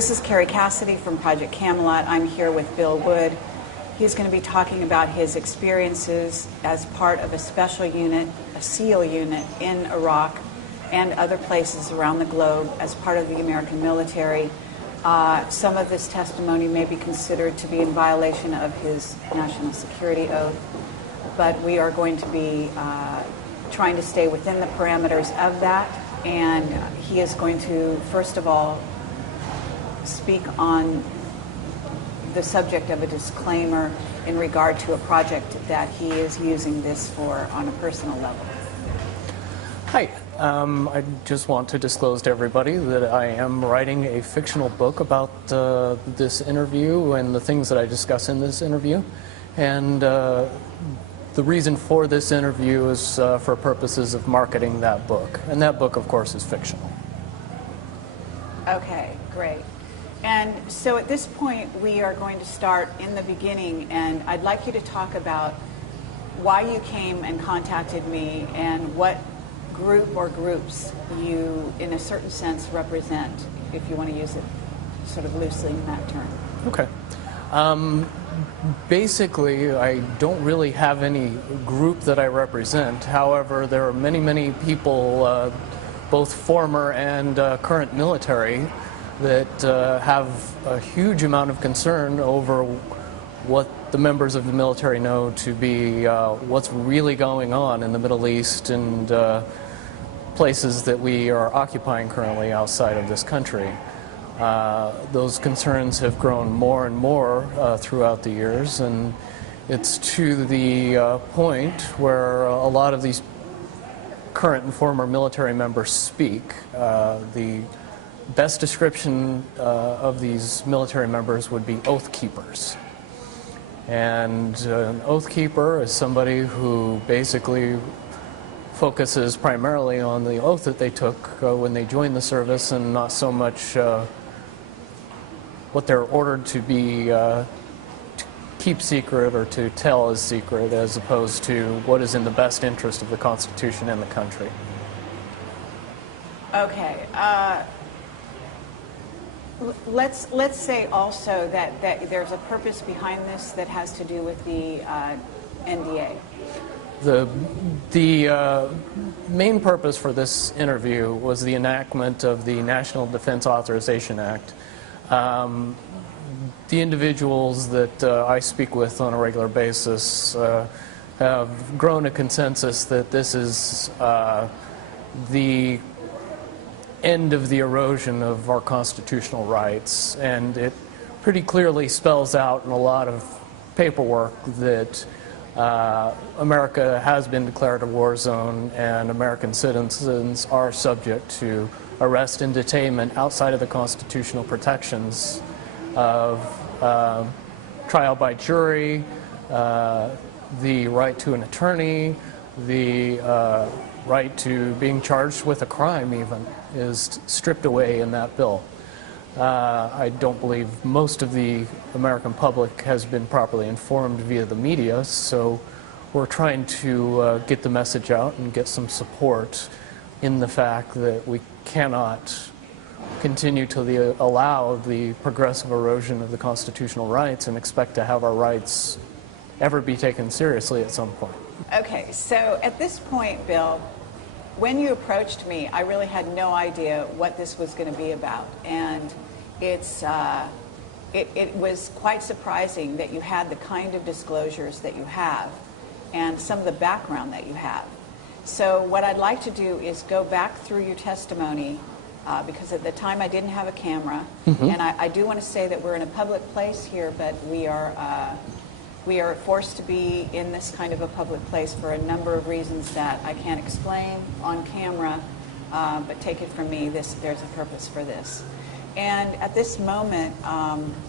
This is Kerry Cassidy from Project Camelot. I'm here with Bill Wood. He's going to be talking about his experiences as part of a special unit, a SEAL unit in Iraq and other places around the globe as part of the American military. Some of this testimony may be considered to be in violation of his national security oath, but we are going to be trying to stay within the parameters of that, and he is going to, first of all, speak on the subject of a disclaimer in regard to a project that he is using this for on a personal level. Hi. I just want to disclose to everybody that I am writing a fictional book about this interview and the things that I discuss in this interview. And the reason for this interview is for purposes of marketing that book. And that book, of course, is fictional. Okay, great. And so at this point, we are going to start in the beginning, and I'd like you to talk about why you came and contacted me and what group or groups you, in a certain sense, represent, if you want to use it sort of loosely in that term. Okay. Basically, I don't really have any group that I represent. However, there are many, many people, both former and current military, that have a huge amount of concern over what the members of the military know to be what's really going on in the Middle East and places that we are occupying currently outside of this country. Those concerns have grown more and more throughout the years, and it's to the point where a lot of these current and former military members speak. The best description of these military members would be oath keepers. And an oath keeper is somebody who basically focuses primarily on the oath that they took when they joined the service, and not so much what they're ordered to be to keep secret or to tell as secret, as opposed to what is in the best interest of the Constitution and the country. Okay. Let's say also that there's a purpose behind this that has to do with the NDA. The main purpose for this interview was the enactment of the National Defense Authorization Act. The individuals that I speak with on a regular basis have grown a consensus that this is the end of the erosion of our constitutional rights, and it pretty clearly spells out in a lot of paperwork that America has been declared a war zone, and American citizens are subject to arrest and detainment outside of the constitutional protections of trial by jury, the right to an attorney, the right to being charged with a crime even is stripped away in that bill. I don't believe most of the American public has been properly informed via the media, so we're trying to get the message out and get some support in the fact that we cannot continue to allow the progressive erosion of the constitutional rights and expect to have our rights ever be taken seriously at some point. Okay, so at this point, Bill, when you approached me, I really had no idea what this was going to be about, and it was quite surprising that you had the kind of disclosures that you have and some of the background that you have. So what I'd like to do is go back through your testimony, because at the time I didn't have a camera, and I do want to say that we're in a public place here, but we are forced to be in this kind of a public place for a number of reasons that I can't explain on camera, but take it from me, there's a purpose for this. And at this moment,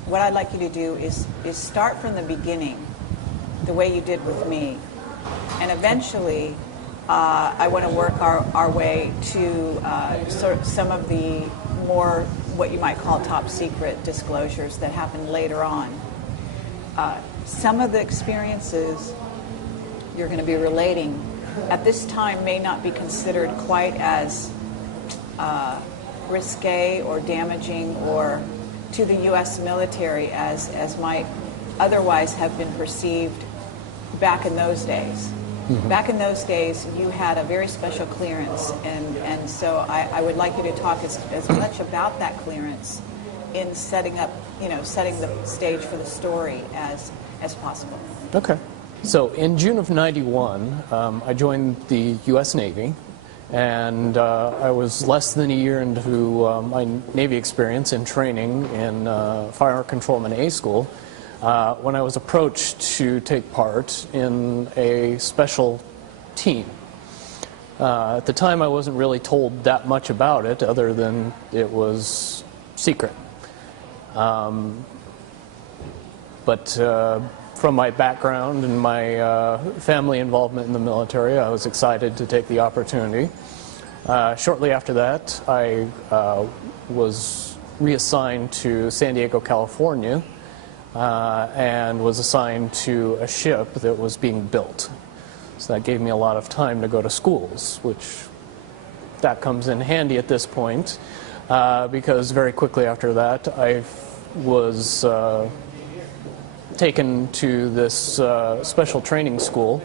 what I'd like you to do is start from the beginning, the way you did with me, and eventually I want to work our way to sort of some of the more what you might call top secret disclosures that happen later on. Some of the experiences you're going to be relating at this time may not be considered quite as risque or damaging or to the U.S. military as might otherwise have been perceived back in those days. Mm-hmm. Back in those days, you had a very special clearance, and so I would like you to talk as much about that clearance in setting up, setting the stage for the story as possible. Okay. So in June of '91, I joined the U.S. Navy, and I was less than a year into my Navy experience in training in Fire Controlman A School when I was approached to take part in a special team. At the time, I wasn't really told that much about it, other than it was secret. But from my background and my family involvement in the military, I was excited to take the opportunity. Shortly after that, I was reassigned to San Diego, California, and was assigned to a ship that was being built. So that gave me a lot of time to go to schools, which that comes in handy at this point, because very quickly after that, I was taken to this special training school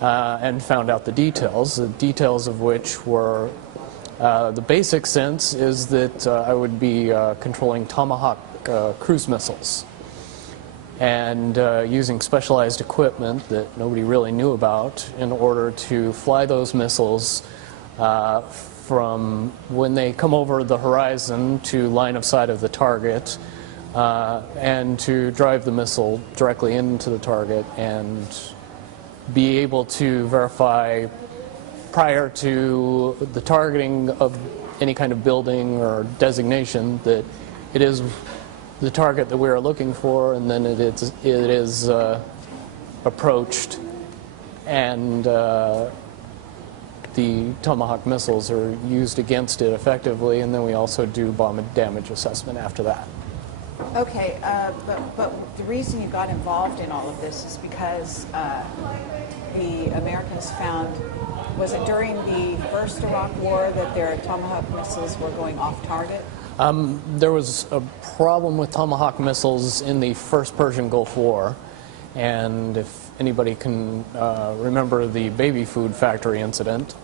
and found out the details of which were, the basic sense is that I would be controlling Tomahawk cruise missiles and using specialized equipment that nobody really knew about in order to fly those missiles from when they come over the horizon to line of sight of the target, and to drive the missile directly into the target and be able to verify prior to the targeting of any kind of building or designation that it is the target that we are looking for, and then it is approached, and the Tomahawk missiles are used against it effectively, and then we also do bomb damage assessment after that. Okay, but the reason you got involved in all of this is because the Americans found, was it during the first Iraq War that their Tomahawk missiles were going off target? There was a problem with Tomahawk missiles in the first Persian Gulf War, and if anybody can remember the baby food factory incident,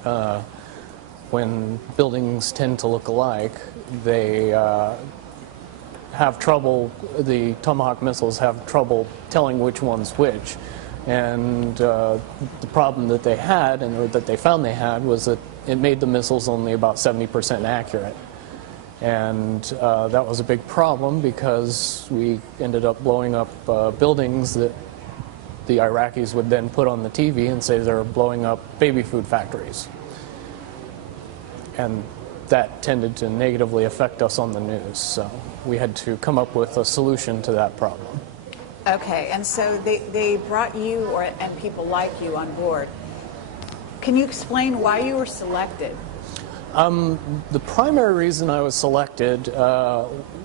when buildings tend to look alike, they have trouble, the Tomahawk missiles have trouble telling which one's which. And the problem that they had, or that they found they had, was that it made the missiles only about 70% accurate. And that was a big problem because we ended up blowing up buildings that the Iraqis would then put on the TV and say they're blowing up baby food factories. And that tended to negatively affect us on the news. So we had to come up with a solution to that problem. Okay, and so they brought you and people like you on board. Can you explain why you were selected? The primary reason I was selected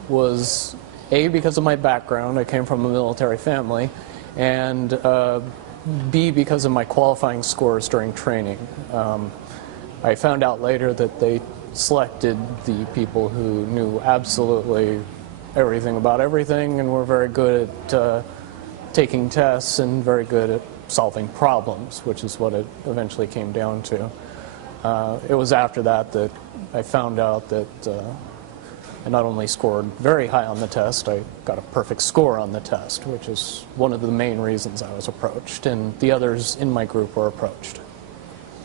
was A, because of my background. I came from a military family, and B, because of my qualifying scores during training. I found out later that they selected the people who knew absolutely everything about everything and were very good at taking tests and very good at solving problems, which is what it eventually came down to. It was after that that I found out that I not only scored very high on the test, I got a perfect score on the test, which is one of the main reasons I was approached, and the others in my group were approached.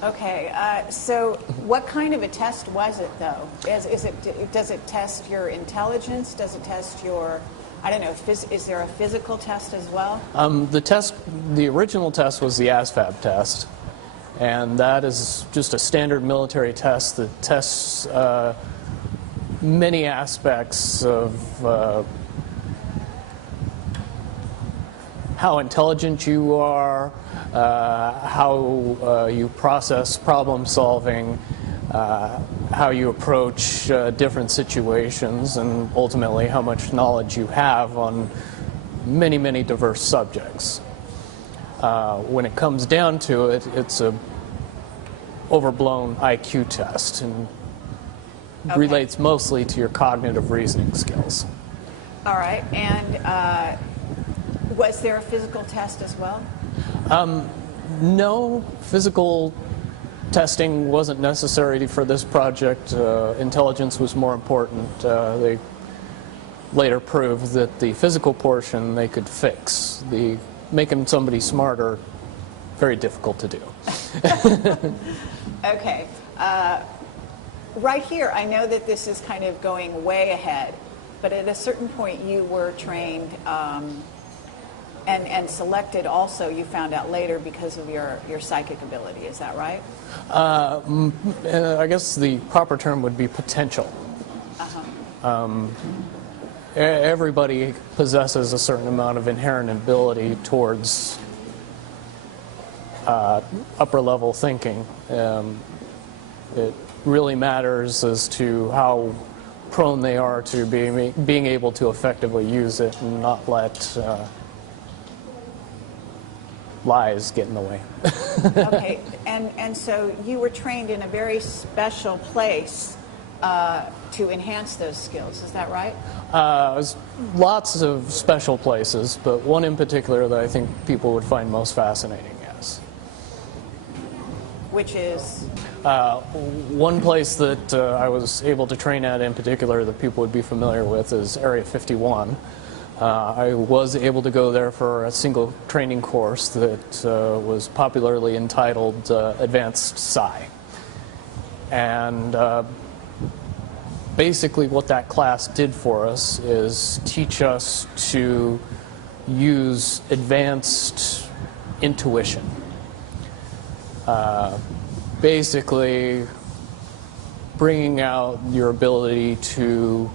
Okay, so what kind of a test was it, though? Does it test your intelligence? Does it test your, I don't know, is there a physical test as well? The original test was the ASVAB test, and that is just a standard military test that tests many aspects of how intelligent you are, how you process problem solving, how you approach different situations, and ultimately how much knowledge you have on many, many diverse subjects. When it comes down to it, it's a overblown IQ test and relates mostly to your cognitive reasoning skills. All right. And was there a physical test as well? No, physical testing wasn't necessary for this project. Intelligence was more important. They later proved that the physical portion they could fix. The making somebody smarter, very difficult to do. Okay. Right here, I know that this is kind of going way ahead, but at a certain point you were trained and selected also, you found out later, because of your psychic ability. Is that right? I guess the proper term would be potential. Everybody possesses a certain amount of inherent ability towards upper level thinking. It really matters as to how prone they are to being able to effectively use it and not let lies get in the way. Okay, and so you were trained in a very special place to enhance those skills, is that right? Lots of special places, but one in particular that I think people would find most fascinating, yes. Which is? One place that I was able to train at in particular that people would be familiar with is Area 51. I was able to go there for a single training course that was popularly entitled Advanced Psi. And basically what that class did for us is teach us to use advanced intuition. Basically bringing out your ability to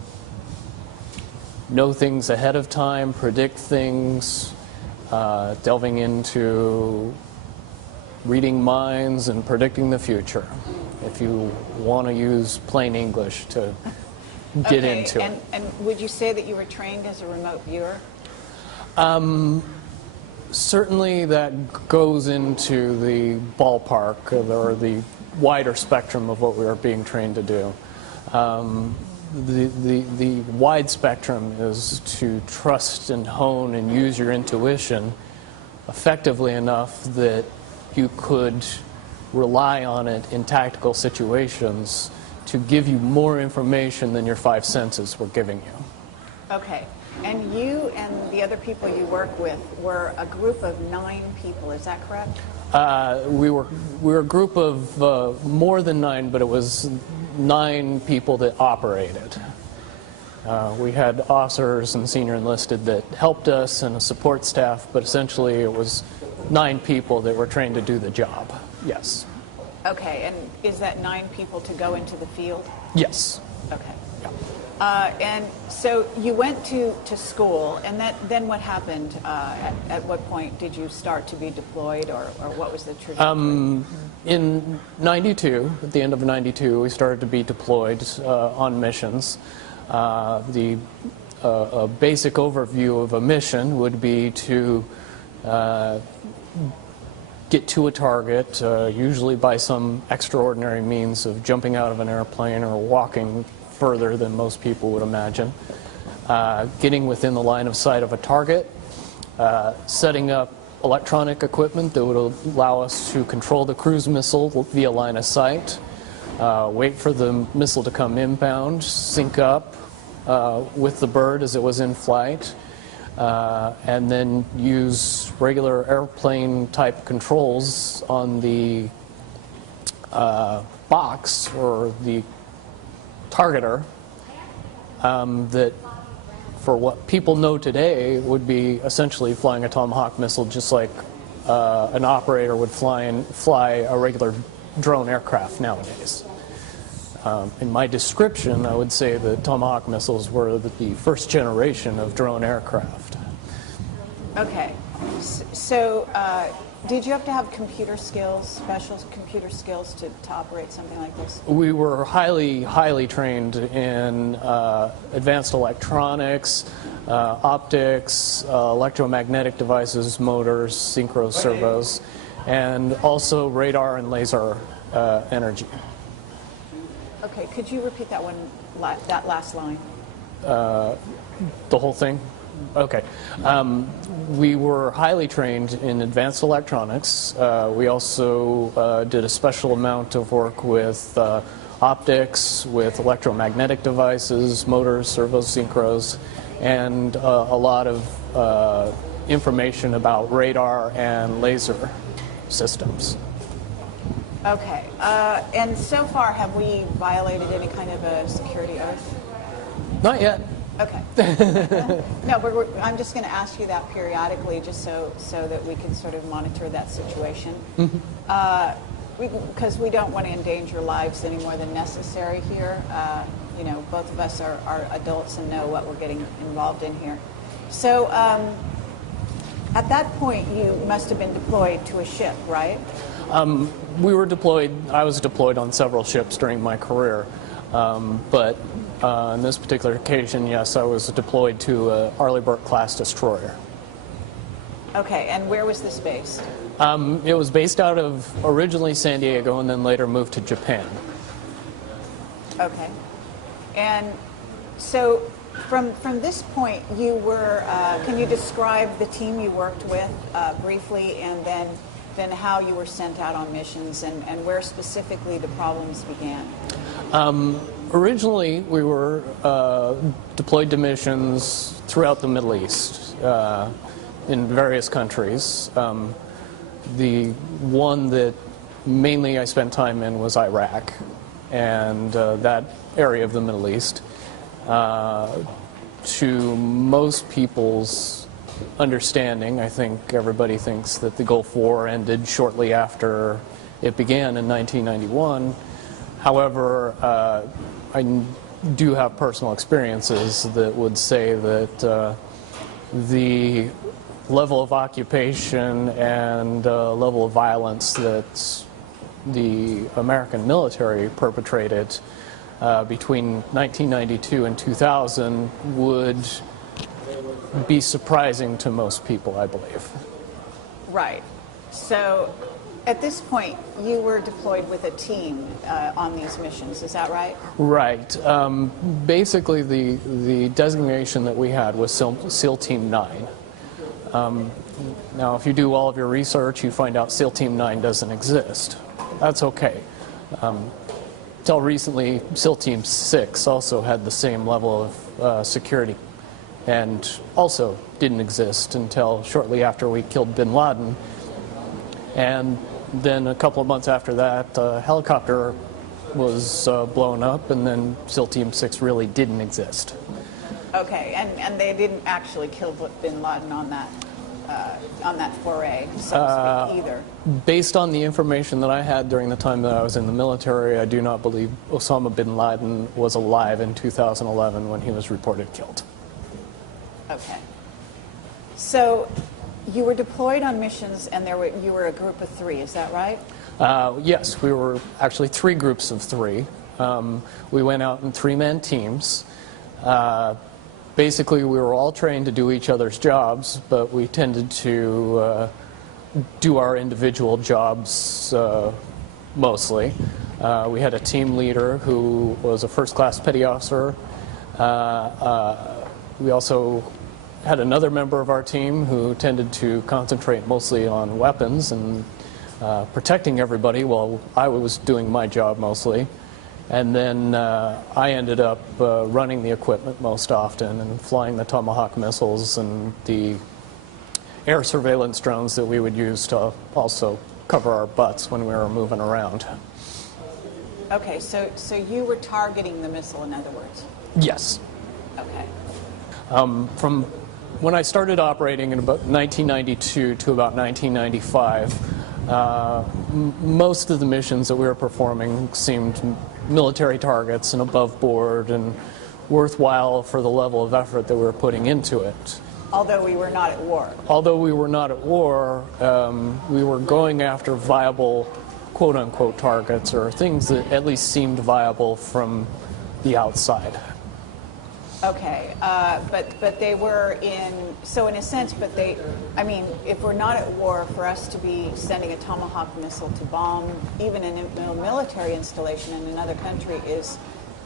know things ahead of time, predict things, delving into reading minds and predicting the future, if you want to use plain English to get into it. And would you say that you were trained as a remote viewer? Certainly that goes into the ballpark or the wider spectrum of what we are being trained to do. The wide spectrum is to trust and hone and use your intuition effectively enough that you could rely on it in tactical situations to give you more information than your five senses were giving you. Okay. And you and the other people you work with were a group of 9 people, is that correct? We were a group of more than 9, but it was 9 people that operated. We had officers and senior enlisted that helped us and a support staff, but essentially it was 9 people that were trained to do the job. Yes. Okay, and is that 9 people to go into the field? Yes. Okay. And so you went to school, and then what happened? At what point did you start to be deployed, or what was the trajectory? In 92, at the end of 92, we started to be deployed on missions. The basic overview of a mission would be to get to a target, usually by some extraordinary means of jumping out of an airplane or walking further than most people would imagine, getting within the line of sight of a target, setting up electronic equipment that would allow us to control the cruise missile via line of sight, wait for the missile to come inbound, sync up with the bird as it was in flight, and then use regular airplane type controls on the box or the targeter that, for what people know today, would be essentially flying a Tomahawk missile just like an operator would fly a regular drone aircraft nowadays. In my description, I would say that Tomahawk missiles were the first generation of drone aircraft. Okay. So did you have to have computer skills, special computer skills to operate something like this? We were highly trained in advanced electronics, optics, electromagnetic devices, motors, synchro servos, and also radar and laser energy. Okay, could you repeat that last line? The whole thing? Okay. We were highly trained in advanced electronics. We also did a special amount of work with optics, with electromagnetic devices, motors, servo synchros, and a lot of information about radar and laser systems. Okay. And so far, have we violated any kind of a security oath? Not yet. Okay. No, but I'm just going to ask you that periodically, just so that we can sort of monitor that situation. Because we don't want to endanger lives any more than necessary here. You know, both of us are adults and know what we're getting involved in here. So at that point, you must have been deployed to a ship, right? We were deployed. I was deployed on several ships during my career. But on this particular occasion, yes, I was deployed to a Arleigh Burke-class destroyer. Okay, and where was this based? It was based out of originally San Diego and then later moved to Japan. Okay. And so from this point, you were, can you describe the team you worked with briefly, and then how you were sent out on missions and where specifically the problems began? Originally, we were deployed to missions throughout the Middle East in various countries. The one that mainly I spent time in was Iraq, and that area of the Middle East. To most people's understanding, I think everybody thinks that the Gulf War ended shortly after it began in 1991. However, I do have personal experiences that would say that the level of occupation and level of violence that the American military perpetrated between 1992 and 2000 would be surprising to most people, I believe. Right. So at this point, you were deployed with a team on these missions, is that right? Right. Basically, the designation that we had was SEAL Team 9. Now, if you do all of your research, you find out SEAL Team 9 doesn't exist. That's okay. Until recently, SEAL Team 6 also had the same level of security and also didn't exist until shortly after we killed bin Laden. And then a couple of months after that, a helicopter was blown up, and then SEAL Team 6 really didn't exist. Okay, and they didn't actually kill bin Laden on that foray, so to speak, either. Based on the information that I had during the time that I was in the military, I do not believe Osama bin Laden was alive in 2011 when he was reported killed. Okay. So you were deployed on missions, and you were a group of 3, is that right? Yes, we were actually 3 groups of 3. We went out in 3-man teams. Basically, we were all trained to do each other's jobs, but we tended to do our individual jobs mostly. We had a team leader who was a first-class petty officer. We also had another member of our team who tended to concentrate mostly on weapons and protecting everybody while I was doing my job mostly. And then I ended up running the equipment most often and flying the Tomahawk missiles and the air surveillance drones that we would use to also cover our butts when we were moving around. Okay, so you were targeting the missile, in other words? Yes. Okay. From when I started operating in about 1992 to about 1995, most of the missions that we were performing seemed military targets and above board and worthwhile for the level of effort that we were putting into it. Although we were not at war. Although we were not at war, we were going after viable quote-unquote targets, or things that at least seemed viable from the outside. Okay, but they were so in a sense, I mean, if we're not at war, for us to be sending a Tomahawk missile to bomb even a military installation in another country is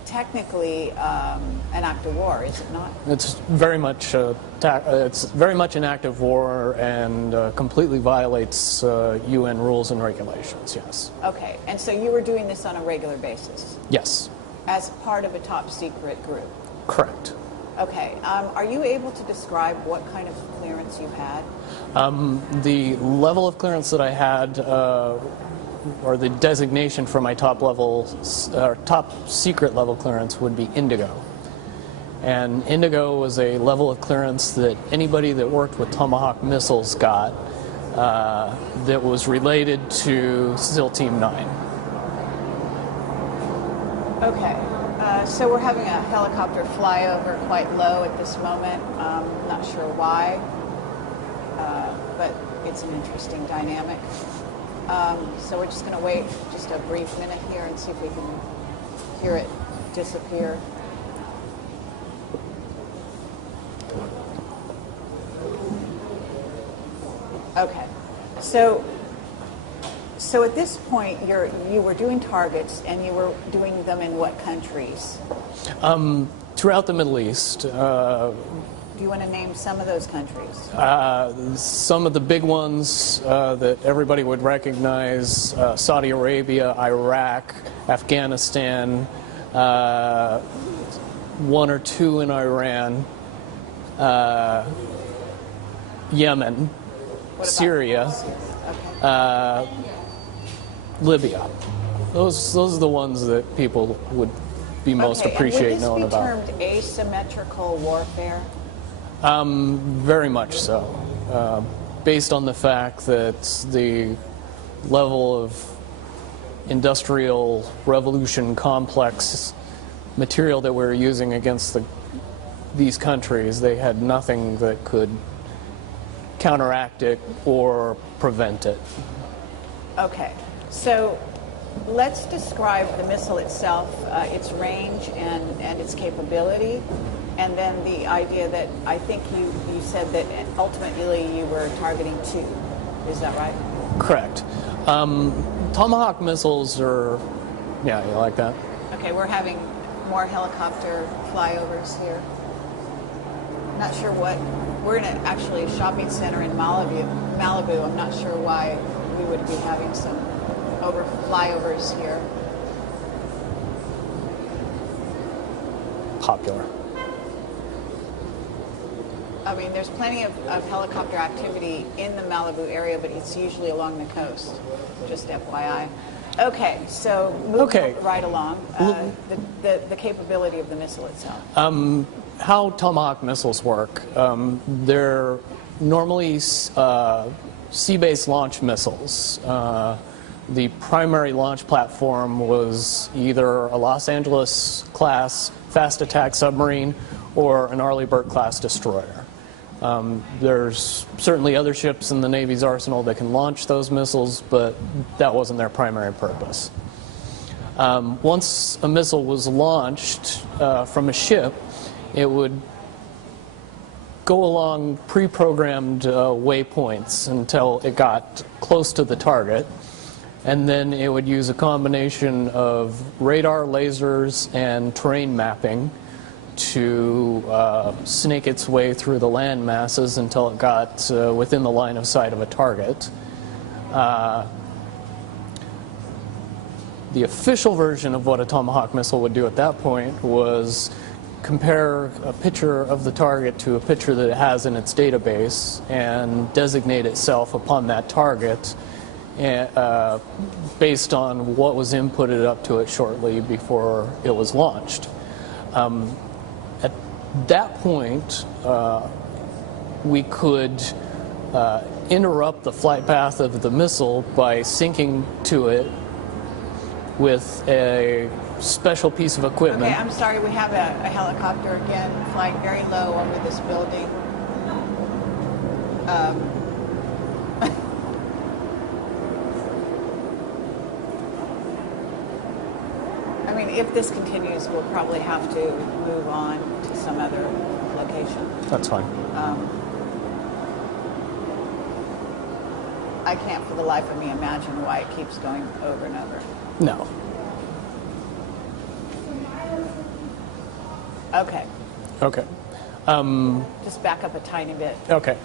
technically an act of war, is it not? It's very much an act of war and completely violates UN rules and regulations. Yes. Okay, and so you were doing this on a regular basis? Yes. As part of a top secret group? Correct. Okay. Are you able to describe what kind of clearance you had? The level of clearance that I had, or the designation for my top secret level clearance, would be Indigo. And Indigo was a level of clearance that anybody that worked with Tomahawk missiles got that was related to SEAL Team 9. Okay. So we're having a helicopter fly over quite low at this moment. Not sure why, but it's an interesting dynamic. So we're just going to wait just a brief minute here and see if we can hear it disappear. Okay. So at this point, you were doing targets, and you were doing them in what countries? Throughout the Middle East. Do you want to name some of those countries? Some of the big ones that everybody would recognize: Saudi Arabia, Iraq, Afghanistan, one or two in Iran, Yemen, Syria. Okay. Libya. Those are the ones that people would be most appreciate knowing about. Would this be termed asymmetrical warfare? Very much so. Based on the fact that the level of industrial revolution complex material that we were using against these countries, they had nothing that could counteract it or prevent it. Okay. So let's describe the missile itself, its range and its capability, and then the idea that I think you said that ultimately you were targeting 2. Is that right? Correct. Tomahawk missiles are, yeah, you like that? Okay, we're having more helicopter flyovers here. Not sure what, we're in actually a shopping center in Malibu. I'm not sure why we would be having some flyovers here. Popular. I mean, there's plenty of helicopter activity in the Malibu area, but it's usually along the coast, just FYI. Okay, so moving right along, the capability of the missile itself. How Tomahawk missiles work, they're normally sea-based launch missiles. The primary launch platform was either a Los Angeles class fast attack submarine or an Arleigh Burke class destroyer. There's certainly other ships in the Navy's arsenal that can launch those missiles, but that wasn't their primary purpose. Once a missile was launched from a ship, it would go along pre-programmed waypoints until it got close to the target, and then it would use a combination of radar, lasers, and terrain mapping to snake its way through the land masses until it got within the line of sight of a target. The official version of what a Tomahawk missile would do at that point was compare a picture of the target to a picture that it has in its database and designate itself upon that target based on what was inputted up to it shortly before it was launched. At that point, we could interrupt the flight path of the missile by syncing to it with a special piece of equipment. Okay, I'm sorry, we have a helicopter again flying very low over this building. I mean, if this continues, we'll probably have to move on to some other location. That's fine. I can't for the life of me imagine why it keeps going over and over. No. Okay. Okay. Just back up a tiny bit. Okay.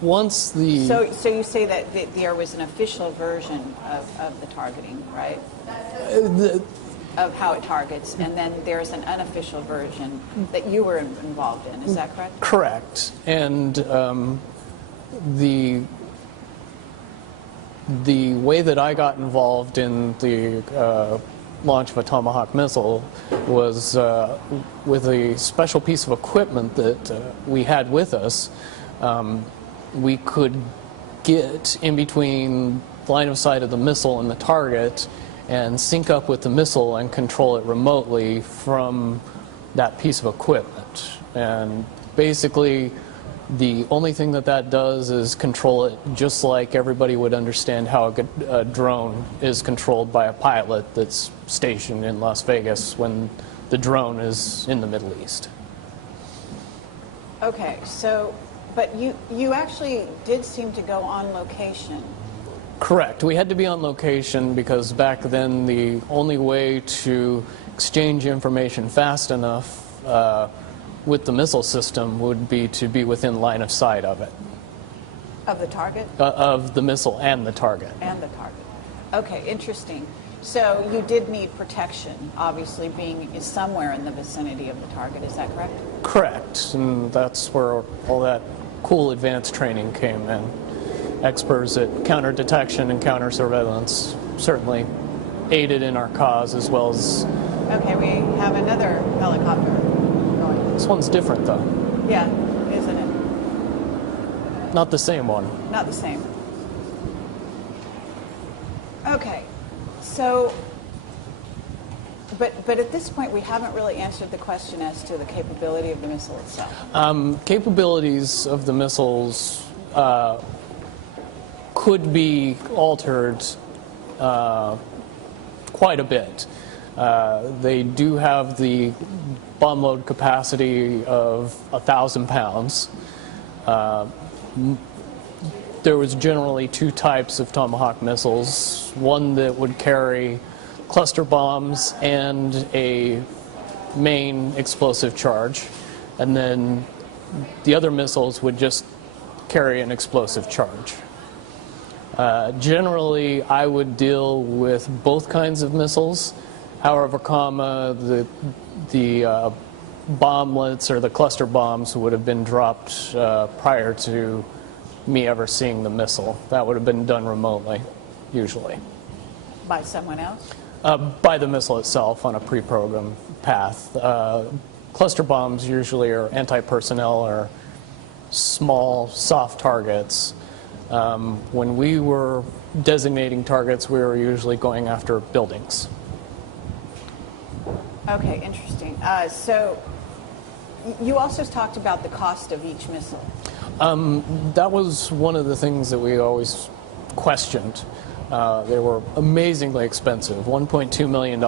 Once the... So you say that there was an official version of the targeting, right? Of how it targets, and then there's an unofficial version that you were involved in. Is that correct? Correct. And the way that I got involved in the launch of a Tomahawk missile was with a special piece of equipment that we had with us. We could get in between line of sight of the missile and the target and sync up with the missile and control it remotely from that piece of equipment. And basically, the only thing that does is control it just like everybody would understand how a drone is controlled by a pilot that's stationed in Las Vegas when the drone is in the Middle East. Okay, so, but you actually did seem to go on location. Correct. We had to be on location because back then the only way to exchange information fast enough with the missile system would be to be within line of sight of it. Of the target? Of the missile and the target. And the target. Okay, interesting. So you did need protection, obviously being somewhere in the vicinity of the target. Is that correct? Correct. And that's where all that cool advanced training came in. Experts at counter detection and counter surveillance certainly aided in our cause, as well as... Okay, we have another helicopter going. This one's different, though. Yeah, isn't it? Not the same one. Not the same. Okay, so... But at this point, we haven't really answered the question as to the capability of the missile itself. Capabilities of the missiles could be altered quite a bit. They do have the bomb load capacity of 1,000 pounds. There was generally two types of Tomahawk missiles, one that would carry cluster bombs and a main explosive charge, and then the other missiles would just carry an explosive charge. Generally, I would deal with both kinds of missiles. However, the bomblets or the cluster bombs would have been dropped prior to me ever seeing the missile. That would have been done remotely, usually. By someone else? By the missile itself on a pre-programmed path. Cluster bombs usually are anti-personnel or small, soft targets. When we were designating targets, we were usually going after buildings. Okay, interesting. So you also talked about the cost of each missile. That was one of the things that we always questioned. They were amazingly expensive, $1.2 million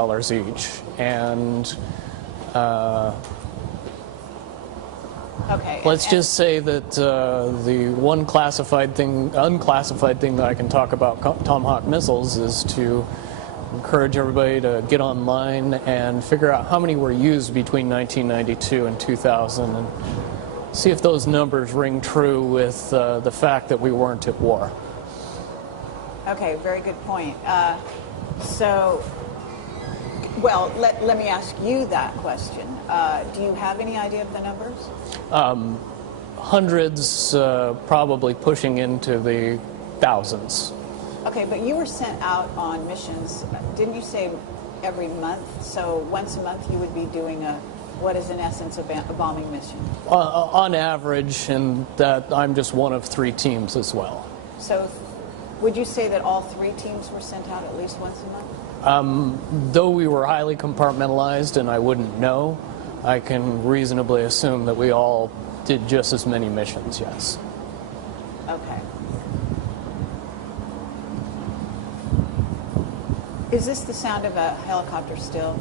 each, and okay, let's just say that the one unclassified thing that I can talk about Tomahawk missiles is to encourage everybody to get online and figure out how many were used between 1992 and 2000 and see if those numbers ring true with the fact that we weren't at war. Okay, very good point. So, well, let me ask you that question. Do you have any idea of the numbers? Hundreds, probably pushing into the thousands. Okay, but you were sent out on missions, didn't you say every month? So once a month you would be doing what is in essence a bombing mission? On average, and that I'm just one of 3 teams as well. So would you say that all 3 teams were sent out at least once a month? Though we were highly compartmentalized and I wouldn't know, I can reasonably assume that we all did just as many missions, yes. Okay. Is this the sound of a helicopter still?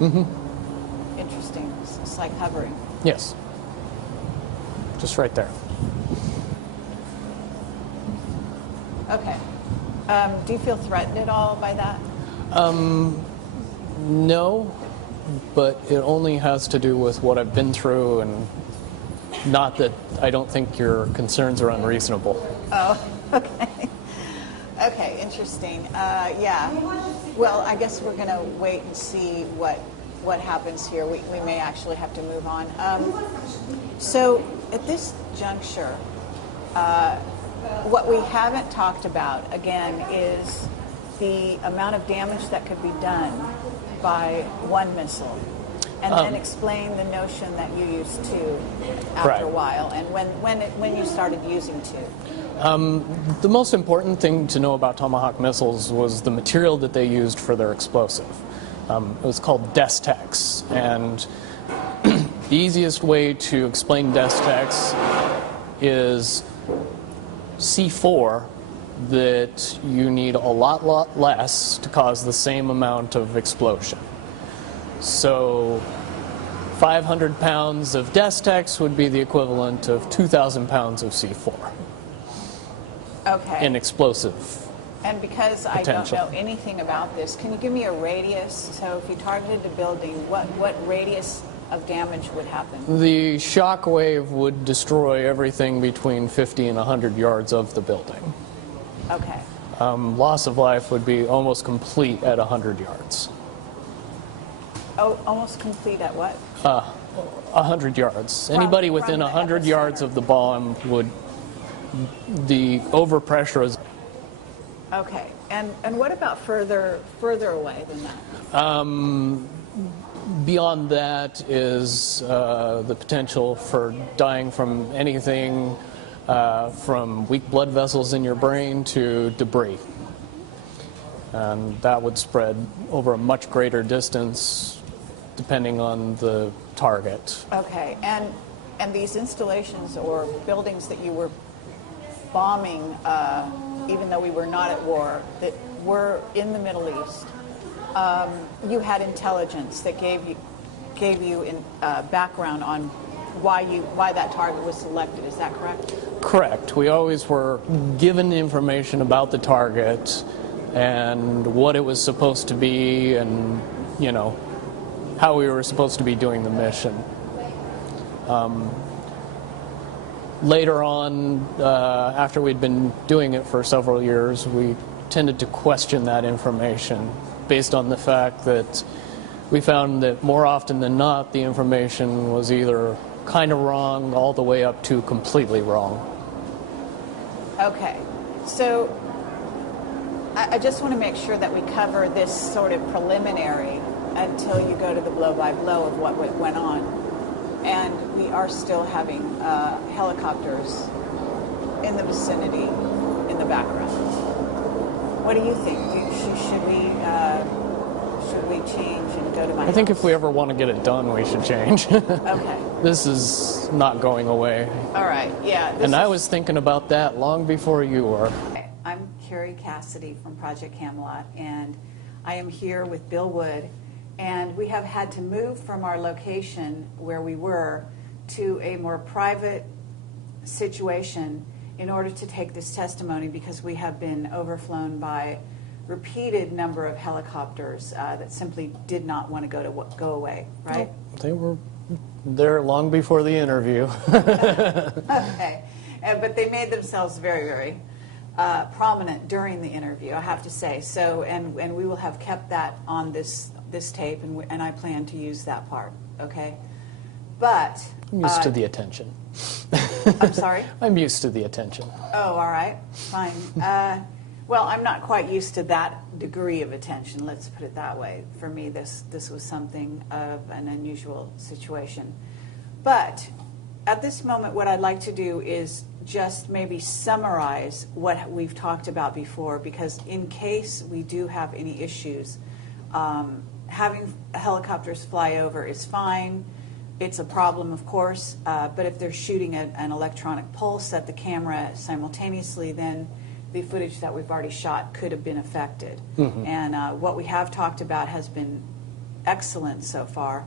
Mm-hmm. Interesting. It's like hovering. Yes. Just right there. Okay. Do you feel threatened at all by that? No. but it only has to do with what I've been through, and not that I don't think your concerns are unreasonable. Oh, okay. Okay, interesting. Yeah. Well, I guess we're going to wait and see what happens here. We may actually have to move on. So at this juncture, what we haven't talked about, again, is the amount of damage that could be done by one missile. And then explain the notion that you used two after a while, and when you started using two. The most important thing to know about Tomahawk missiles was the material that they used for their explosive. It was called Destex, and the easiest way to explain Destex is C4 that you need a lot less to cause the same amount of explosion. So 500 pounds of Destex would be the equivalent of 2,000 pounds of C4. Okay. In explosive And because potential. I don't know anything about this, can you give me a radius? So if you targeted a building, what radius of damage would happen? The shock wave would destroy everything between 50 and 100 yards of the building. Okay. Loss of life would be almost complete at 100 yards. Oh, almost complete at what? 100 yards. Anybody within 100 yards of the bomb would, the overpressure is... Okay. And what about further away than that? Beyond that is the potential for dying from anything from weak blood vessels in your brain to debris. And that would spread over a much greater distance depending on the target. Okay. And these installations or buildings that you were bombing, even though we were not at war, that were in the Middle East, you had intelligence that gave you background on why that target was selected. Is that correct? Correct. We always were given information about the target and what it was supposed to be, and how we were supposed to be doing the mission. Later on, after we'd been doing it for several years, we tended to question that information based on the fact that we found that more often than not, the information was either kind of wrong all the way up to completely wrong. Okay. So I just want to make sure that we cover this sort of preliminary until you go to the blow-by-blow of what went on. And we are still having helicopters in the vicinity, in the background. What do you think? Should we change and go to my house? I think if we ever want to get it done, we should change. Okay. This is not going away. All right. Yeah. And I was thinking about that long before you were. Okay. I'm Kerry Cassidy from Project Camelot, and I am here with Bill Wood. And we have had to move from our location where we were to a more private situation in order to take this testimony, because we have been overflown by repeated number of helicopters that simply did not want to go away, right? Oh, they were there long before the interview. Okay. But they made themselves very, very prominent during the interview, I have to say. So, and we will have kept that on this tape, and I plan to use that part, okay? But... I'm used to the attention. I'm sorry? I'm used to the attention. Oh, all right. Fine. Well, I'm not quite used to that degree of attention, let's put it that way. For me, this was something of an unusual situation. But at this moment, what I'd like to do is just maybe summarize what we've talked about before, because in case we do have any issues, having helicopters fly over is fine. It's a problem, of course, but if they're shooting an electronic pulse at the camera simultaneously, then the footage that we've already shot could have been affected. Mm-hmm. And what we have talked about has been excellent so far.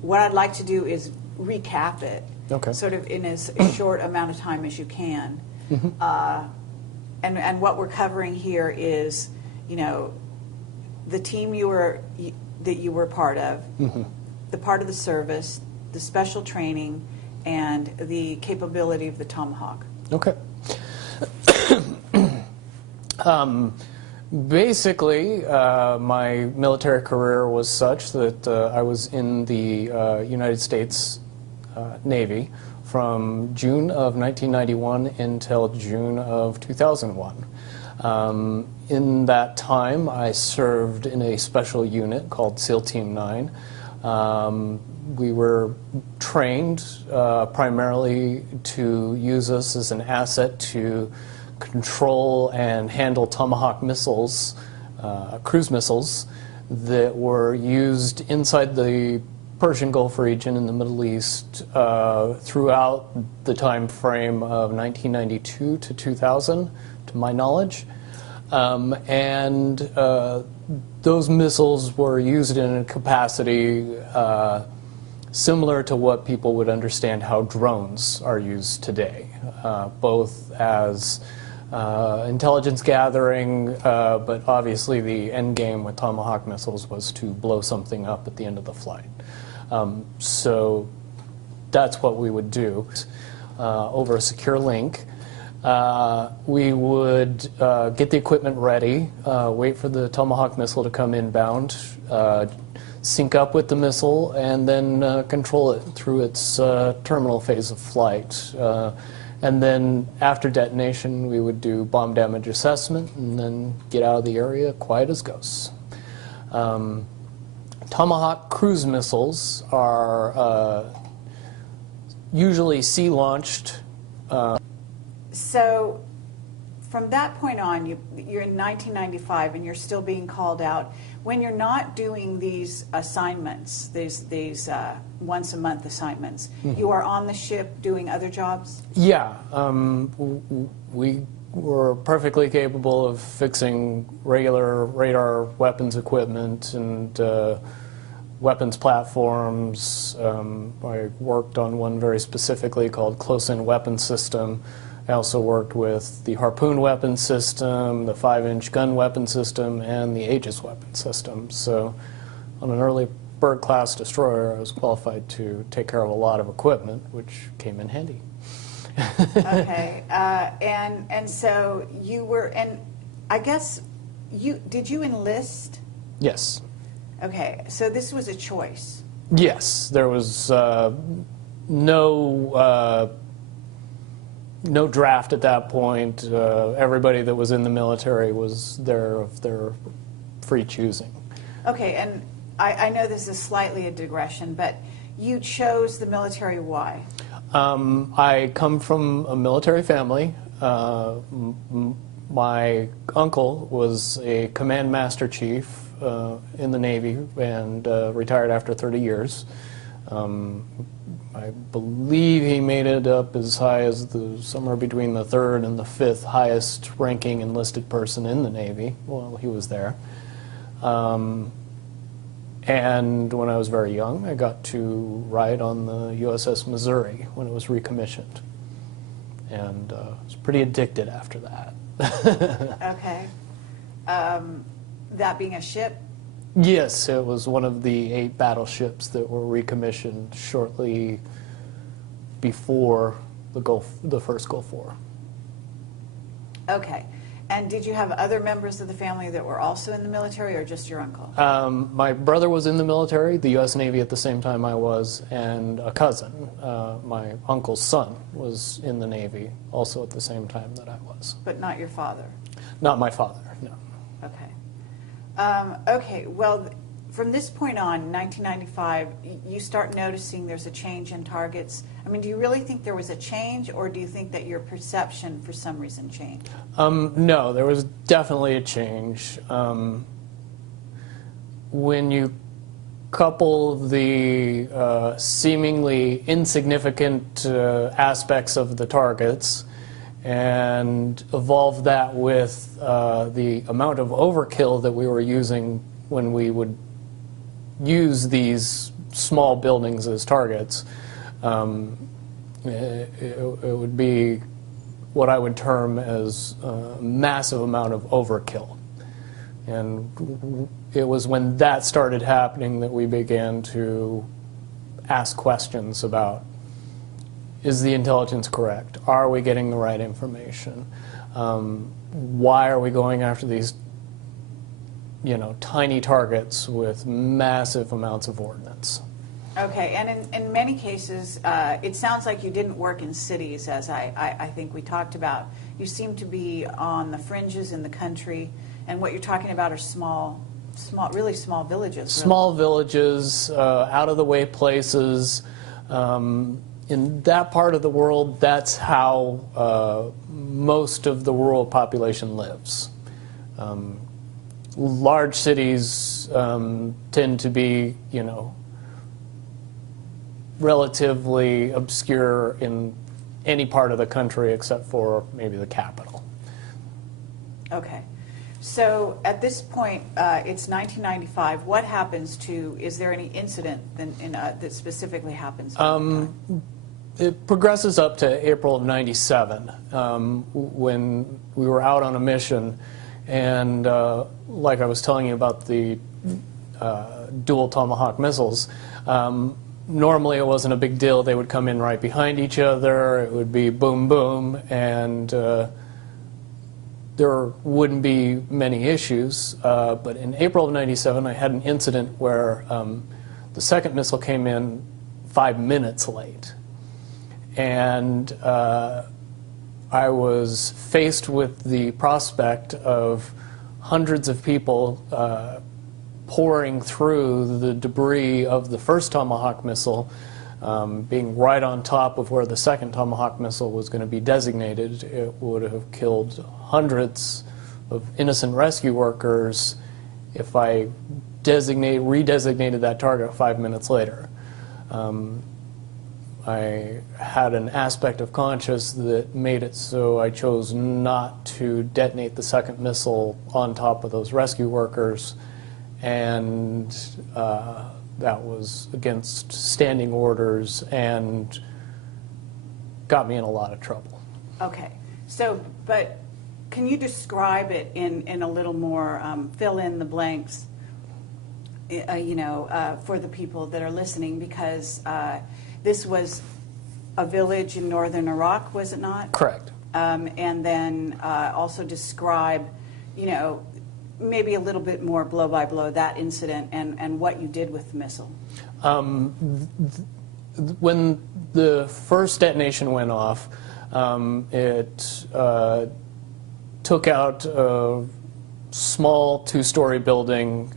What I'd like to do is recap it, okay, sort of in as short amount of time as you can. Mm-hmm. And what we're covering here is, the team you were that you were a part of, the part of the service, the special training, and the capability of the Tomahawk. Okay. Basically, my military career was such that I was in the United States Navy from June of 1991 until June of 2001. In that time, I served in a special unit called SEAL Team 9. We were trained primarily to use us as an asset to control and handle Tomahawk missiles, cruise missiles, that were used inside the Persian Gulf region in the Middle East throughout the time frame of 1992 to 2000, to my knowledge. And those missiles were used in a capacity similar to what people would understand how drones are used today, both as intelligence gathering, but obviously the end game with Tomahawk missiles was to blow something up at the end of the flight. So that's what we would do over a secure link. We would get the equipment ready, wait for the Tomahawk missile to come inbound, sync up with the missile, and then control it through its terminal phase of flight. And then after detonation, we would do bomb damage assessment and then get out of the area quiet as ghosts. Tomahawk cruise missiles are usually sea-launched. So from that point on, you're in 1995 and you're still being called out. When you're not doing these assignments, these once-a-month assignments, you are on the ship doing other jobs? Yeah. We were perfectly capable of fixing regular radar weapons equipment and weapons platforms. I worked on one very specifically called Close-In Weapon System. I also worked with the Harpoon weapon system, the 5-inch gun weapon system, and the Aegis weapon system. So on an early Byrd-class destroyer, I was qualified to take care of a lot of equipment, which came in handy. Okay. And so you were, and I guess, did you enlist? Yes. Okay. So this was a choice. Yes. There was no draft at that point. Everybody that was in the military was there of their free choosing. Okay, and I know this is slightly a digression, but you chose the military. Why? I come from a military family. My uncle was a command master chief in the Navy and retired after 30 years. I believe he made it up as high as somewhere between the 3rd and the 5th highest ranking enlisted person in the Navy while he was there. And when I was very young, I got to ride on the USS Missouri when it was recommissioned. And was pretty addicted after that. Okay. That being a ship? Yes, it was one of the 8 battleships that were recommissioned shortly before the first Gulf War. Okay. And did you have other members of the family that were also in the military, or just your uncle? My brother was in the military, the U.S. Navy at the same time I was, and a cousin, my uncle's son, was in the Navy also at the same time that I was. But not your father? Not my father, no. Okay. Okay, well, from this point on, 1995, you start noticing there's a change in targets. I mean, do you really think there was a change, or do you think that your perception for some reason changed? No, there was definitely a change. When you couple the seemingly insignificant aspects of the targets and evolve that with the amount of overkill that we were using when we would use these small buildings as targets, it would be what I would term as a massive amount of overkill. And it was when that started happening that we began to ask questions about, is the intelligence correct? Are we getting the right information? Why are we going after these, tiny targets with massive amounts of ordnance? Okay, and in many cases, it sounds like you didn't work in cities, as I think we talked about. You seem to be on the fringes in the country, and what you're talking about are really small villages. Small villages, out-of-the-way places. In that part of the world, that's how most of the rural population lives. Large cities tend to be, relatively obscure in any part of the country except for maybe the capital. Okay. So at this point, it's 1995. What happens is there any incident that specifically happens? It progresses up to April of '97 when we were out on a mission, and like I was telling you about the dual Tomahawk missiles, normally it wasn't a big deal. They would come in right behind each other. It would be boom, boom, and there wouldn't be many issues. But in April of '97, I had an incident where the second missile came in 5 minutes late. And I was faced with the prospect of hundreds of people pouring through the debris of the first Tomahawk missile, being right on top of where the second Tomahawk missile was going to be designated. It would have killed hundreds of innocent rescue workers if I redesignated that target 5 minutes later. I had an aspect of conscience that made it so I chose not to detonate the second missile on top of those rescue workers, and that was against standing orders and got me in a lot of trouble. Okay. So, but can you describe it in a little more, fill in the blanks, for the people that are listening, because this was a village in northern Iraq, was it not? Correct. And then also describe, maybe a little bit more blow by blow that incident and what you did with the missile. When the first detonation went off, it took out a small two-story building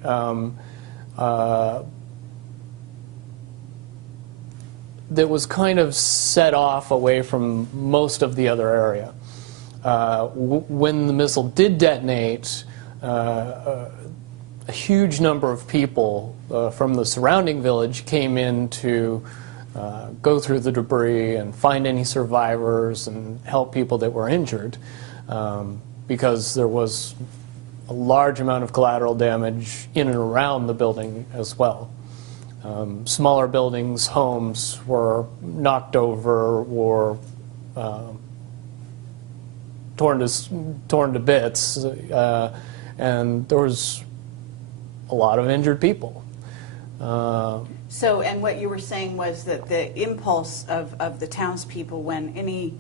that was kind of set off away from most of the other area. When the missile did detonate, a huge number of people from the surrounding village came in to go through the debris and find any survivors and help people that were injured, because there was a large amount of collateral damage in and around the building as well. Smaller buildings, homes were knocked over or torn to bits, and there was a lot of injured people. So, and what you were saying was that the impulse of the townspeople when any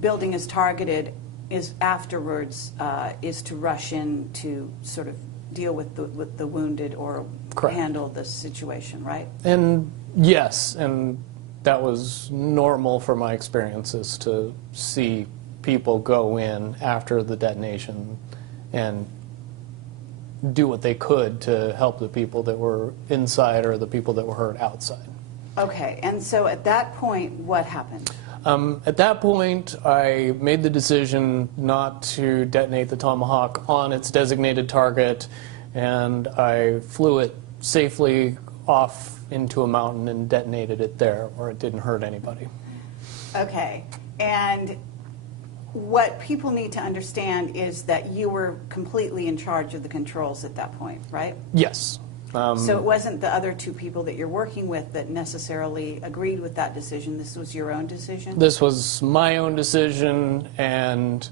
building is targeted is afterwards is to rush in to sort of deal with the wounded or Correct. Handle the situation, right? And yes, and that was normal for my experiences to see people go in after the detonation and do what they could to help the people that were inside or the people that were hurt outside. Okay, and so at that point, what happened? At that point, I made the decision not to detonate the Tomahawk on its designated target, and I flew it safely off into a mountain and detonated it there where it didn't hurt anybody. Okay, and what people need to understand is that you were completely in charge of the controls at that point, right? Yes. So it wasn't the other two people that you're working with that necessarily agreed with that decision. This was your own decision? This was my own decision, and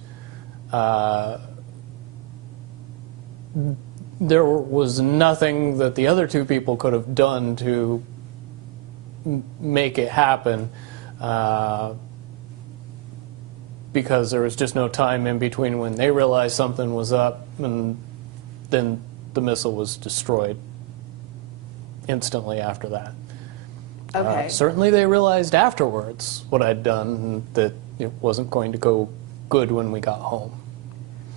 there was nothing that the other two people could have done to make it happen, because there was just no time in between when they realized something was up and then the missile was destroyed instantly after that. Okay. Certainly they realized afterwards what I'd done, and that it wasn't going to go good when we got home.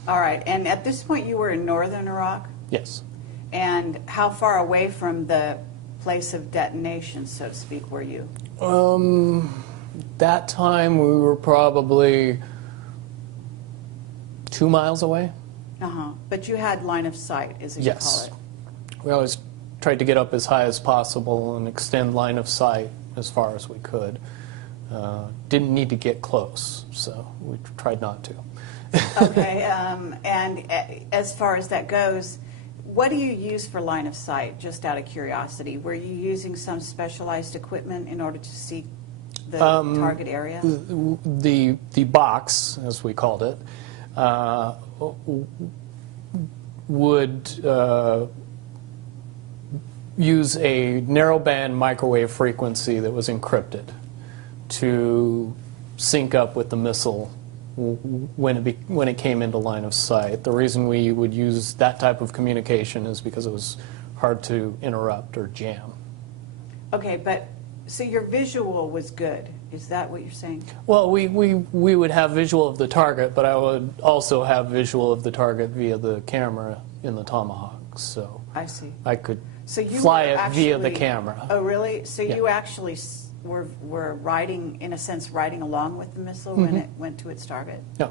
All right. And at this point, you were in northern Iraq? Yes. And how far away from the place of detonation, so to speak, were you? That time we were probably 2 miles away. Uh-huh. But you had line of sight, as you call it. We always tried to get up as high as possible and extend line of sight as far as we could. Didn't need to get close, so we tried not to. Okay. And as far as that goes, what do you use for line of sight, just out of curiosity? Were you using some specialized equipment in order to see the target area? The box, as we called it, would use a narrowband microwave frequency that was encrypted to sync up with the missile when it came into line of sight. The reason we would use that type of communication is because it was hard to interrupt or jam. Okay, but so your visual was good. Is that what you're saying? Well, we would have visual of the target, but I would also have visual of the target via the camera in the Tomahawk. So I see. I could So you fly were it actually, via the camera. Oh, really? So Yeah. you actually were riding, in a sense, riding along with the missile when it went to its target? Yeah.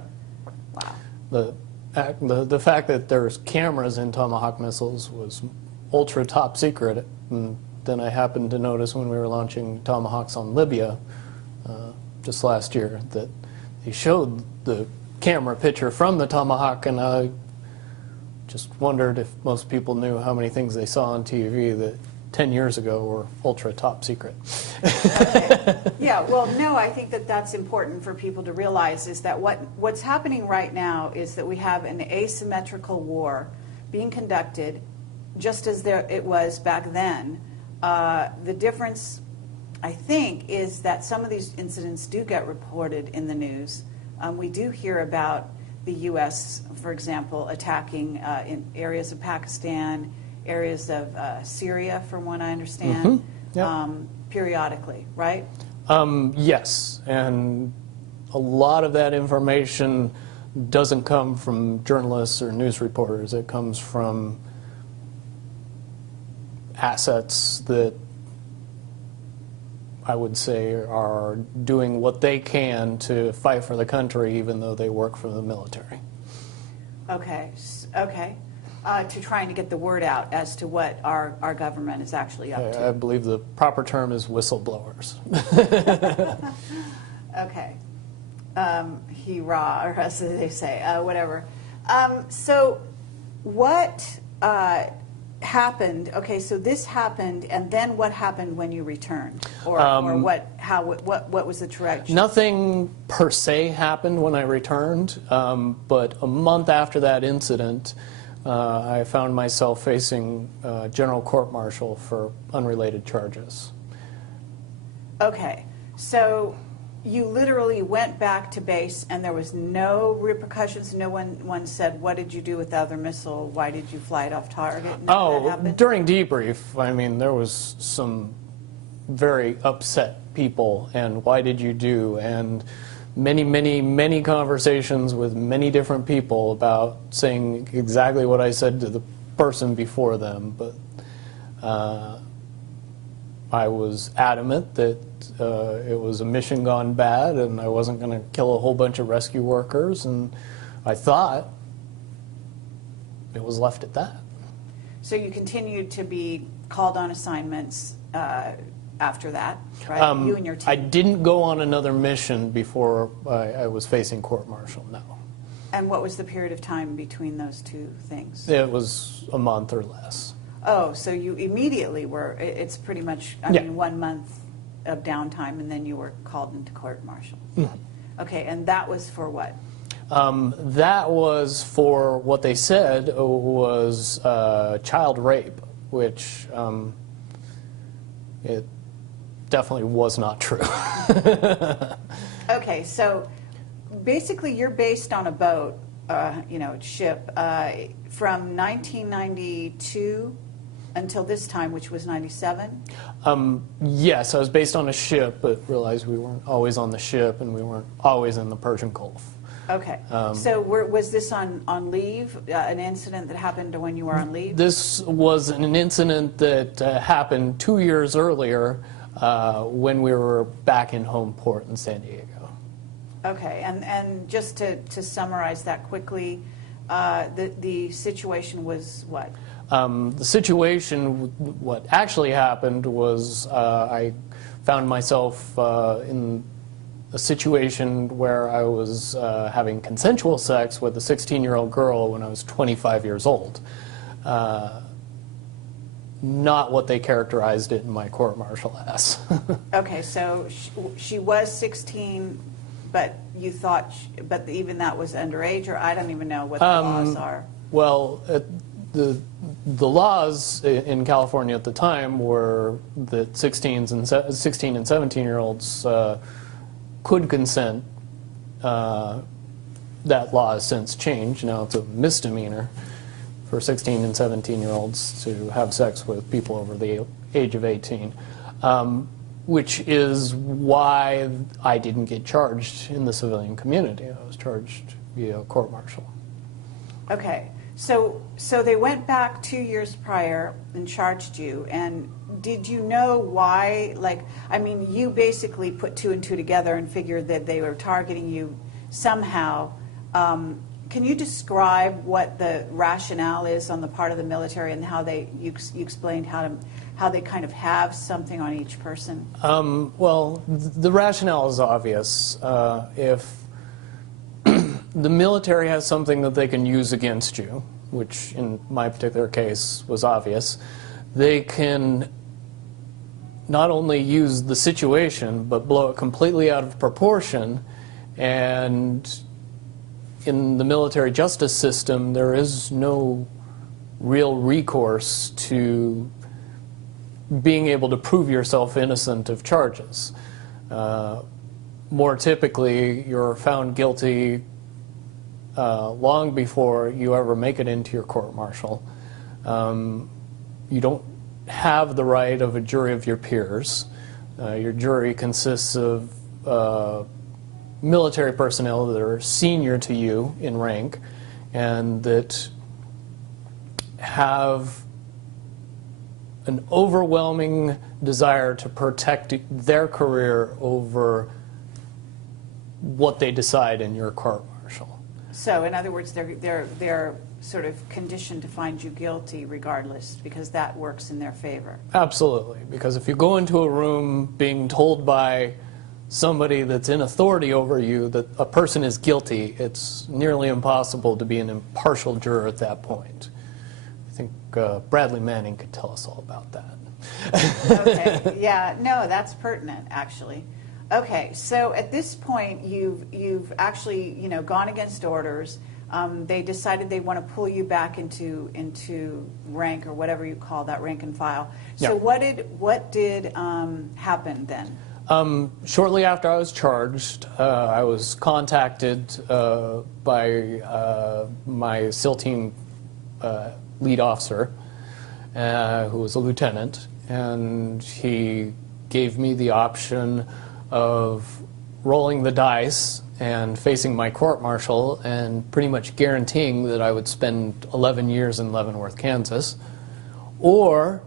Wow. The fact that there's cameras in Tomahawk missiles was ultra top secret. And then I happened to notice when we were launching Tomahawks on Libya just last year that they showed the camera picture from the Tomahawk, and I just wondered if most people knew how many things they saw on TV that 10 years ago were ultra top secret. Okay. Yeah, well, no, I think that that's important for people to realize, is that what's happening right now is that we have an asymmetrical war being conducted just as it was back then. The difference, I think, is that some of these incidents do get reported in the news. We do hear about the U.S., for example, attacking in areas of Pakistan, areas of Syria, from what I understand, periodically, right? Yes, and a lot of that information doesn't come from journalists or news reporters. It comes from assets that I would say are doing what they can to fight for the country, even though they work for the military. Okay, okay. To trying to get the word out as to what our government is actually up to. I believe the proper term is whistleblowers. Okay. Hurrah, or as they say, whatever. So what happened? Okay, so this happened, and then what happened when you returned? Or what was the trajectory? Nothing per se happened when I returned, but a month after that incident, I found myself facing general court-martial for unrelated charges. Okay, so you literally went back to base and there was no repercussions? No one said, what did you do with the other missile? Why did you fly it off target? During debrief, I mean, there was some very upset people, and why did you do, and many conversations with many different people about saying exactly what I said to the person before them, but I was adamant that it was a mission gone bad and I wasn't going to kill a whole bunch of rescue workers, and I thought it was left at that. So you continued to be called on assignments after that, right? You and your team. I didn't go on another mission before I was facing court-martial, no. And what was the period of time between those two things? It was a month or less. Oh, so you immediately were, it's pretty much, I mean, 1 month of downtime, and then you were called into court-martial. Mm-hmm. Okay, and that was for what? That was for what they said was child rape, which it definitely was not true. Okay, so basically you're based on a boat, ship, from 1992 until this time, which was 97? Yes, I was based on a ship, but realized we weren't always on the ship and we weren't always in the Persian Gulf. Okay, so was this on leave, an incident that happened when you were on leave? This was an incident that happened 2 years earlier when we were back in home port in San Diego. Okay, and just to summarize that quickly, the situation was what? The situation, what actually happened was I found myself in a situation where I was having consensual sex with a 16-year-old girl when I was 25 years old. Not what they characterized it in my court-martial as. Okay, so she was 16, but you thought, but even that was underage, or I don't even know what the laws are. Well, the laws in California at the time were that 16 and 17-year-olds could consent. That law has since changed. Now it's a misdemeanor for 16 and 17-year-olds to have sex with people over the age of 18, which is why I didn't get charged in the civilian community. I was charged via court-martial. Okay. So they went back 2 years prior and charged you, and did you know why? Like, I mean, you basically put two and two together and figured that they were targeting you somehow. Can you describe what the rationale is on the part of the military and how you explained how they kind of have something on each person? Well, the rationale is obvious. If the military has something that they can use against you, which in my particular case was obvious, they can not only use the situation but blow it completely out of proportion. And in the military justice system, there is no real recourse to being able to prove yourself innocent of charges. More typically, you're found guilty long before you ever make it into your court-martial. You don't have the right of a jury of your peers. Your jury consists of military personnel that are senior to you in rank and that have an overwhelming desire to protect their career over what they decide in your court-martial. So, in other words, they're sort of conditioned to find you guilty regardless, because that works in their favor. Absolutely, because if you go into a room being told by somebody that's in authority over you that a person is guilty, it's nearly impossible to be an impartial juror at that point. I think Bradley Manning could tell us all about that. Okay, yeah, no, that's pertinent, actually. Okay, so at this point, you've actually, gone against orders. They decided they want to pull you back into rank, or whatever you call that, rank and file. So yeah. what did happen then? Shortly after I was charged, I was contacted by my SEAL team lead officer, who was a lieutenant, and he gave me the option of rolling the dice and facing my court-martial and pretty much guaranteeing that I would spend 11 years in Leavenworth, Kansas, or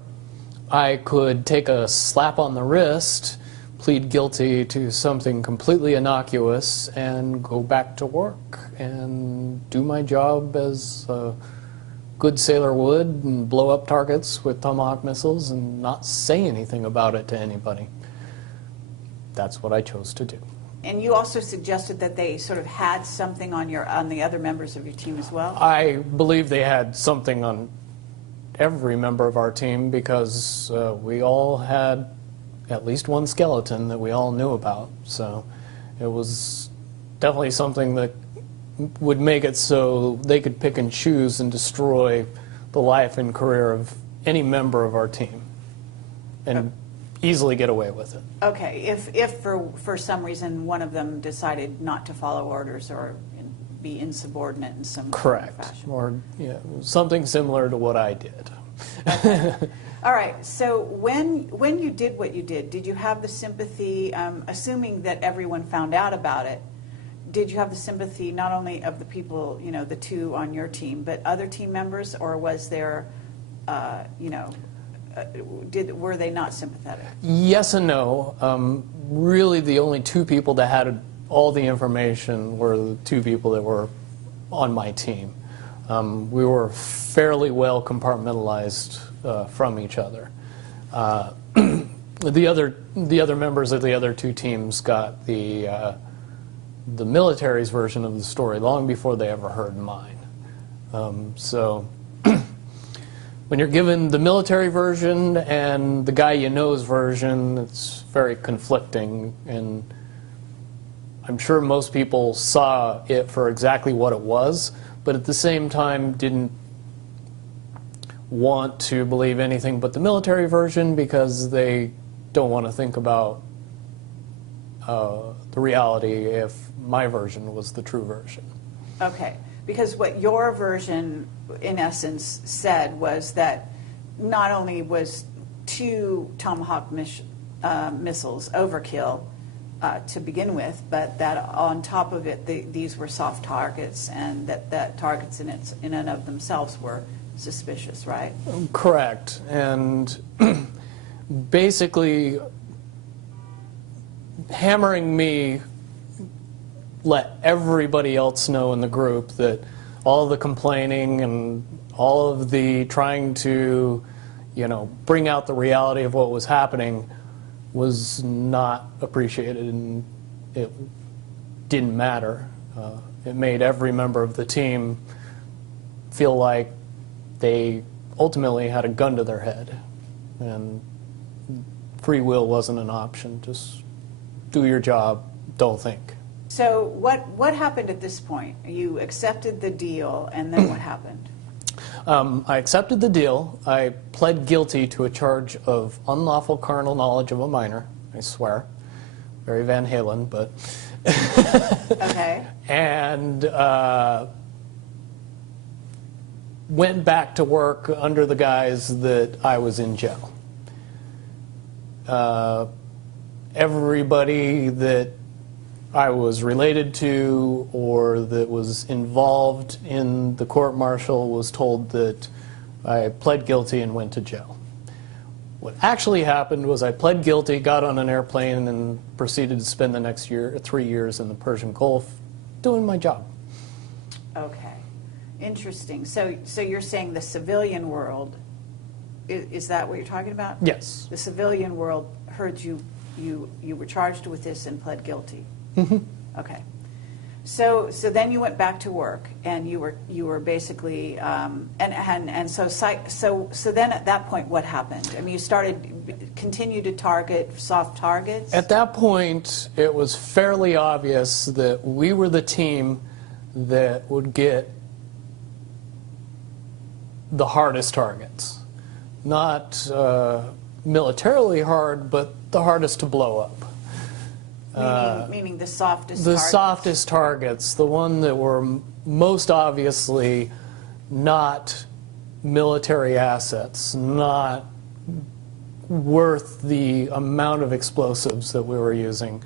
I could take a slap on the wrist, plead guilty to something completely innocuous, and go back to work and do my job as a good sailor would and blow up targets with Tomahawk missiles and not say anything about it to anybody. That's what I chose to do. And you also suggested that they sort of had something on the other members of your team as well? I believe they had something on every member of our team, because we all had at least one skeleton that we all knew about. So it was definitely something that would make it so they could pick and choose and destroy the life and career of any member of our team and easily get away with it. Okay, if for some reason one of them decided not to follow orders or be insubordinate in some Correct. fashion. Or something similar to what I did. Okay. All right, so when you did what you did you have the sympathy, assuming that everyone found out about it, did you have the sympathy not only of the people, the two on your team, but other team members, or was there, were they not sympathetic? Yes and no. Really, the only two people that had all the information were the two people that were on my team. We were fairly well compartmentalized from each other. The other members of the other two teams got the military's version of the story long before they ever heard mine. So when you're given the military version and the guy you know's version, it's very conflicting, and I'm sure most people saw it for exactly what it was, but at the same time didn't want to believe anything but the military version because they don't want to think about the reality if my version was the true version. Okay, because what your version, in essence, said was that not only was 2 Tomahawk missiles overkill to begin with, but that on top of it, these were soft targets, and that targets in and of themselves were suspicious, right? Correct. And basically hammering me let everybody else know in the group that all the complaining and all of the trying to, bring out the reality of what was happening was not appreciated, and it didn't matter. It made every member of the team feel like they ultimately had a gun to their head, and free will wasn't an option. Just do your job, don't think. So what happened at this point? You accepted the deal, and then what happened? I accepted the deal. I pled guilty to a charge of unlawful carnal knowledge of a minor. I swear. Very Van Halen, but... Okay. And went back to work under the guise that I was in jail. Everybody that I was related to or that was involved in the court-martial was told that I pled guilty and went to jail. What actually happened was I pled guilty, got on an airplane, and proceeded to spend the next 3 years in the Persian Gulf doing my job. Okay. Interesting. So you're saying the civilian world, is that what you're talking about? Yes. The civilian world heard you were charged with this and pled guilty. Mm-hmm. Okay. So then you went back to work, and you were basically so then at that point what happened? I mean, you continued to target soft targets? At that point, it was fairly obvious that we were the team that would get the hardest targets. Not militarily hard, but the hardest to blow up. Meaning the softest the targets? The softest targets, the one that were most obviously not military assets, not worth the amount of explosives that we were using.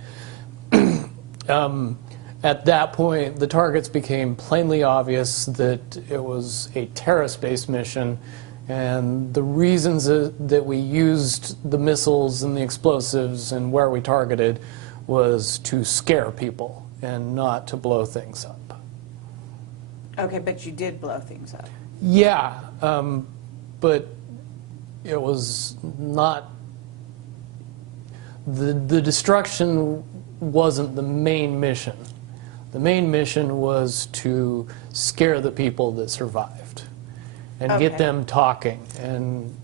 At that point, the targets became plainly obvious that it was a terrorist-based mission, and the reasons that we used the missiles and the explosives and where we targeted was to scare people and not to blow things up. Okay, but you did blow things up. Yeah, but it was not... The destruction wasn't the main mission. The main mission was to scare the people that survived and get them talking. And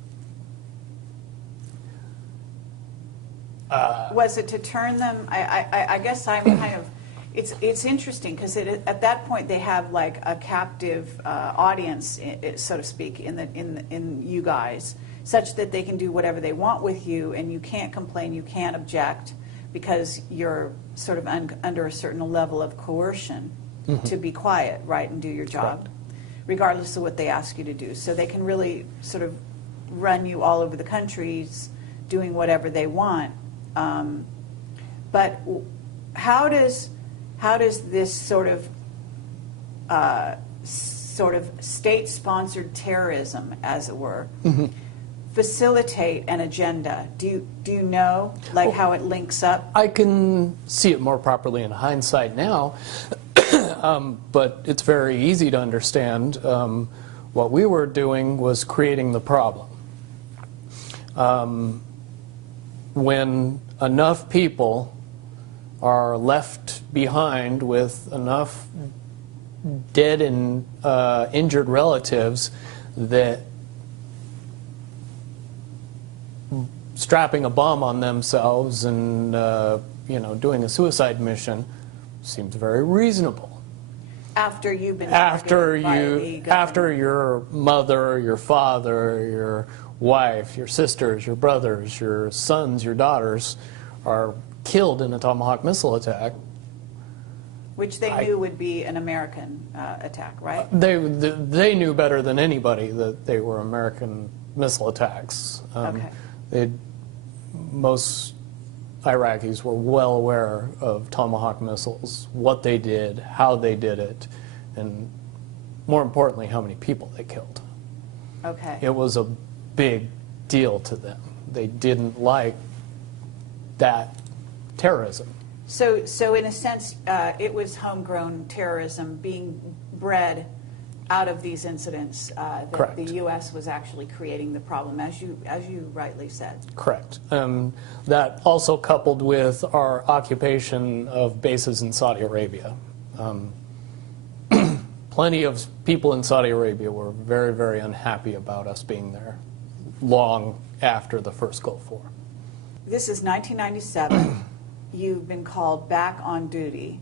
was it to turn them? I guess I'm kind of It's interesting because at that point they have like a captive audience, so to speak, in you guys, such that they can do whatever they want with you, and you can't complain, you can't object, because you're sort of under a certain level of coercion to be quiet, right, and do your job, regardless of what they ask you to do. So they can really sort of run you all over the countries, doing whatever they want. But how does this sort of state-sponsored terrorism, as it were, facilitate an agenda? Do you know, like, how it links up? I can see it more properly in hindsight now, but it's very easy to understand. What we were doing was creating the problem. When enough people are left behind with enough dead and injured relatives that strapping a bomb on themselves and doing a suicide mission seems very reasonable. After you've been after after your mother, your father, your wife, your sisters, your brothers, your sons, your daughters are killed in a Tomahawk missile attack, which they knew would be an American attack, right? They knew better than anybody that they were American missile attacks. Most Iraqis were well aware of Tomahawk missiles, what they did, how they did it, and more importantly, how many people they killed. Okay. It was a big deal to them. They didn't like that terrorism. So in a sense, it was homegrown terrorism being bred out of these incidents that Correct. The U.S. was actually creating the problem, as you rightly said. Correct. That also coupled with our occupation of bases in Saudi Arabia. Plenty of people in Saudi Arabia were very, very unhappy about us being there long after the first Gulf War. This is 1997. You've been called back on duty.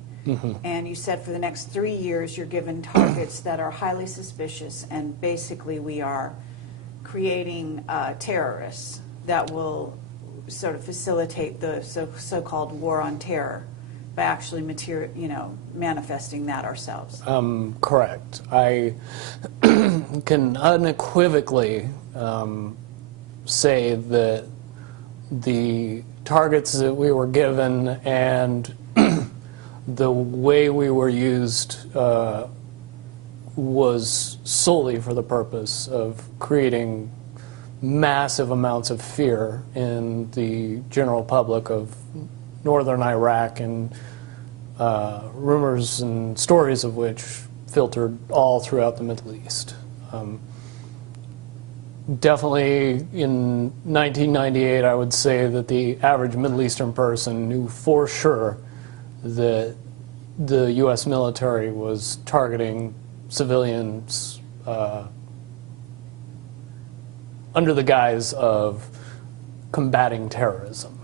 And you said for the next 3 years you're given targets that are highly suspicious, and basically we are creating terrorists that will sort of facilitate the so-called war on terror by actually manifesting that ourselves. Correct. I can unequivocally say that the targets that we were given and the way we were used was solely for the purpose of creating massive amounts of fear in the general public of northern Iraq, and rumors and stories of which filtered all throughout the Middle East. Definitely in 1998, I would say that the average Middle Eastern person knew for sure that the U.S. military was targeting civilians under the guise of combating terrorism.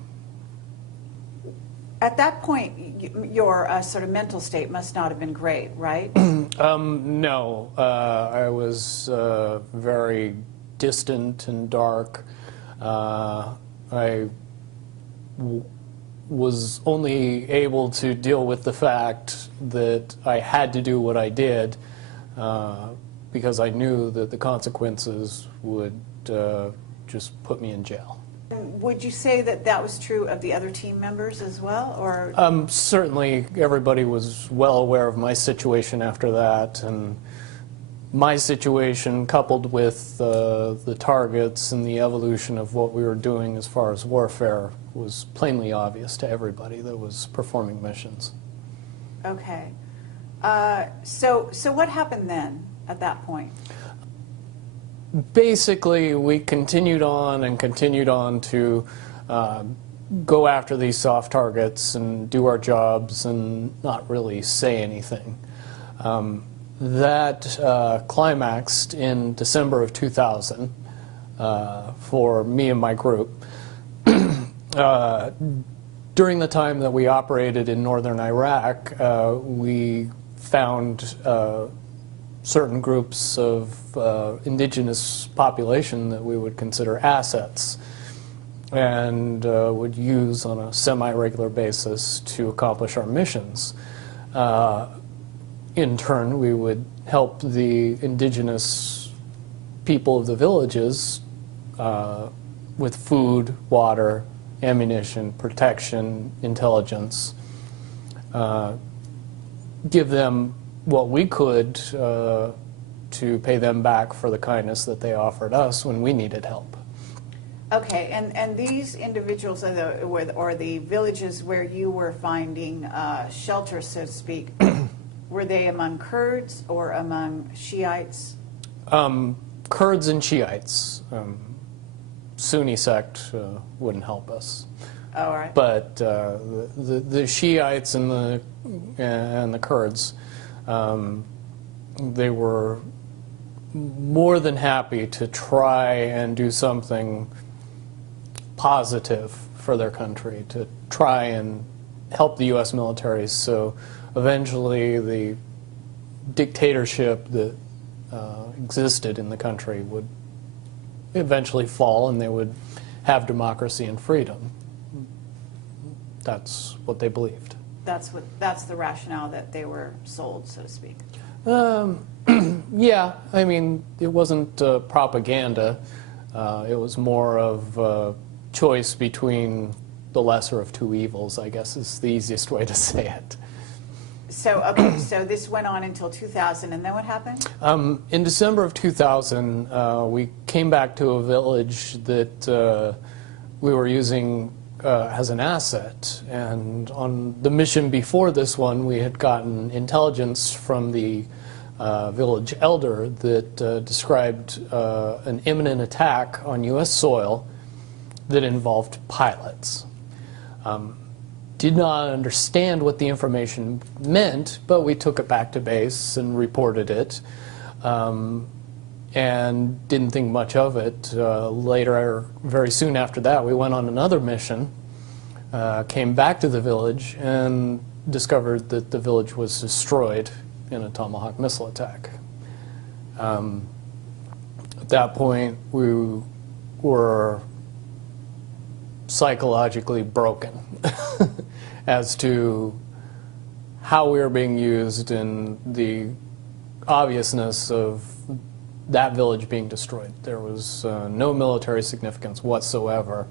At that point, your sort of mental state must not have been great, right? No. I was very distant and dark. I was only able to deal with the fact that I had to do what I did because I knew that the consequences would just put me in jail. Would you say that that was true of the other team members as well, or? Certainly, everybody was well aware of my situation after that, and my situation coupled with the targets and the evolution of what we were doing as far as warfare was plainly obvious to everybody that was performing missions. Okay. So what happened then at that point? Basically, we continued on to go after these soft targets and do our jobs and not really say anything. That climaxed in December of 2000 for me and my group. during the time that we operated in northern Iraq, we found certain groups of indigenous population that we would consider assets and would use on a semi-regular basis to accomplish our missions. In turn, we would help the indigenous people of the villages with food, water, ammunition, protection, intelligence, give them what we could to pay them back for the kindness that they offered us when we needed help. Okay, and these individuals or the villages where you were finding shelter, so to speak, were they among Kurds or among Shiites? Kurds and Shiites. Sunni sect wouldn't help us. Oh, all right. But the Shiites and the Kurds, they were more than happy to try and do something positive for their country, to try and help the U.S. military. So eventually the dictatorship that existed in the country would eventually fall and they would have democracy and freedom. That's what they believed. That's the rationale that they were sold, so to speak. Yeah, I mean, it wasn't propaganda. It was more of a choice between the lesser of two evils, I guess is the easiest way to say it. So, okay, so this went on until 2000, and then what happened? In December of 2000, we came back to a village that we were using as an asset. And on the mission before this one, we had gotten intelligence from the village elder that described an imminent attack on U.S. soil that involved pilots. Did not understand what the information meant, but we took it back to base and reported it, and didn't think much of it. Later, very soon after that, we went on another mission, came back to the village, and discovered that the village was destroyed in a Tomahawk missile attack. At that point, we were psychologically broken as to how we were being used and the obviousness of that village being destroyed. There was no military significance whatsoever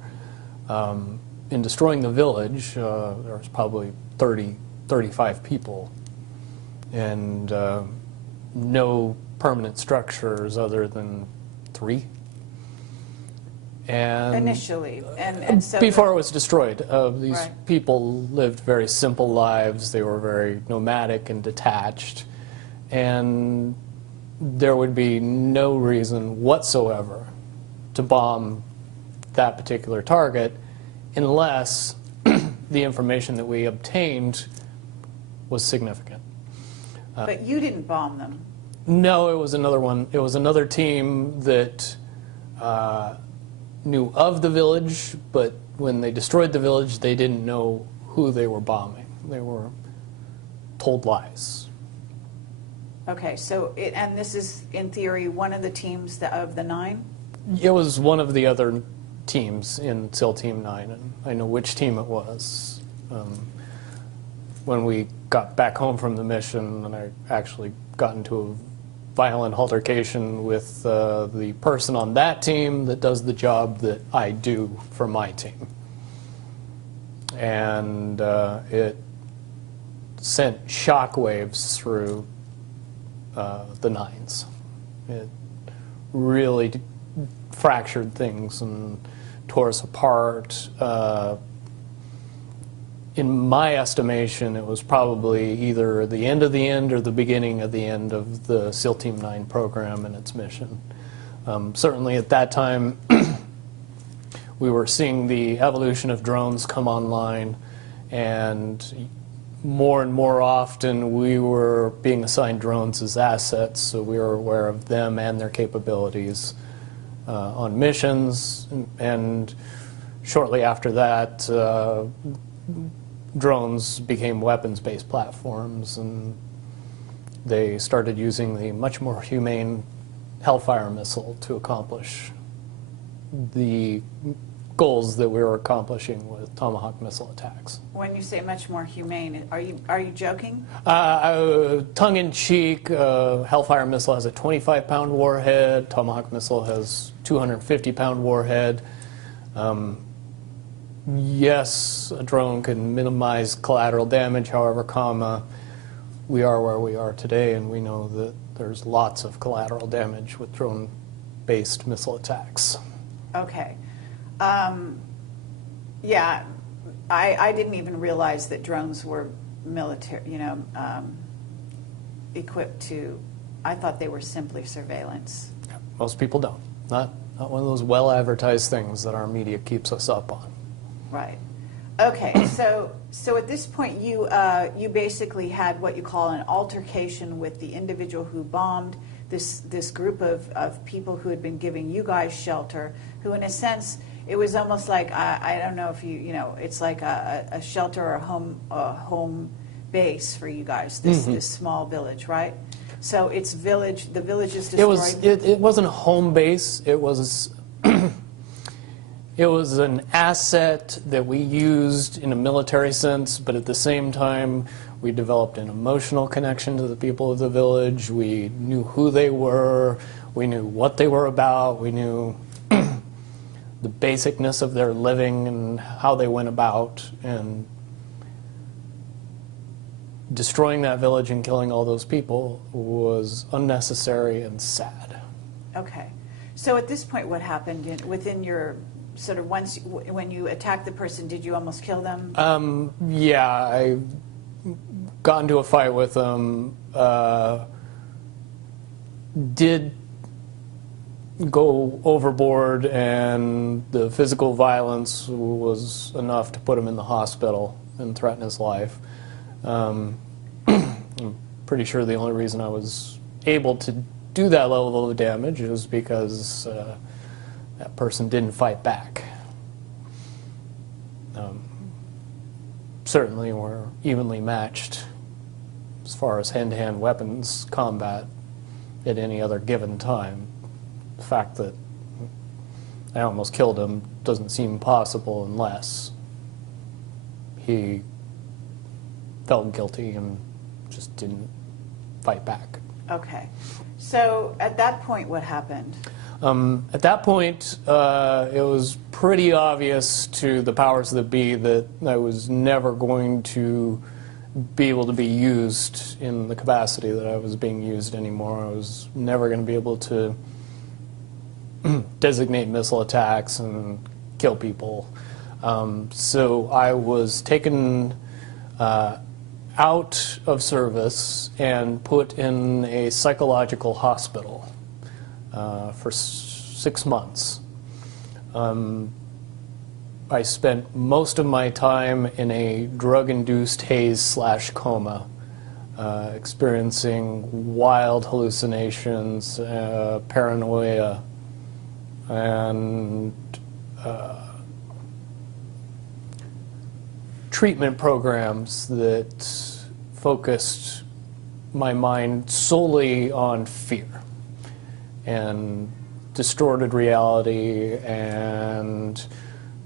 in destroying the village. There was probably 30, 35 people and no permanent structures other than 3. And initially, and so before it was destroyed, these right. people lived very simple lives. They were very nomadic and detached, and there would be no reason whatsoever to bomb that particular target unless the information that we obtained was significant. But you didn't bomb them. No, it was another one. It was another team that knew of the village, but when they destroyed the village, they didn't know who they were bombing. They were told lies. Okay, so and this is, in theory, one of the teams of the 9? It was one of the other teams in SEAL Team 9, and I know which team it was. When we got back home from the mission, and I actually got into a violent altercation with the person on that team that does the job that I do for my team. And it sent shockwaves through the 9s. It really fractured things and tore us apart. In my estimation, it was probably either the end of the end or the beginning of the end of the SEAL Team 9 program and its mission. Certainly at that time, we were seeing the evolution of drones come online, and more often we were being assigned drones as assets, so we were aware of them and their capabilities on missions. And shortly after that, drones became weapons-based platforms, and they started using the much more humane Hellfire missile to accomplish the goals that we were accomplishing with Tomahawk missile attacks. When you say much more humane, are you joking? Tongue-in-cheek, Hellfire missile has a 25-pound warhead. Tomahawk missile has 250-pound warhead. Yes, a drone can minimize collateral damage. However, we are where we are today, and we know that there's lots of collateral damage with drone-based missile attacks. Okay. Yeah, I didn't even realize that drones were military, equipped to. I thought they were simply surveillance. Yeah, most people don't. Not one of those well-advertised things that our media keeps us up on. Right. Okay. So at this point, you basically had what you call an altercation with the individual who bombed this group of people who had been giving you guys shelter. Who, in a sense, it was almost like I don't know if it's like a shelter or a home base for you guys. This small village, right? So the village is destroyed. It wasn't a home base. It was. It was an asset that we used in a military sense, but at the same time, we developed an emotional connection to the people of the village. We knew who they were. We knew what they were about. We knew the basicness of their living and how they went about. And destroying that village and killing all those people was unnecessary and sad. Okay. So at this point, what happened within your sort of when you attacked the person, did you almost kill them? Yeah, I got into a fight with them. Did go overboard, and the physical violence was enough to put him in the hospital and threaten his life. I'm pretty sure the only reason I was able to do that level of damage is because that person didn't fight back. Certainly we're evenly matched as far as hand-to-hand weapons combat at any other given time. The fact that I almost killed him doesn't seem possible unless he felt guilty and just didn't fight back. Okay. So at that point, what happened? At that point, it was pretty obvious to the powers that be that I was never going to be able to be used in the capacity that I was being used anymore. I was never going to be able to designate missile attacks and kill people. So I was taken out of service and put in a psychological hospital for 6 months. I spent most of my time in a drug-induced haze/coma, experiencing wild hallucinations, paranoia, and treatment programs that focused my mind solely on fear and distorted reality and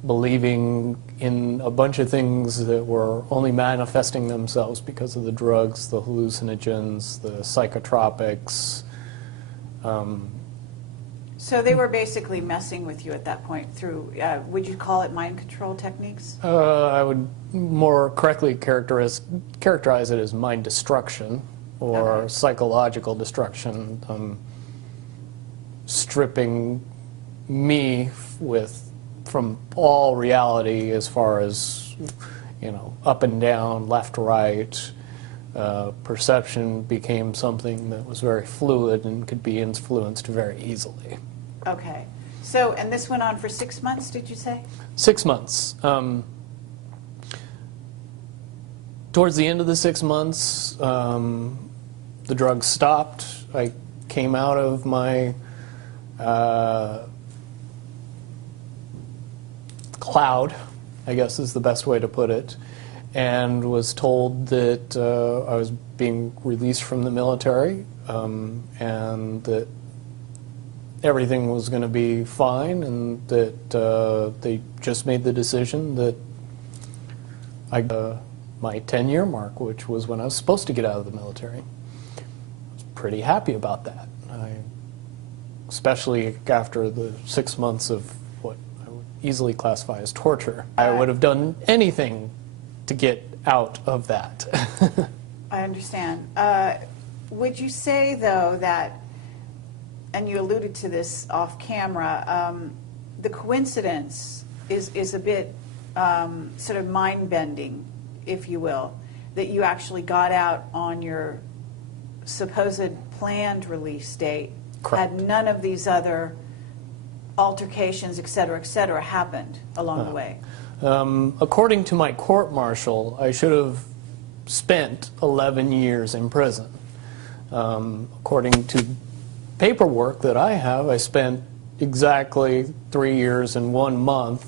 believing in a bunch of things that were only manifesting themselves because of the drugs, the hallucinogens, the psychotropics. So they were basically messing with you at that point through, would you call it mind control techniques? I would more correctly characterize it as mind destruction or psychological destruction, stripping me from all reality as far as, up and down, left, right. Perception became something that was very fluid and could be influenced very easily. Okay. So, and this went on for 6 months, did you say? 6 months. Towards the end of the 6 months, the drugs stopped. I came out of my cloud I guess is the best way to put it, and was told that I was being released from the military, and that everything was going to be fine, and that they just made the decision that my 10-year mark, which was when I was supposed to get out of the military. I was pretty happy about that, especially after the 6 months of what I would easily classify as torture. I would have done anything to get out of that. I understand. Would you say, though, that, and you alluded to this off camera, the coincidence is a bit sort of mind-bending, if you will, that you actually got out on your supposed planned release date? Correct. Had none of these other altercations, et cetera, happened along the way? According to my court-martial, I should have spent 11 years in prison. According to paperwork that I have, I spent exactly 3 years and 1 month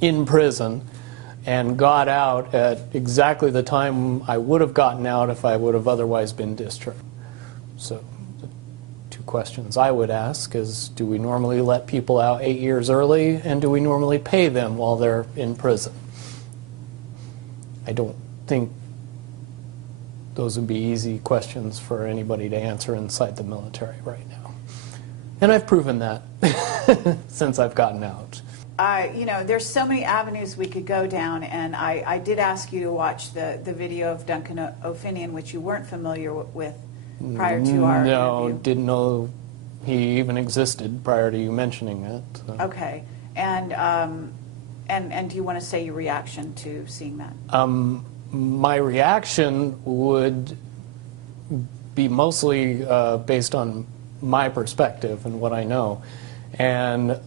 in prison and got out at exactly the time I would have gotten out if I would have otherwise been discharged. So the two questions I would ask is, do we normally let people out 8 years early, and do we normally pay them while they're in prison? I don't think those would be easy questions for anybody to answer inside the military right now. And I've proven that since I've gotten out. You know, there's so many avenues we could go down, and I did ask you to watch the video of Duncan O'Finian, which you weren't familiar with prior to our No, interview. didn't know he even existed prior to you mentioning it. So. Okay, and do you want to say your reaction to seeing that? My reaction would be mostly based on my perspective and what I know. And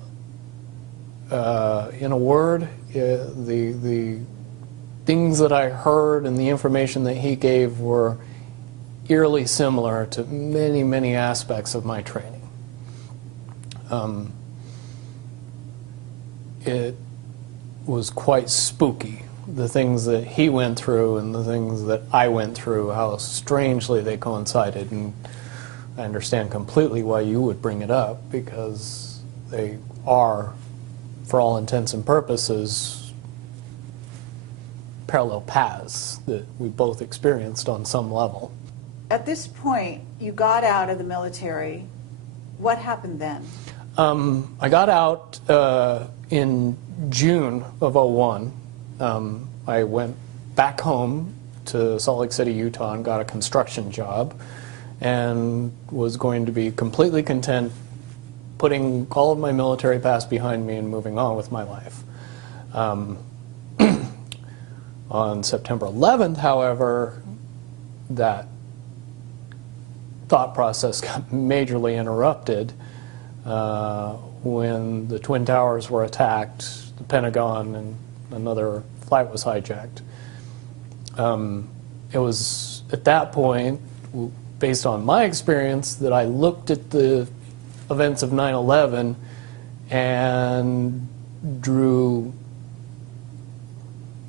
in a word, the things that I heard and the information that he gave were eerily similar to many, many aspects of my training. It was quite spooky, the things that he went through and the things that I went through, how strangely they coincided. And I understand completely why you would bring it up, because they are, for all intents and purposes, parallel paths that we both experienced on some level. At this point, you got out of the military. What happened then? I got out in June of '01. I went back home to Salt Lake City, Utah, and got a construction job, and was going to be completely content putting all of my military past behind me and moving on with my life. On September 11th, however, that thought process got majorly interrupted when the Twin Towers were attacked, the Pentagon, and another flight was hijacked. It was at that point, based on my experience, that I looked at the events of 9/11 and drew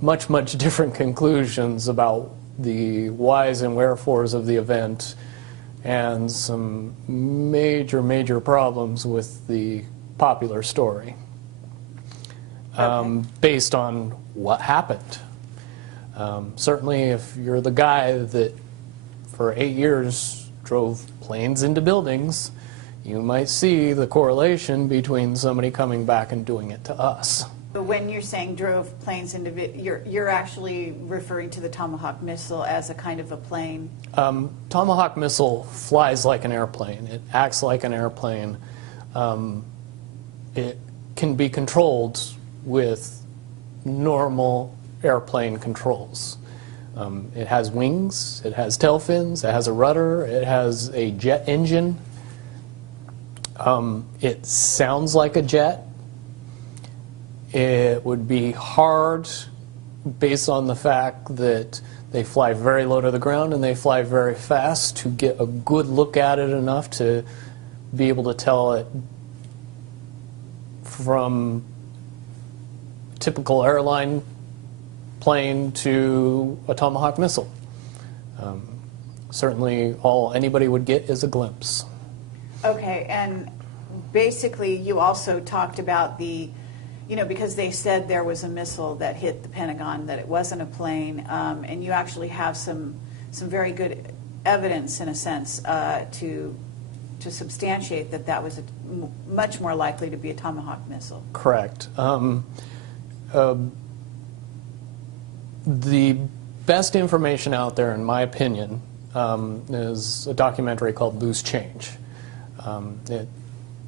much, much different conclusions about the whys and wherefores of the event, and some major, major problems with the popular story. Based on what happened. Certainly if you're the guy that for 8 years drove planes into buildings, you might see the correlation between somebody coming back and doing it to us. But when you're saying drove planes into, you're actually referring to the Tomahawk missile as a kind of a plane? Tomahawk missile flies like an airplane. It acts like an airplane. It can be controlled with normal airplane controls. It has wings, it has tail fins, it has a rudder, it has a jet engine. It sounds like a jet. It would be hard, based on the fact that they fly very low to the ground and they fly very fast, to get a good look at it enough to be able to tell it from typical airline plane to a Tomahawk missile. Certainly all anybody would get is a glimpse. Okay, and basically you also talked about the, because they said there was a missile that hit the Pentagon, that it wasn't a plane, and you actually have some very good evidence, in a sense, to substantiate that that was much more likely to be a Tomahawk missile. Correct. The best information out there, in my opinion, is a documentary called Loose Change. It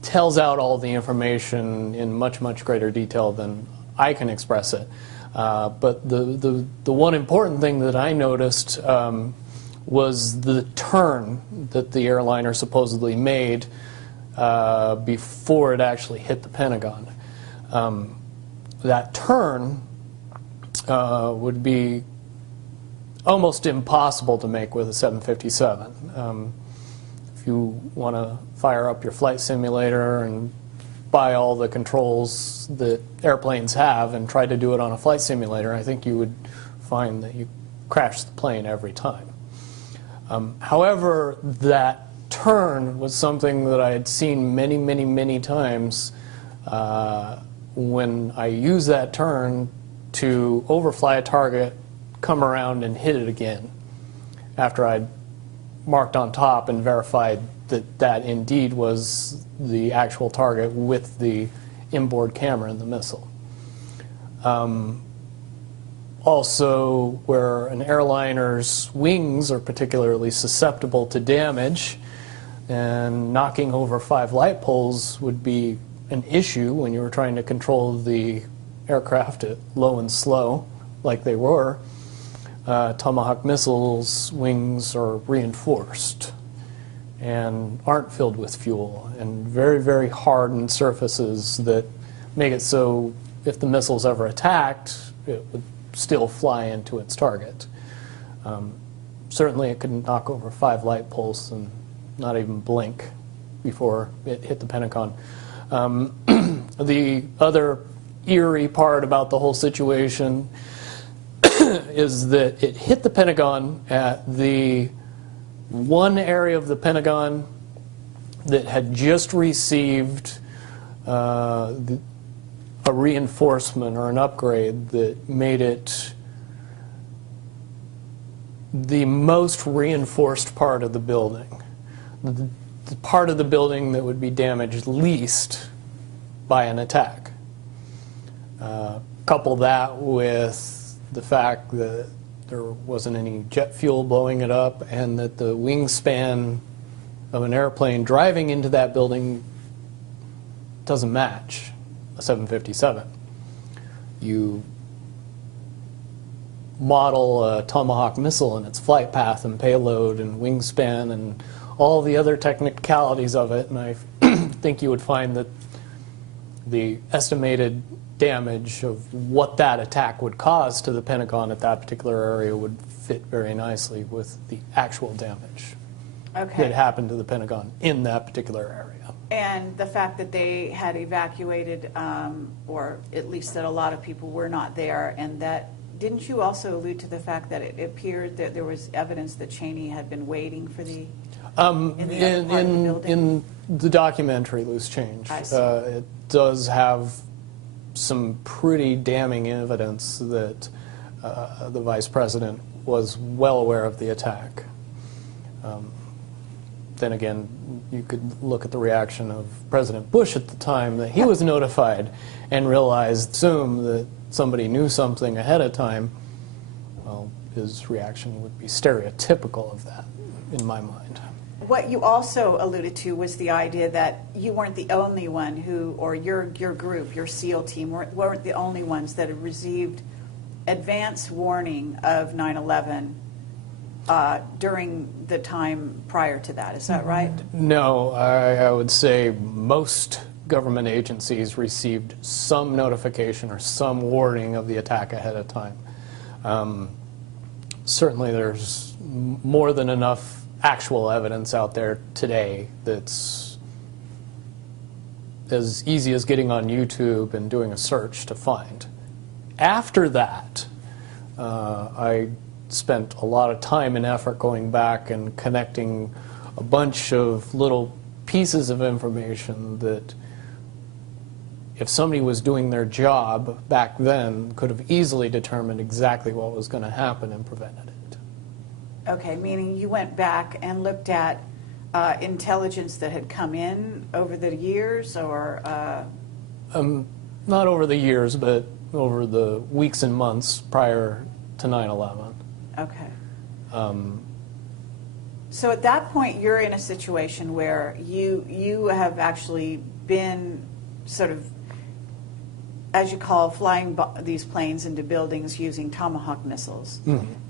tells out all the information in much, much greater detail than I can express it. But the one important thing that I noticed was the turn that the airliner supposedly made before it actually hit the Pentagon. That turn would be almost impossible to make with a 757. If you want to fire up your flight simulator and buy all the controls that airplanes have and try to do it on a flight simulator, I think you would find that you crash the plane every time. However, that turn was something that I had seen many, many, many times when I used that turn to overfly a target, come around and hit it again after I'd marked on top and verified that that indeed was the actual target with the inboard camera in the missile. Also, where an airliner's wings are particularly susceptible to damage, and knocking over 5 light poles would be an issue when you were trying to control the aircraft at low and slow, like they were. Tomahawk missiles' wings are reinforced and aren't filled with fuel, and very, very hardened surfaces that make it so if the missile's ever attacked, it would still fly into its target. Certainly it could knock over 5 light poles and not even blink before it hit the Pentagon. The other eerie part about the whole situation is that it hit the Pentagon at the one area of the Pentagon that had just received a reinforcement or an upgrade that made it the most reinforced part of the building. The part of the building that would be damaged least by an attack. Couple that with the fact that there wasn't any jet fuel blowing it up, and that the wingspan of an airplane driving into that building doesn't match a 757. You model a Tomahawk missile and its flight path and payload and wingspan and all the other technicalities of it, and I think you would find that the estimated damage of what that attack would cause to the Pentagon at that particular area would fit very nicely with the actual damage that happened to the Pentagon in that particular area. And the fact that they had evacuated, or at least that a lot of people were not there, and that, didn't you also allude to the fact that it appeared that there was evidence that Cheney had been waiting for the, in the documentary Loose Change, it does have some pretty damning evidence that the vice president was well aware of the attack. Then again, you could look at the reaction of President Bush at the time that he was notified and realized, assume that somebody knew something ahead of time. Well, his reaction would be stereotypical of that, in my mind. What you also alluded to was the idea that you weren't the only one who, or your group, your SEAL team, weren't the only ones that had received advance warning of 9/11 during the time prior to that. Is that right? No, I would say most government agencies received some notification or some warning of the attack ahead of time. Certainly there's more than enough actual evidence out there today that's as easy as getting on YouTube and doing a search to find. after that, I spent a lot of time and effort going back and connecting a bunch of little pieces of information that, if somebody was doing their job back then, could have easily determined exactly what was going to happen and prevented it. Okay, meaning you went back and looked at intelligence that had come in over the years, or? Not over the years, but over the weeks and months prior to 9/11. Okay. So at that point, you're in a situation where you have actually been sort of, as you call, flying these planes into buildings using Tomahawk missiles.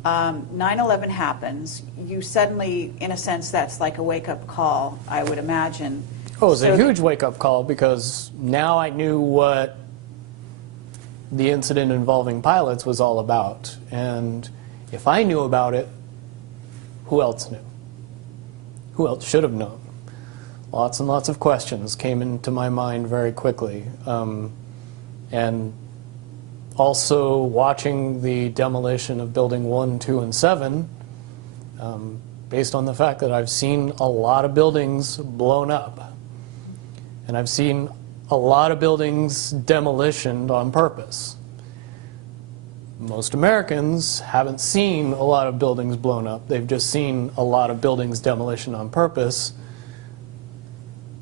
9/11 happens. You suddenly, in a sense, that's like a wake-up call, I would imagine. Oh, it was a huge wake-up call, because now I knew what the incident involving pilots was all about. And if I knew about it, who else knew? Who else should have known? Lots and lots of questions came into my mind very quickly. And also watching the demolition of Building 1, 2, and 7, based on the fact that I've seen a lot of buildings blown up. And I've seen a lot of buildings demolitioned on purpose. Most Americans haven't seen a lot of buildings blown up. They've just seen a lot of buildings demolition on purpose,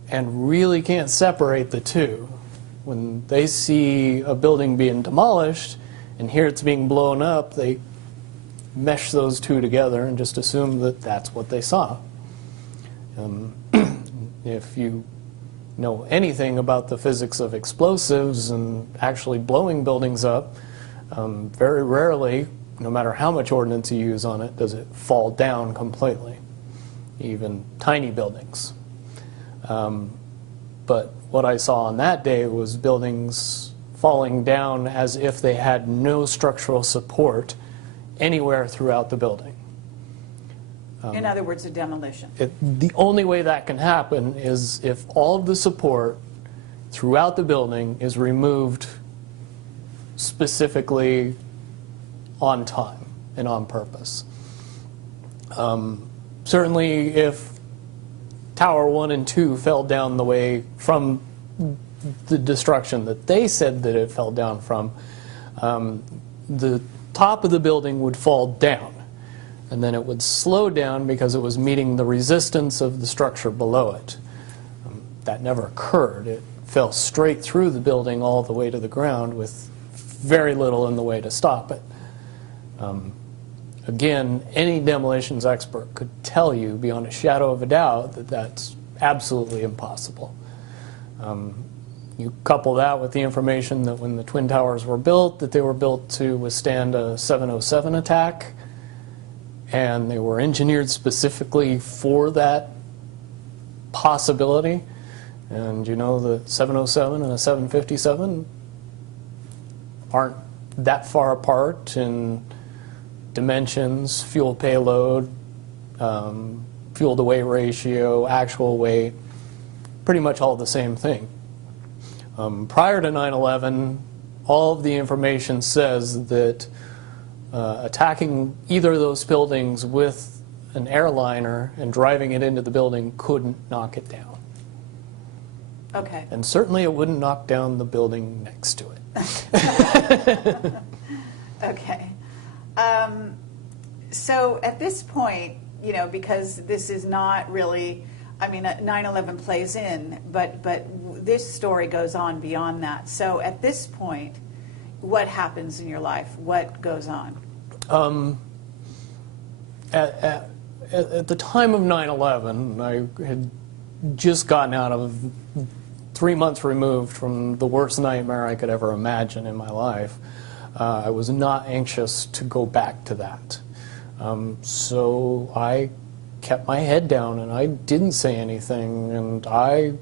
and really can't separate the two. When they see a building being demolished and hear it's being blown up, they mesh those two together and just assume that that's what they saw. If you know anything about the physics of explosives and actually blowing buildings up, very rarely, no matter how much ordnance you use on it, does it fall down completely, even tiny buildings. But what I saw on that day was buildings falling down as if they had no structural support anywhere throughout the building. In other words, a demolition. The only way that can happen is if all of the support throughout the building is removed specifically on time and on purpose. Certainly if Tower 1 and 2 fell down the way from the destruction that they said that it fell down from, the top of the building would fall down, and then it would slow down because it was meeting the resistance of the structure below it. That never occurred. It fell straight through the building all the way to the ground with very little in the way to stop it. Again, any demolitions expert could tell you beyond a shadow of a doubt that that's absolutely impossible. You couple that with the information that when the Twin Towers were built, that they were built to withstand a 707 attack, and they were engineered specifically for that possibility. And you know, the 707 and a 757 aren't that far apart in dimensions, fuel payload, fuel to weight ratio, actual weight, pretty much all the same thing. Prior to 9/11, all of the information says that attacking either of those buildings with an airliner and driving it into the building couldn't knock it down. Okay. And certainly it wouldn't knock down the building next to it. Okay. So at this point, you know, because this is not really, I mean, 9/11 plays in, but this story goes on beyond that. So at this point, what happens in your life? What goes on? At the time of 9/11, I had just gotten out of 3 months removed from the worst nightmare I could ever imagine in my life. I was not anxious to go back to that. So I kept my head down and I didn't say anything, and I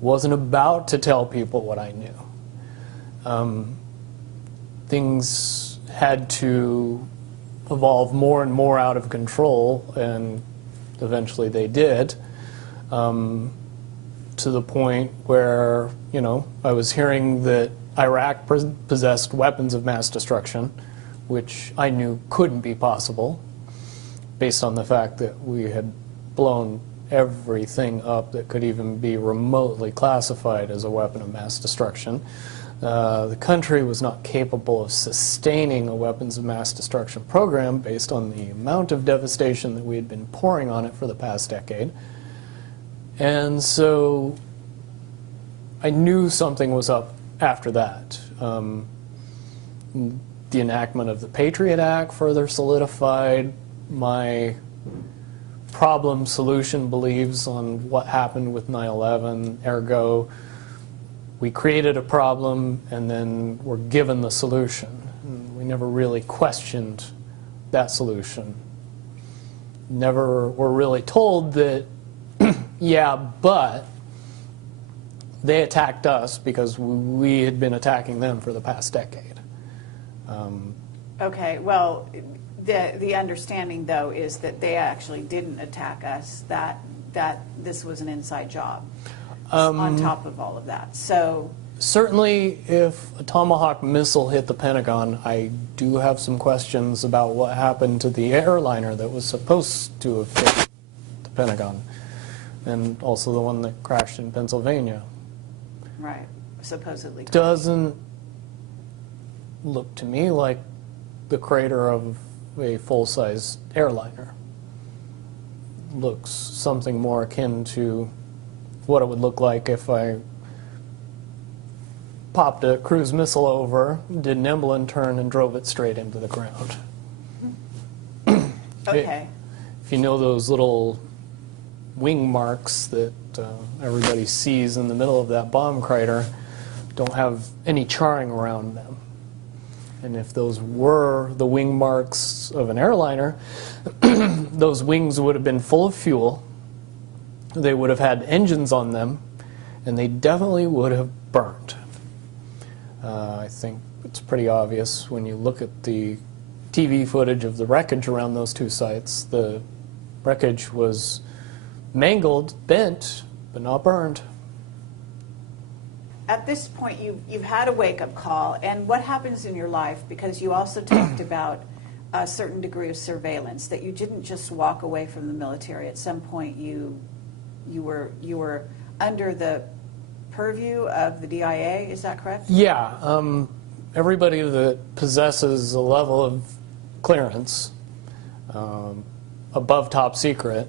wasn't about to tell people what I knew. Things had to evolve more and more out of control, and eventually they did, to the point where, you know, I was hearing that Iraq possessed weapons of mass destruction, which I knew couldn't be possible based on the fact that we had blown everything up that could even be remotely classified as a weapon of mass destruction. The country was not capable of sustaining a weapons of mass destruction program based on the amount of devastation that we had been pouring on it for the past decade. And so I knew something was up after that. The enactment of the Patriot Act further solidified my problem-solution beliefs on what happened with 9/11. Ergo, we created a problem and then were given the solution. And we never really questioned that solution. Never were really told that, yeah, but they attacked us because we had been attacking them for the past decade. Okay, well, the understanding, though, is that they actually didn't attack us, that this was an inside job on top of all of that. So certainly, if a Tomahawk missile hit the Pentagon, I do have some questions about what happened to the airliner that was supposed to have hit the Pentagon, and also the one that crashed in Pennsylvania. right, supposedly. Doesn't look to me like the crater of a full-size airliner. Looks something more akin to what it would look like if I popped a cruise missile over, did an Emblem turn, and drove it straight into the ground. Okay. If you know those little wing marks that everybody sees in the middle of that bomb crater, don't have any charring around them. And if those were the wing marks of an airliner, those wings would have been full of fuel, they would have had engines on them, and they definitely would have burned. I think it's pretty obvious when you look at the TV footage of the wreckage around those two sites. The wreckage was mangled, bent, but not burned. At this point, you've had a wake-up call, and what happens in your life, because you also talked about a certain degree of surveillance, that you didn't just walk away from the military. At some point, you were under the purview of the DIA, is that correct? Yeah. Everybody that possesses a level of clearance above top secret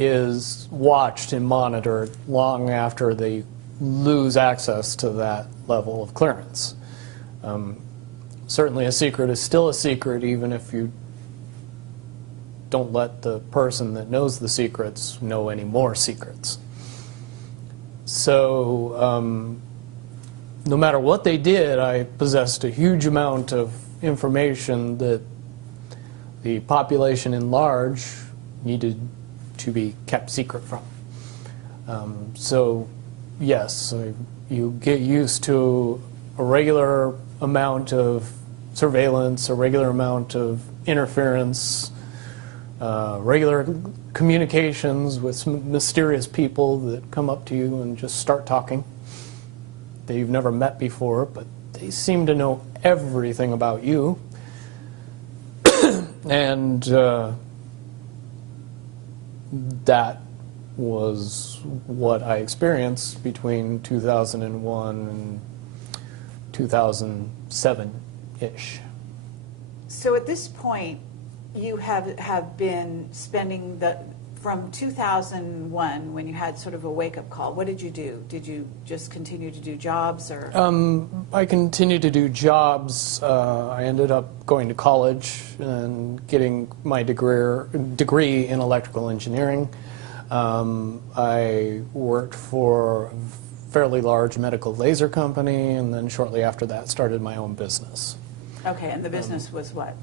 is watched and monitored long after they lose access to that level of clearance. Certainly a secret is still a secret even if you don't let the person that knows the secrets know any more secrets. So no matter what they did, I possessed a huge amount of information that the population in large needed to be kept secret from. So yes, you get used to a regular amount of surveillance, a regular amount of interference, regular communications with some mysterious people that come up to you and just start talking that you've never met before, but they seem to know everything about you. And that was what I experienced between 2001 and 2007-ish. So at this point, you have been spending from 2001, when you had sort of a wake-up call, what did you do? Did you just continue to do jobs, or? I continued to do jobs. I ended up going to college and getting my degree in electrical engineering. I worked for a fairly large medical laser company, and then shortly after that started my own business. Okay, and the business was what?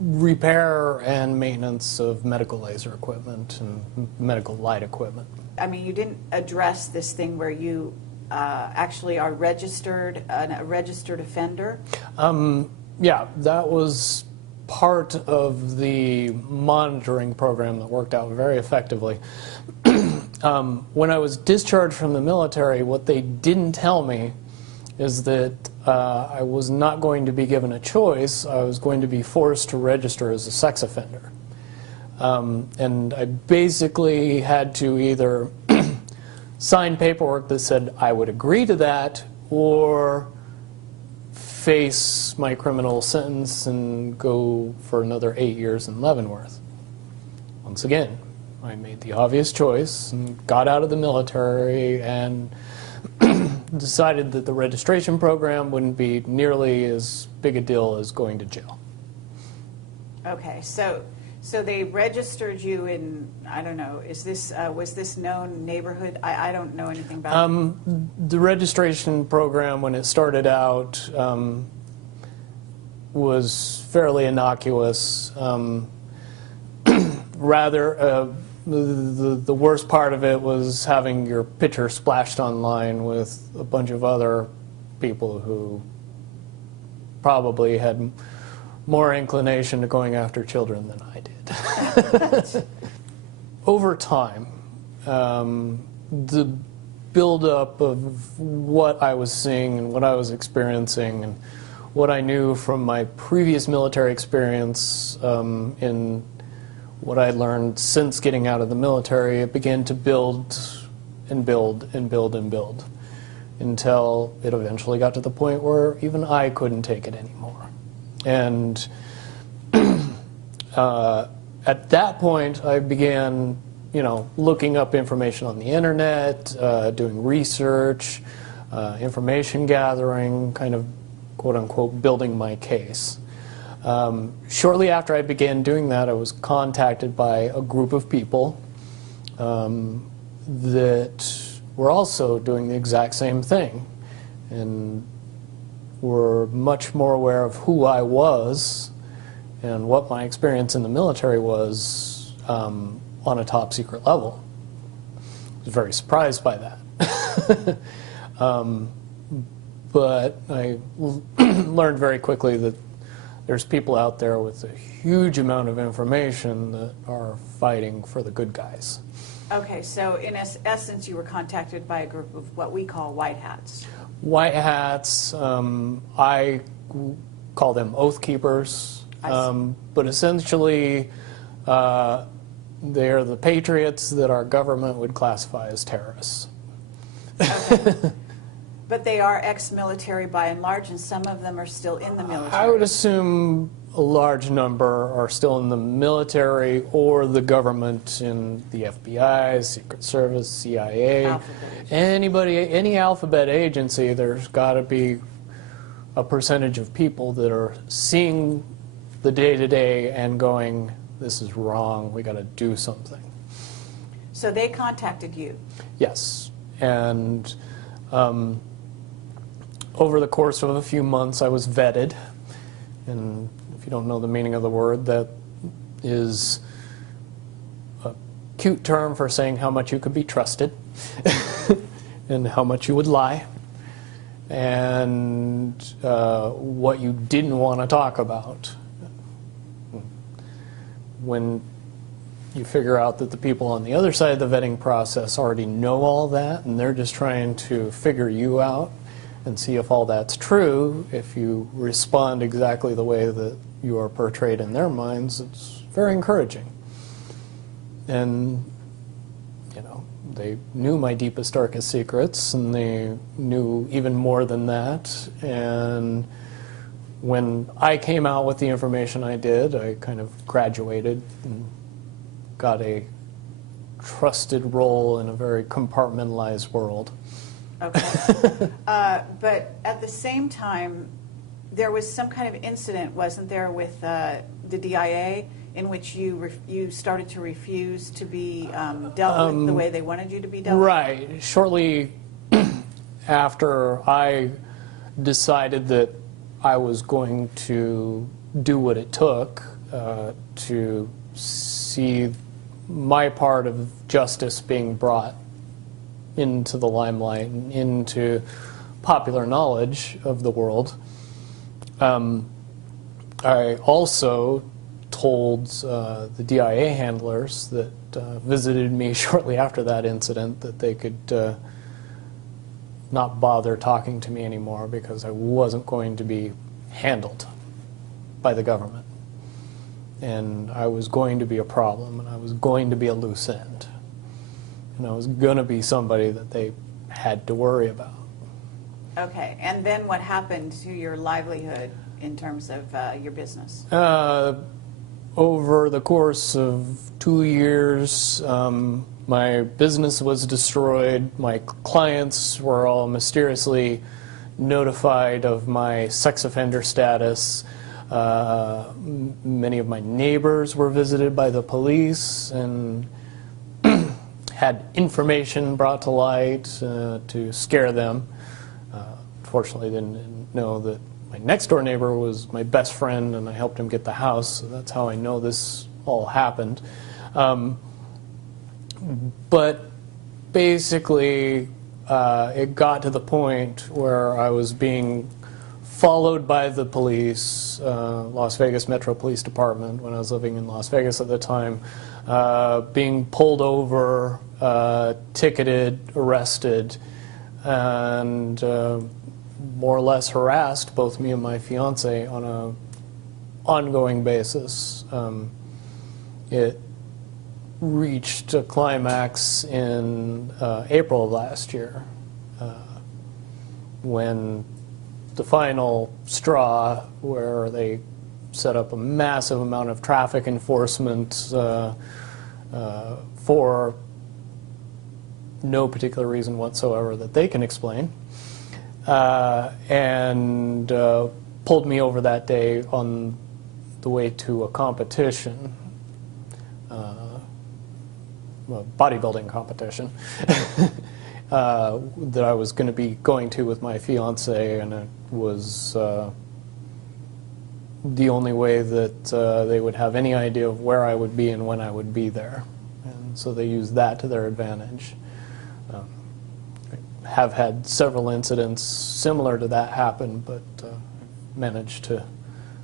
Repair and maintenance of medical laser equipment and medical light equipment. I mean, you didn't address this thing where you actually are a registered offender? Yeah, that was part of the monitoring program that worked out very effectively. When I was discharged from the military, what they didn't tell me is that I was not going to be given a choice. I was going to be forced to register as a sex offender. And I basically had to either sign paperwork that said I would agree to that, or face my criminal sentence and go for another 8 years in Leavenworth. Once again, I made the obvious choice and got out of the military and decided that the registration program wouldn't be nearly as big a deal as going to jail. Okay, so they registered you in, I don't know, is this was this known neighborhood? I don't know anything about it. The registration program, when it started out, was fairly innocuous. Rather, the worst part of it was having your picture splashed online with a bunch of other people who probably had more inclination to going after children than I did. Over time, the buildup of what I was seeing and what I was experiencing and what I knew from my previous military experience in what I learned since getting out of the military, it began to build and build and build and build until it eventually got to the point where even I couldn't take it anymore. And at that point, I began, looking up information on the internet, doing research, information gathering, kind of quote-unquote building my case. Shortly after I began doing that, I was contacted by a group of people that were also doing the exact same thing and were much more aware of who I was and what my experience in the military was on a top secret level. I was very surprised by that. But I learned very quickly that there's people out there with a huge amount of information that are fighting for the good guys. Okay, so in essence, you were contacted by a group of what we call white hats. White hats, I call them oath keepers, but essentially they're the patriots that our government would classify as terrorists. Okay. But they are ex-military by and large, and some of them are still in the military. I would assume a large number are still in the military or the government in the FBI, Secret Service, CIA, any alphabet agency. There's got to be a percentage of people that are seeing the day-to-day and going, this is wrong, we got to do something. So they contacted you? Yes, and over the course of a few months I was vetted, and if you don't know the meaning of the word, that is a cute term for saying how much you could be trusted and how much you would lie and what you didn't want to talk about. When you figure out that the people on the other side of the vetting process already know all that and they're just trying to figure you out and see if all that's true, if you respond exactly the way that you are portrayed in their minds, it's very encouraging. And, they knew my deepest, darkest secrets, and they knew even more than that. And when I came out with the information I did, I kind of graduated and got a trusted role in a very compartmentalized world. Okay. But at the same time, there was some kind of incident, wasn't there, with the DIA in which you started to refuse to be dealt with the way they wanted you to be dealt with? Right. Shortly after I decided that I was going to do what it took to see my part of justice being brought into the limelight and into popular knowledge of the world, I also told the DIA handlers that visited me shortly after that incident that they could not bother talking to me anymore because I wasn't going to be handled by the government. And I was going to be a problem, and I was going to be a loose end. And I was going to be somebody that they had to worry about. Okay, and then what happened to your livelihood in terms of your business? Over the course of 2 years, my business was destroyed. My clients were all mysteriously notified of my sex offender status. Many of my neighbors were visited by the police and had information brought to light to scare them. Fortunately, didn't know that my next door neighbor was my best friend, and I helped him get the house, so that's how I know this all happened. But basically, it got to the point where I was being followed by the police, Las Vegas Metro Police Department, when I was living in Las Vegas at the time, being pulled over, ticketed, arrested, and more or less harassed, both me and my fiance, on an ongoing basis. It reached a climax in April of last year, when the final straw, where they set up a massive amount of traffic enforcement for no particular reason whatsoever that they can explain, and pulled me over that day on the way to a competition, a bodybuilding competition, that I was going to be going to with my fiance, and it was the only way that they would have any idea of where I would be and when I would be there. And so they used that to their advantage. I have had several incidents similar to that happen, but managed to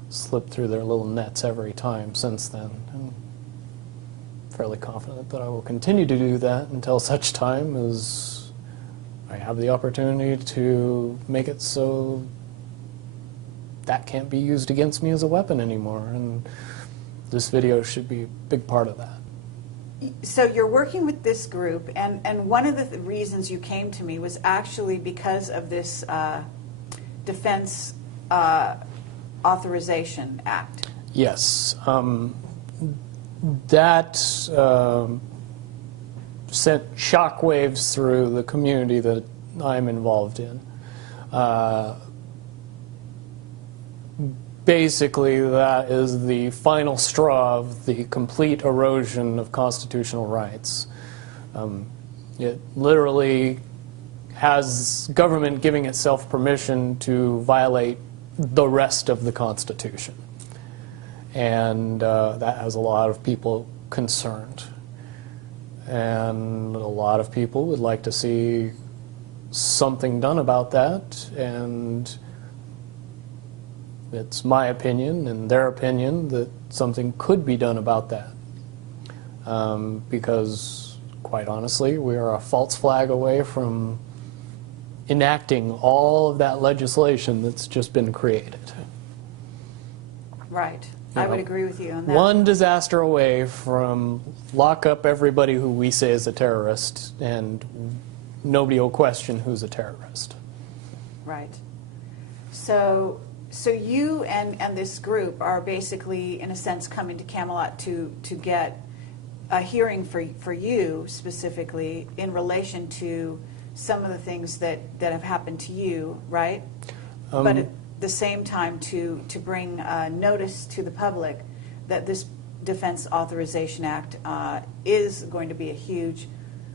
slip through their little nets every time since then. And fairly confident that I will continue to do that until such time as I have the opportunity to make it so that can't be used against me as a weapon anymore. And this video should be a big part of that. So you're working with this group, and one of the reasons you came to me was actually because of this Defense Authorization Act. Yes. That sent shockwaves through the community that I'm involved in. Basically, that is the final straw of the complete erosion of constitutional rights. It literally has government giving itself permission to violate the rest of the Constitution. And that has a lot of people concerned. And a lot of people would like to see something done about that, and it's my opinion and their opinion that something could be done about that. Because, quite honestly, we are a false flag away from enacting all of that legislation that's just been created. Right. I would agree with you on that. One disaster away from lock up everybody who we say is a terrorist, and nobody will question who's a terrorist. Right. So you and this group are basically, in a sense, coming to Camelot to get a hearing for you specifically in relation to some of the things that have happened to you, right? But at the same time to bring notice to the public that this Defense Authorization Act is going to be a huge,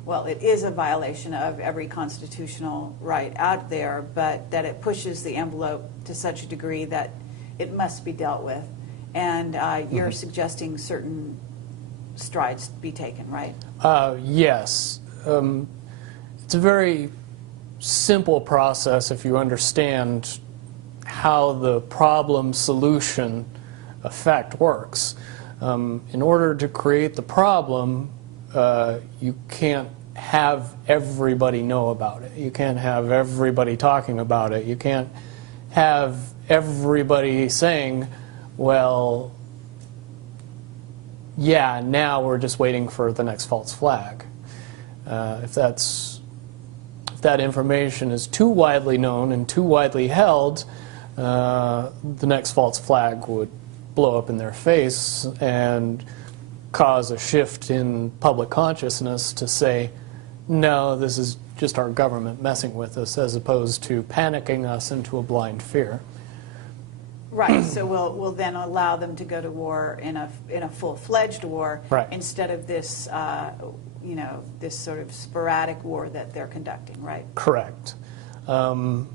well, it is a violation of every constitutional right out there, but that it pushes the envelope to such a degree that it must be dealt with. And you're suggesting certain strides be taken, right? Yes. It's a very simple process if you understand how the problem solution effect works. In order to create the problem, you can't have everybody know about it. You can't have everybody talking about it. You can't have everybody saying, well, yeah, now we're just waiting for the next false flag. If that information is too widely known and too widely held, the next false flag would blow up in their face and cause a shift in public consciousness to say, no, this is just our government messing with us, as opposed to panicking us into a blind fear. Right. So we'll then allow them to go to war in a full-fledged war, right, instead of this this sort of sporadic war that they're conducting. Right. Correct. And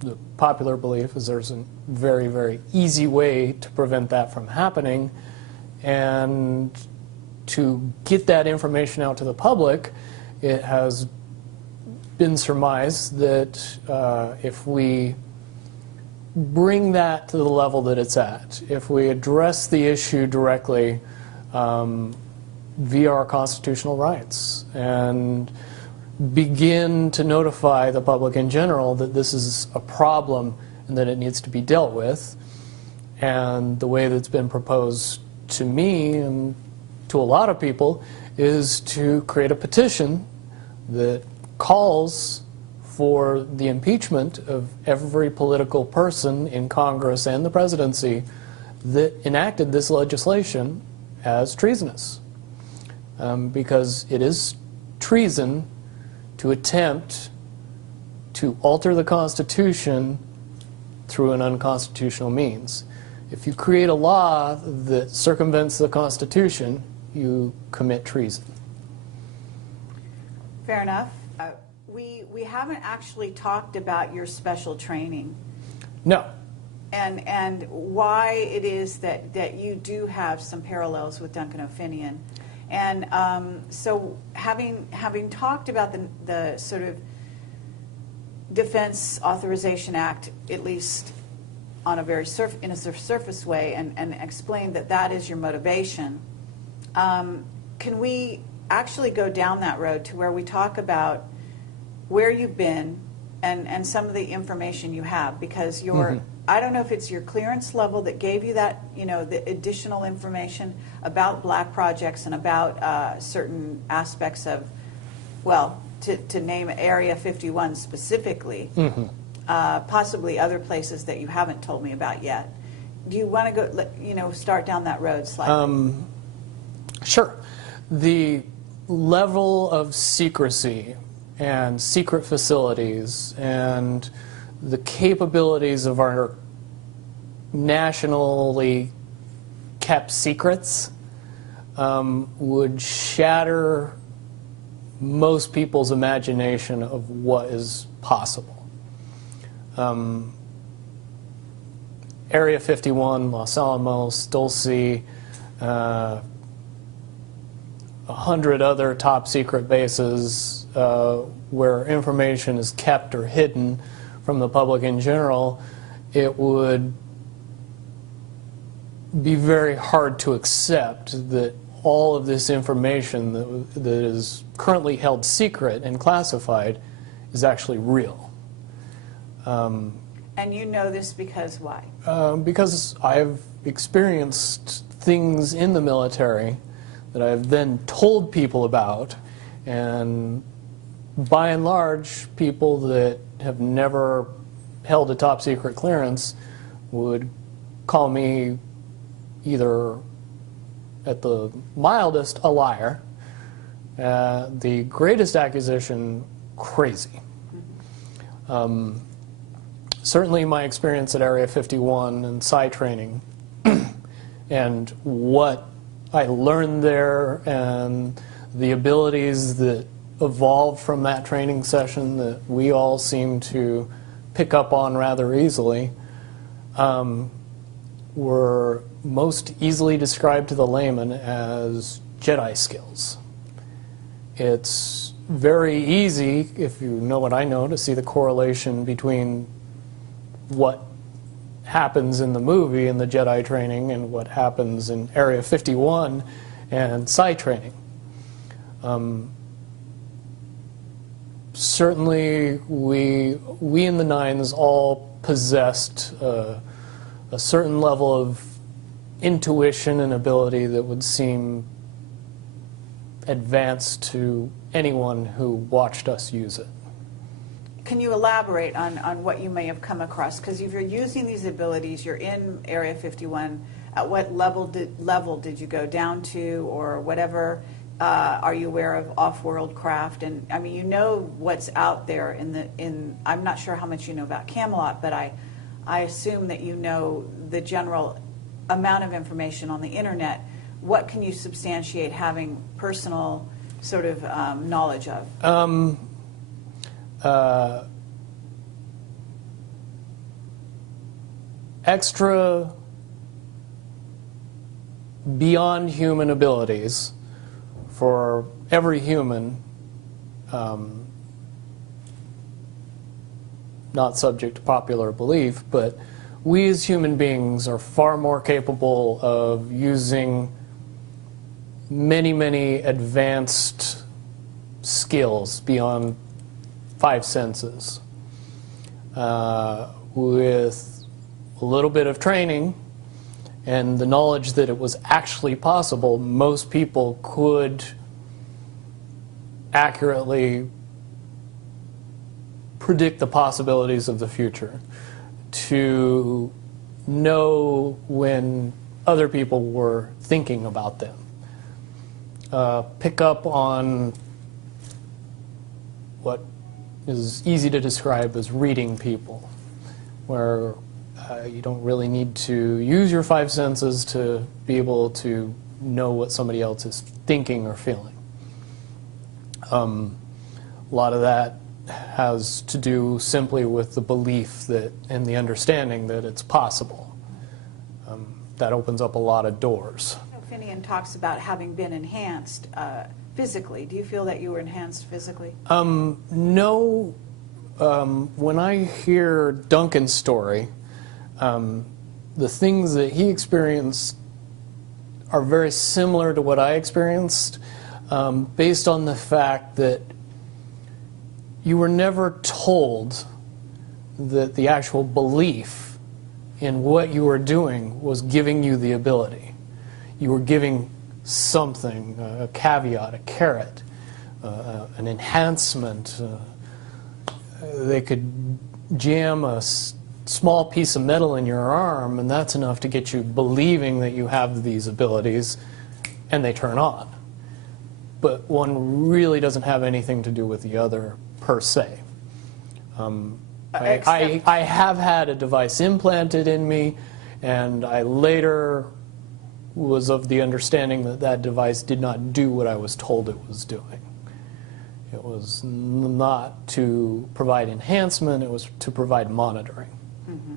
the popular belief is there's a very, very easy way to prevent that from happening, and to get that information out to the public, it has been surmised that if we bring that to the level that it's at, if we address the issue directly via our constitutional rights and begin to notify the public in general that this is a problem and that it needs to be dealt with, and the way that's been proposed to me and to a lot of people is to create a petition that calls for the impeachment of every political person in Congress and the presidency that enacted this legislation as treasonous. Because it is treason to attempt to alter the Constitution through an unconstitutional means. If you create a law that circumvents the Constitution, you commit treason. Fair enough. We haven't actually talked about your special training. No. And why it is that you do have some parallels with Duncan O'Finian. And so having talked about the sort of Defense Authorization Act, at least on a very surface way, and explained that is your motivation, can we actually go down that road to where we talk about where you've been and some of the information you have? Because your I don't know if it's your clearance level that gave you that, the additional information about black projects and about certain aspects of, well, to name Area 51 specifically, possibly other places that you haven't told me about yet. Do you want to go, start down that road slightly? Sure. The level of secrecy and secret facilities and the capabilities of our nationally kept secrets would shatter most people's imagination of what is possible. Area 51, Los Alamos, Dulce, 100 other top secret bases where information is kept or hidden from the public in general, it would be very hard to accept that all of this information that is currently held secret and classified is actually real. And you know this because why? Because I've experienced things in the military that I've then told people about, and by and large, people that have never held a top secret clearance would call me either, at the mildest, a liar, the greatest accusation, crazy. Certainly my experience at Area 51 and PSY training and what I learned there and the abilities that evolved from that training session that we all seem to pick up on rather easily were most easily described to the layman as Jedi skills. It's very easy, if you know what I know, to see the correlation between what happens in the movie in the Jedi training and what happens in Area 51 and Psi training. Certainly, we in the Nines all possessed a certain level of intuition and ability that would seem advanced to anyone who watched us use it. Can you elaborate on what you may have come across? Because if you're using these abilities, you're in Area 51, at what level did you go down to, or whatever? Are you aware of off-world craft? And I mean, you know what's out there in I'm not sure how much you know about Camelot, but I assume that you know the general amount of information on the internet. What can you substantiate having personal sort of knowledge of? Extra beyond human abilities for every human, not subject to popular belief, but we as human beings are far more capable of using many, many advanced skills beyond 5 senses. With a little bit of training and the knowledge that it was actually possible, most people could accurately predict the possibilities of the future, to know when other people were thinking about them. Pick up on what is easy to describe as reading people, where you don't really need to use your 5 senses to be able to know what somebody else is thinking or feeling. A lot of that has to do simply with the belief that and the understanding that it's possible. That opens up a lot of doors. Finian talks about having been enhanced physically. Do you feel that you were enhanced physically? No. When I hear Duncan's story, the things that he experienced are very similar to what I experienced, based on the fact that you were never told that the actual belief in what you were doing was giving you the ability. You were giving something, a caveat, a carrot, an enhancement. They could jam a small piece of metal in your arm, and that's enough to get you believing that you have these abilities, and they turn on. But one really doesn't have anything to do with the other, per se. I have had a device implanted in me, and I later was of the understanding that that device did not do what I was told it was doing. It was not to provide enhancement, it was to provide monitoring. Mm-hmm.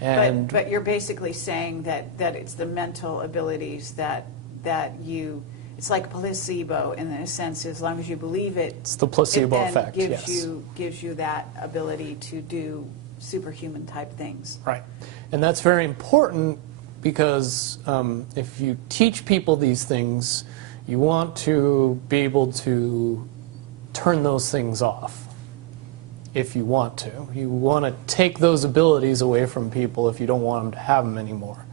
And but you're basically saying that it's the mental abilities that you, it's like placebo in a sense. As long as you believe it, it's the placebo effect. Gives you that ability to do superhuman type things. Right, and that's very important because if you teach people these things, you want to be able to turn those things off. If you want to, you want to take those abilities away from people if you don't want them to have them anymore.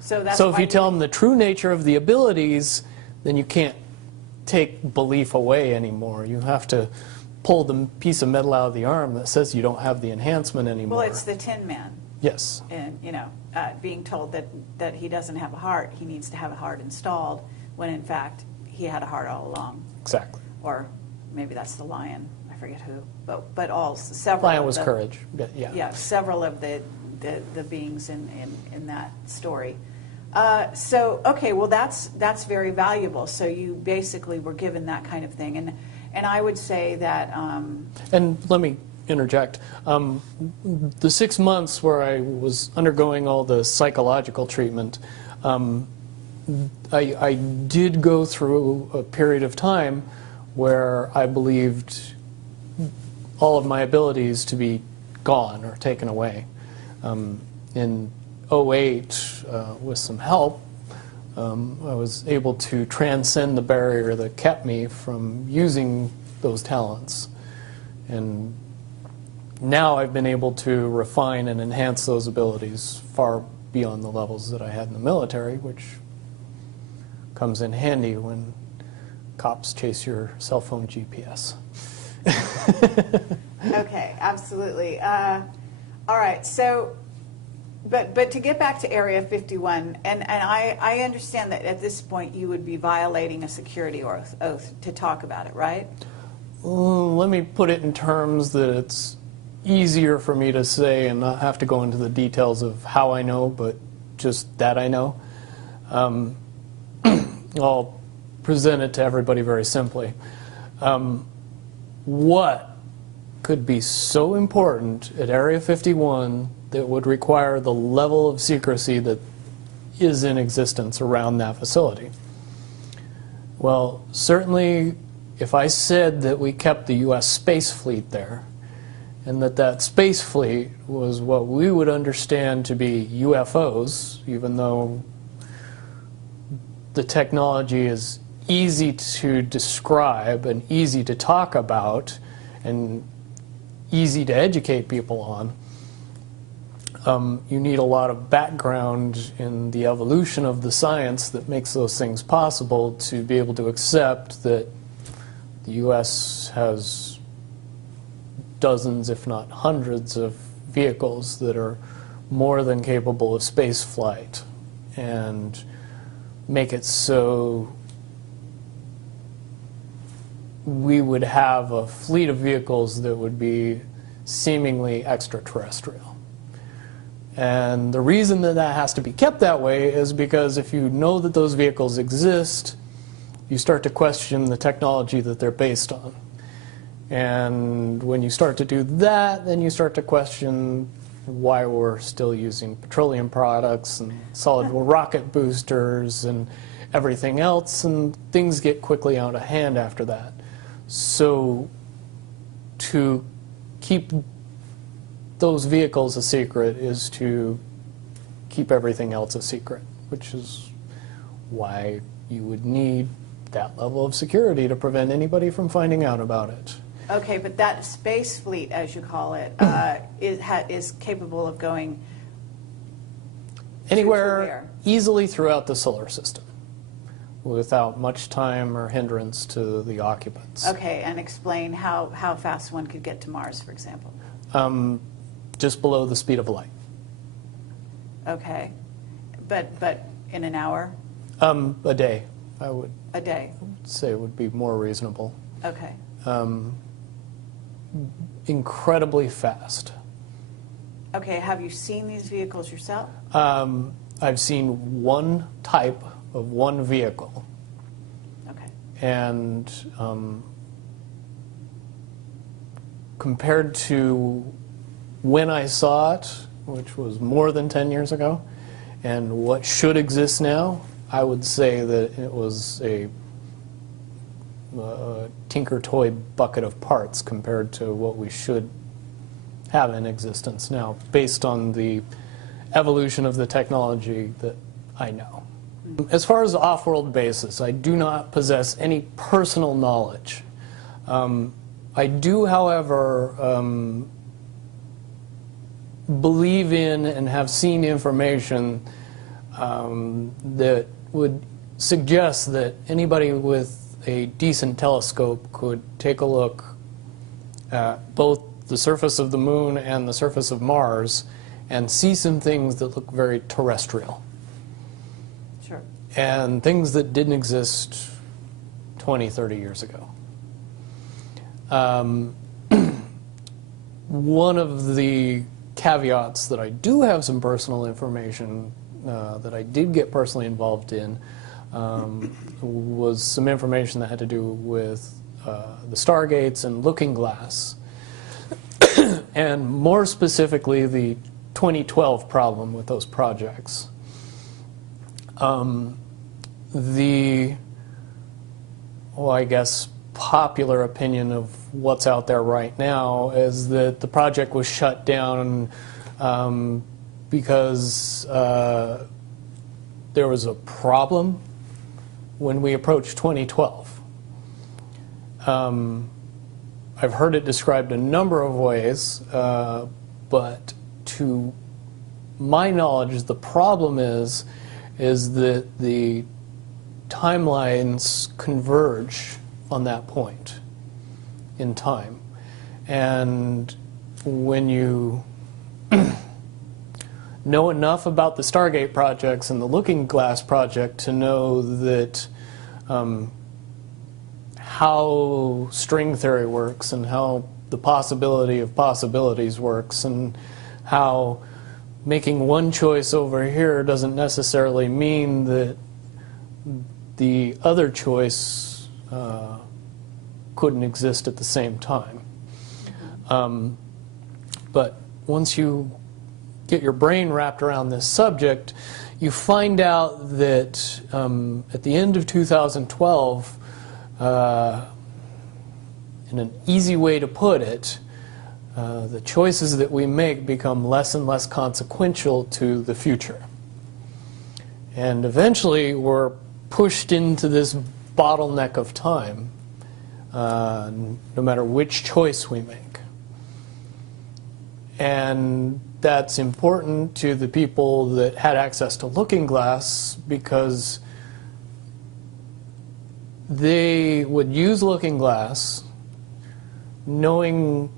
So if you tell them the true nature of the abilities, then you can't take belief away anymore. You have to pull the piece of metal out of the arm that says you don't have the enhancement anymore. Well, it's the Tin Man. Yes. And being told that he doesn't have a heart, he needs to have a heart installed, when in fact he had a heart all along. Exactly. Or maybe that's the lion. I forget who. But several. Lion was courage. But yeah. Yeah, several of the beings in that story. So okay, well that's very valuable. So you basically were given that kind of thing, and I would say that. And let me interject. The 6 months where I was undergoing all the psychological treatment, I did go through a period of time where I believed all of my abilities to be gone or taken away. In '08, with some help, I was able to transcend the barrier that kept me from using those talents. And now I've been able to refine and enhance those abilities far beyond the levels that I had in the military, which comes in handy when cops chase your cell phone GPS. Okay, absolutely. All right, so, but to get back to Area 51, and I understand that at this point you would be violating a security oath to talk about it, right? Let me put it in terms that it's easier for me to say and not have to go into the details of how I know, but just that I know. I'll present it to everybody very simply. What could be so important at Area 51 that would require the level of secrecy that is in existence around that facility? Well, certainly if I said that we kept the U.S. space fleet there, and that space fleet was what we would understand to be UFOs, even though the technology is easy to describe and easy to talk about and easy to educate people on, you need a lot of background in the evolution of the science that makes those things possible to be able to accept that the U.S. has dozens, if not hundreds, of vehicles that are more than capable of space flight, and make it so we would have a fleet of vehicles that would be seemingly extraterrestrial. And the reason that that has to be kept that way is because if you know that those vehicles exist, you start to question the technology that they're based on. And when you start to do that, then you start to question why we're still using petroleum products and solid rocket boosters and everything else, and things get quickly out of hand after that. So to keep those vehicles a secret is to keep everything else a secret, which is why you would need that level of security to prevent anybody from finding out about it. Okay, but that space fleet, as you call it, is capable of going anywhere easily throughout the solar system without much time or hindrance to the occupants. Okay, and explain how fast one could get to Mars, for example. Just below the speed of light. Okay, but in an hour? A day, I would. A day. Say would be more reasonable. Okay. Incredibly fast. Okay, have you seen these vehicles yourself? I've seen one type of one vehicle. Okay. And compared to when I saw it, which was more than 10 years ago, and what should exist now, I would say that it was a tinker toy bucket of parts compared to what we should have in existence now, based on the evolution of the technology that I know. As far as the off-world basis, I do not possess any personal knowledge. I do, however, believe in and have seen information that would suggest that anybody with a decent telescope could take a look at both the surface of the moon and the surface of Mars and see some things that look very terrestrial. Sure. And things that didn't exist 20, 30 years ago. One of the caveats that I do have some personal information that I did get personally involved in was some information that had to do with the Stargates and Looking Glass, and more specifically the 2012 problem with those projects. I guess, popular opinion of what's out there right now is that the project was shut down because there was a problem when we approached 2012. I've heard it described a number of ways, but to my knowledge, the problem is that the timelines converge on that point in time. And when you know enough about the Stargate projects and the Looking Glass project to know that how string theory works and how the possibility of possibilities works and how making one choice over here doesn't necessarily mean that the other choice couldn't exist at the same time. But once you get your brain wrapped around this subject, you find out that at the end of 2012, in an easy way to put it, the choices that we make become less and less consequential to the future. And eventually we're pushed into this bottleneck of time, no matter which choice we make. And that's important to the people that had access to Looking Glass, because they would use Looking Glass knowing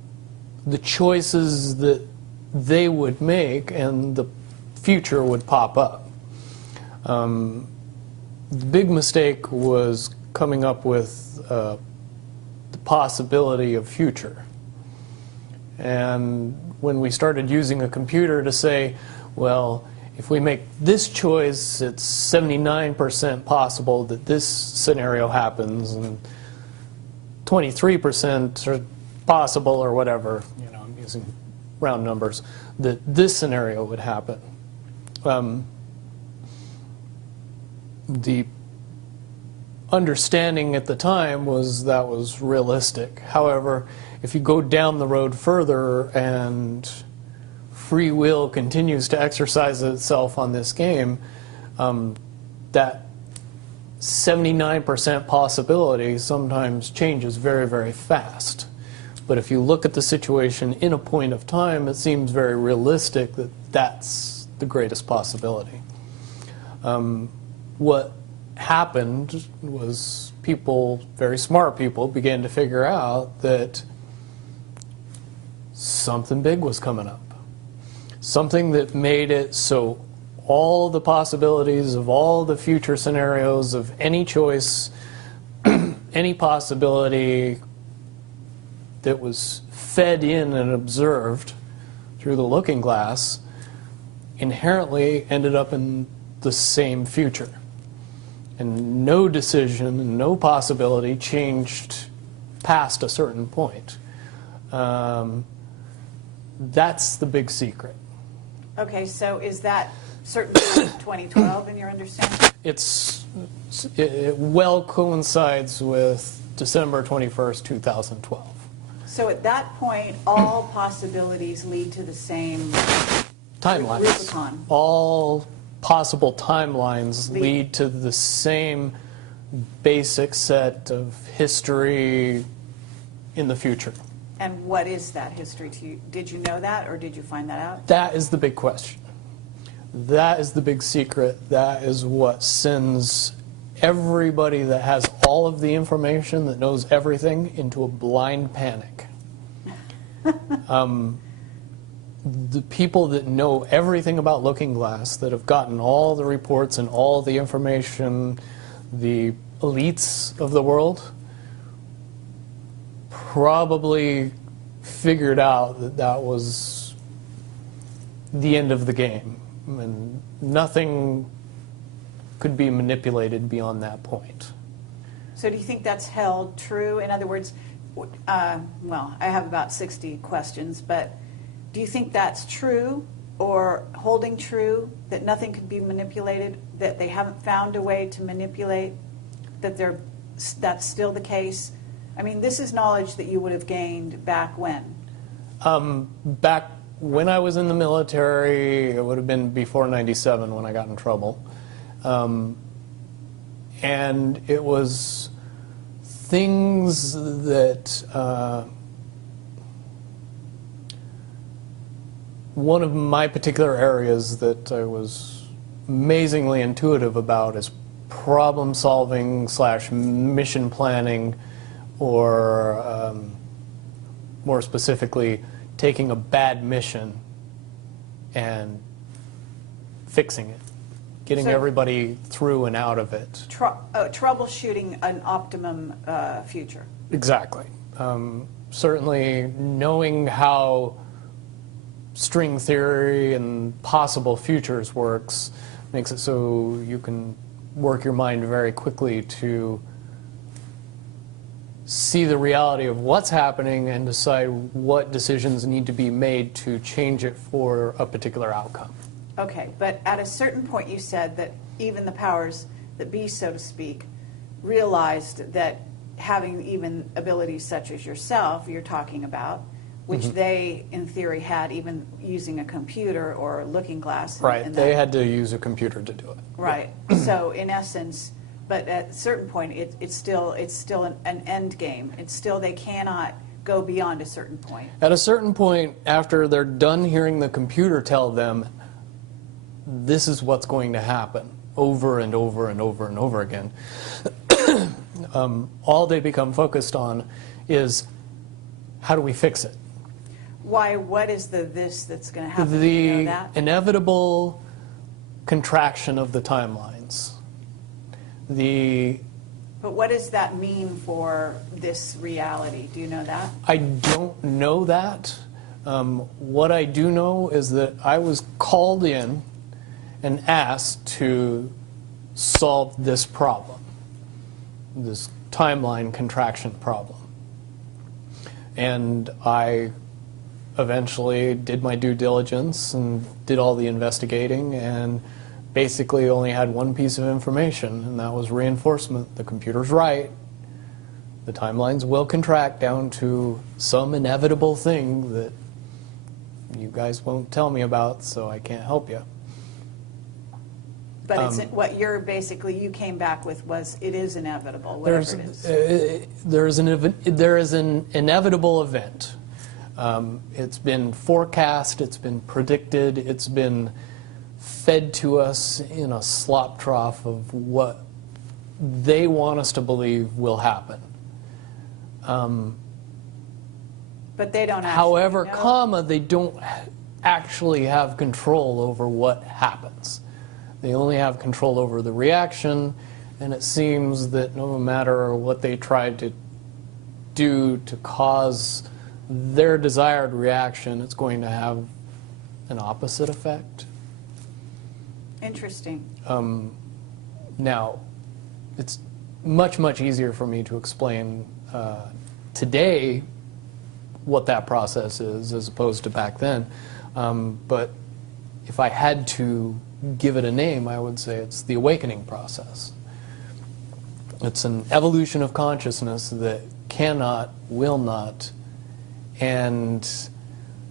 the choices that they would make and the future would pop up. The big mistake was coming up with the possibility of future. And when we started using a computer to say, well, if we make this choice, it's 79% possible that this scenario happens, and 23% are possible, or whatever, you know, I'm using round numbers, that this scenario would happen. The understanding at the time was that was realistic. However, if you go down the road further and free will continues to exercise itself on this game, that 79% possibility sometimes changes very, very fast. But if you look at the situation in a point of time, it seems very realistic that that's the greatest possibility. What happened was people, very smart people, began to figure out that something big was coming up. Something that made it so all the possibilities of all the future scenarios of any choice, any possibility that was fed in and observed through the Looking Glass inherently ended up in the same future. And no decision and no possibility changed past a certain point. That's the big secret. Okay, so is that certainly 2012 in your understanding? It well coincides with December 21st, 2012. So at that point, all possibilities lead to the same timelines. Rubicon. All possible timelines lead to the same basic set of history in the future. And what is that history to you? Did you know that, or did you find that out? That is the big question. That is the big secret. That is what sends everybody that has all of the information, that knows everything, into a blind panic. The people that know everything about Looking Glass, that have gotten all the reports and all the information, the elites of the world, probably figured out that that was the end of the game, and nothing could be manipulated beyond that point. So do you think that's held true? In other words, well, I have about 60 questions, but do you think that's true, or holding true, that nothing could be manipulated, that they haven't found a way to manipulate, that that's still the case? I mean, this is knowledge that you would have gained back when? Back when I was in the military, it would have been before '97 when I got in trouble. And it was things that one of my particular areas that I was amazingly intuitive about is problem solving / mission planning, or more specifically, taking a bad mission and fixing it, getting everybody through and out of it. Troubleshooting an optimum future. Exactly. Certainly knowing how string theory and possible futures works makes it so you can work your mind very quickly to see the reality of what's happening and decide what decisions need to be made to change it for a particular outcome. Okay, but at a certain point you said that even the powers that be, so to speak, realized that having even abilities such as yourself, you're talking about, which they, in theory, had even using a computer or looking glass. Right, they had to use a computer to do it. Right, so in essence, but at a certain point, it's still an end game. It's still, they cannot go beyond a certain point. At a certain point, after they're done hearing the computer tell them, this is what's going to happen, over and over and over and over again, all they become focused on is, how do we fix it? Why? What is this that's going to happen? The you know that? inevitable contraction of the timelines. But what does that mean for this reality? Do you know that? I don't know that. What I do know is that I was called in and asked to solve this problem, this timeline contraction problem. And I eventually did my due diligence and did all the investigating, and basically only had one piece of information, and that was reinforcement. The computer's right. The timelines will contract down to some inevitable thing that you guys won't tell me about, so I can't help you. But it's, what you're basically, you came back with was, it is inevitable, whatever it is. There is an inevitable event. It's been forecast, it's been predicted, it's been fed to us in a slop trough of what they want us to believe will happen. But they don't actually However, know. they don't actually have control over what happens. They only have control over the reaction, and it seems that no matter what they tried to do to cause their desired reaction, it's going to have an opposite effect. Interesting. Now, it's much, much easier for me to explain today what that process is as opposed to back then. But if I had to give it a name, I would say it's the awakening process. It's an evolution of consciousness that cannot, will not, and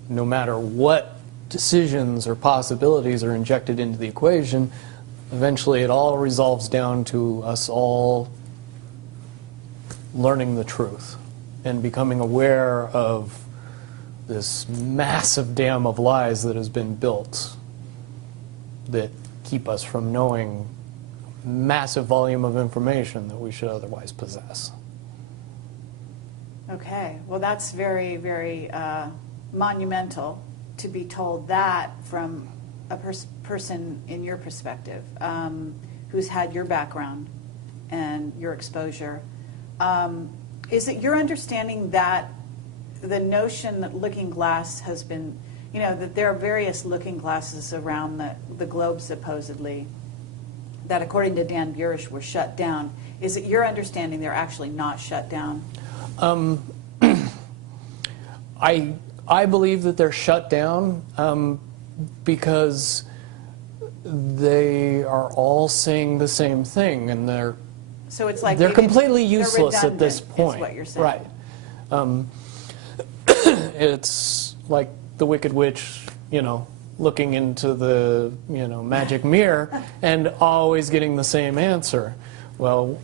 no matter what decisions or possibilities are injected into the equation, eventually it all resolves down to us all learning the truth and becoming aware of this massive dam of lies that has been built that keep us from knowing massive volume of information that we should otherwise possess. Okay, well that's very, very monumental to be told that from a person in your perspective, who's had your background and your exposure. Is it your understanding that the notion that looking glass has been, you know, that there are various looking glasses around the globe supposedly, that according to Dan Burish were shut down. Is it your understanding they're actually not shut down? I believe that they're shut down because they are all saying the same thing, and they're So it's like they're completely useless at this point. Is what you're saying. Right. It's like the Wicked Witch, looking into the, magic mirror and always getting the same answer. Well,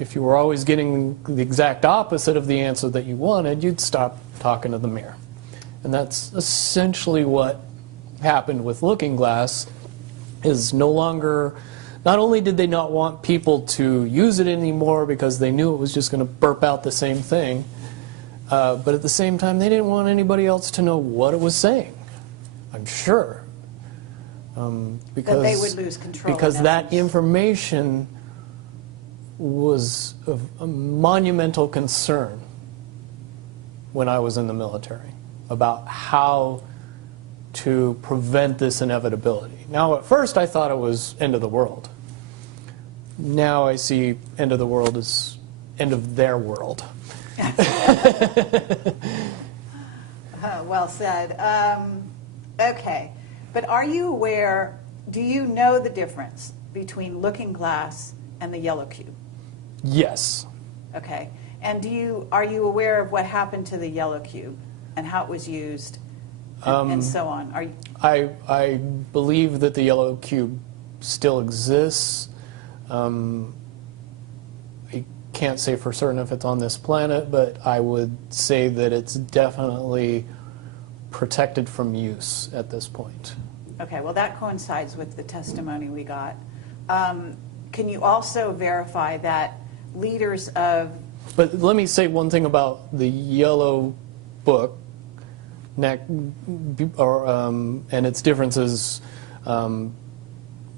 if you were always getting the exact opposite of the answer that you wanted, you'd stop talking to the mirror. And that's essentially what happened with Looking Glass, is no longer, not only did they not want people to use it anymore because they knew it was just going to burp out the same thing, but at the same time they didn't want anybody else to know what it was saying, I'm sure. Because that they would lose control. Because that information was of a monumental concern when I was in the military about how to prevent this inevitability. Now, at first I thought it was end of the world. Now I see end of the world as end of their world. Well said. Okay, but are you aware, do you know the difference between Looking Glass and the yellow cube? Yes. Okay, and are you aware of what happened to the yellow cube and how it was used and so on? I believe that the yellow cube still exists. I can't say for certain if it's on this planet, but I would say that it's definitely protected from use at this point. Okay, well that coincides with the testimony we got. Can you also verify that leaders of... But let me say one thing about the yellow book and its differences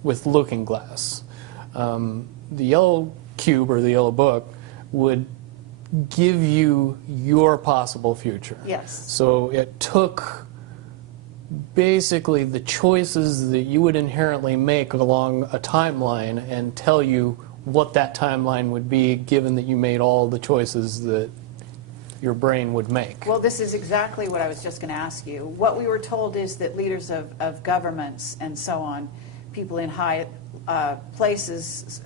with Looking Glass. The yellow cube or the yellow book would give you your possible future. Yes. So it took basically the choices that you would inherently make along a timeline and tell you what that timeline would be, given that you made all the choices that your brain would make. Well, this is exactly what I was just going to ask you. What we were told is that leaders of governments and so on, people in high places,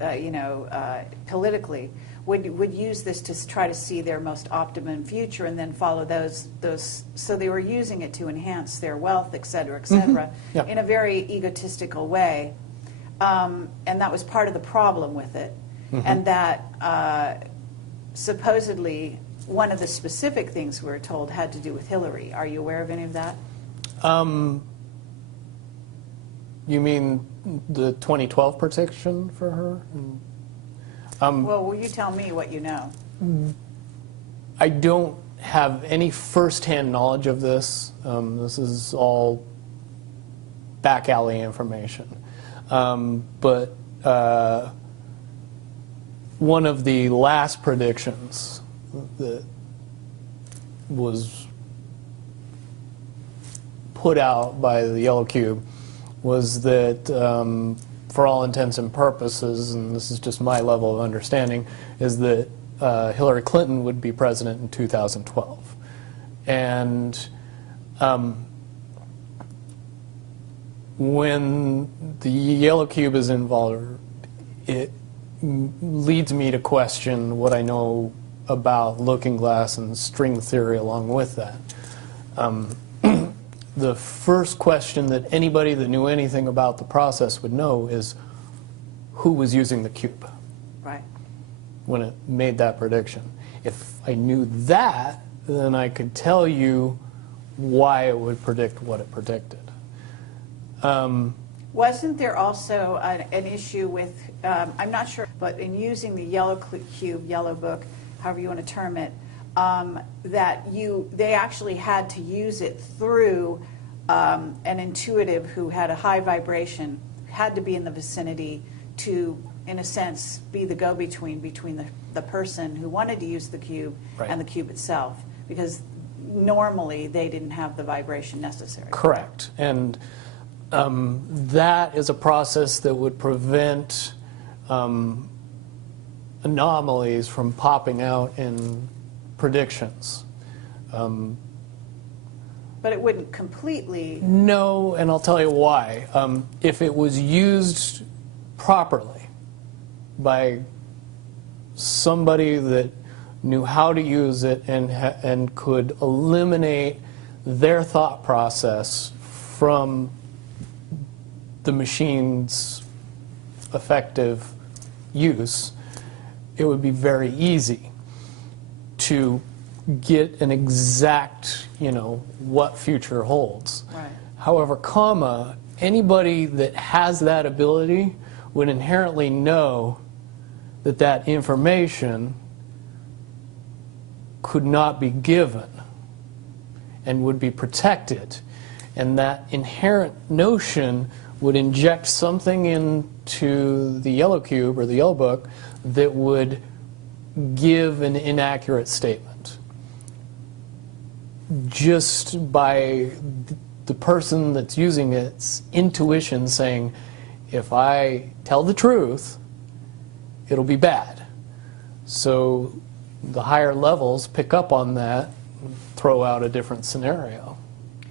politically, would use this to try to see their most optimum future and then follow those. So they were using it to enhance their wealth, et cetera, Yeah. in a very egotistical way. And that was part of the problem with it. And that supposedly one of the specific things we were told had to do with Hillary. Are you aware of any of that? You mean the 2012 prediction for her? Well, will you tell me what you know? I don't have any first-hand knowledge of this. This is all back alley information. But one of the last predictions that was put out by the Yellow Cube was that, for all intents and purposes, and this is just my level of understanding, is that Hillary Clinton would be president in 2012. And when the Yellow Cube is involved, it leads me to question what I know about Looking Glass and string theory along with that. The first question that anybody that knew anything about the process would know is who was using the cube Right. when it made that prediction. If I knew that, then I could tell you why it would predict what it predicted. Wasn't there also an issue with, I'm not sure, but in using the Yellow Cube, Yellow Book, however you want to term it, that they actually had to use it through an intuitive who had a high vibration, had to be in the vicinity to, in a sense, be the go-between between the person who wanted to use the cube Right. and the cube itself, because normally they didn't have the vibration necessary. Correct. And that is a process that would prevent anomalies from popping out in predictions. But it wouldn't completely... No, and I'll tell you why. If it was used properly by somebody that knew how to use it and could eliminate their thought process from the machine's effective use, it would be very easy to get an exact, what future holds. Right. However, anybody that has that ability would inherently know that that information could not be given and would be protected. And that inherent notion would inject something into the yellow cube or the yellow book that would give an inaccurate statement. Just by the person that's using its intuition saying, if I tell the truth, it'll be bad. So the higher levels pick up on that, throw out a different scenario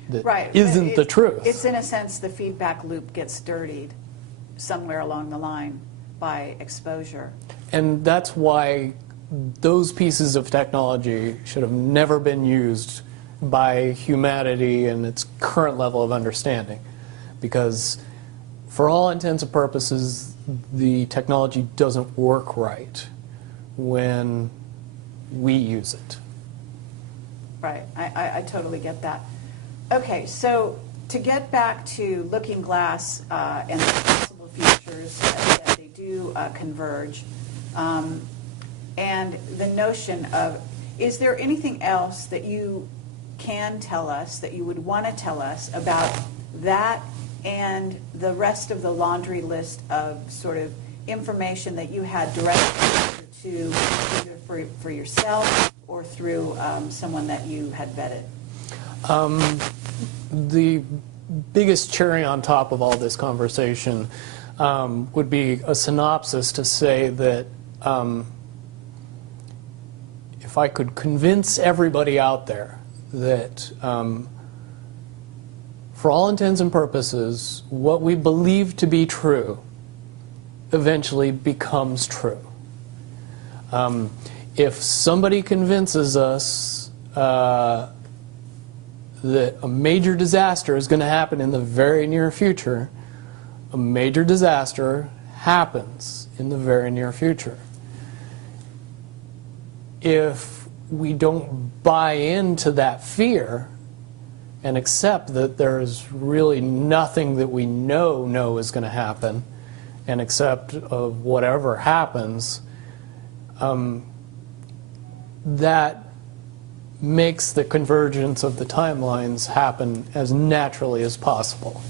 that Right. isn't the truth. It's in a sense the feedback loop gets dirtied somewhere along the line by exposure. And that's why those pieces of technology should have never been used by humanity in its current level of understanding. Because for all intents and purposes, the technology doesn't work right when we use it. Right, I totally get that. Okay, so to get back to Looking Glass and the possible futures that they do converge, and the notion of, is there anything else that you can tell us, that you would want to tell us about that and the rest of the laundry list of sort of information that you had direct to either for yourself or through someone that you had vetted? The biggest cherry on top of all this conversation would be a synopsis to say that if I could convince everybody out there that for all intents and purposes, what we believe to be true eventually becomes true. If somebody convinces us that a major disaster is going to happen in the very near future, a major disaster happens in the very near future. If we don't buy into that fear and accept that there's really nothing that we know is going to happen, and accept of whatever happens, that makes the convergence of the timelines happen as naturally as possible.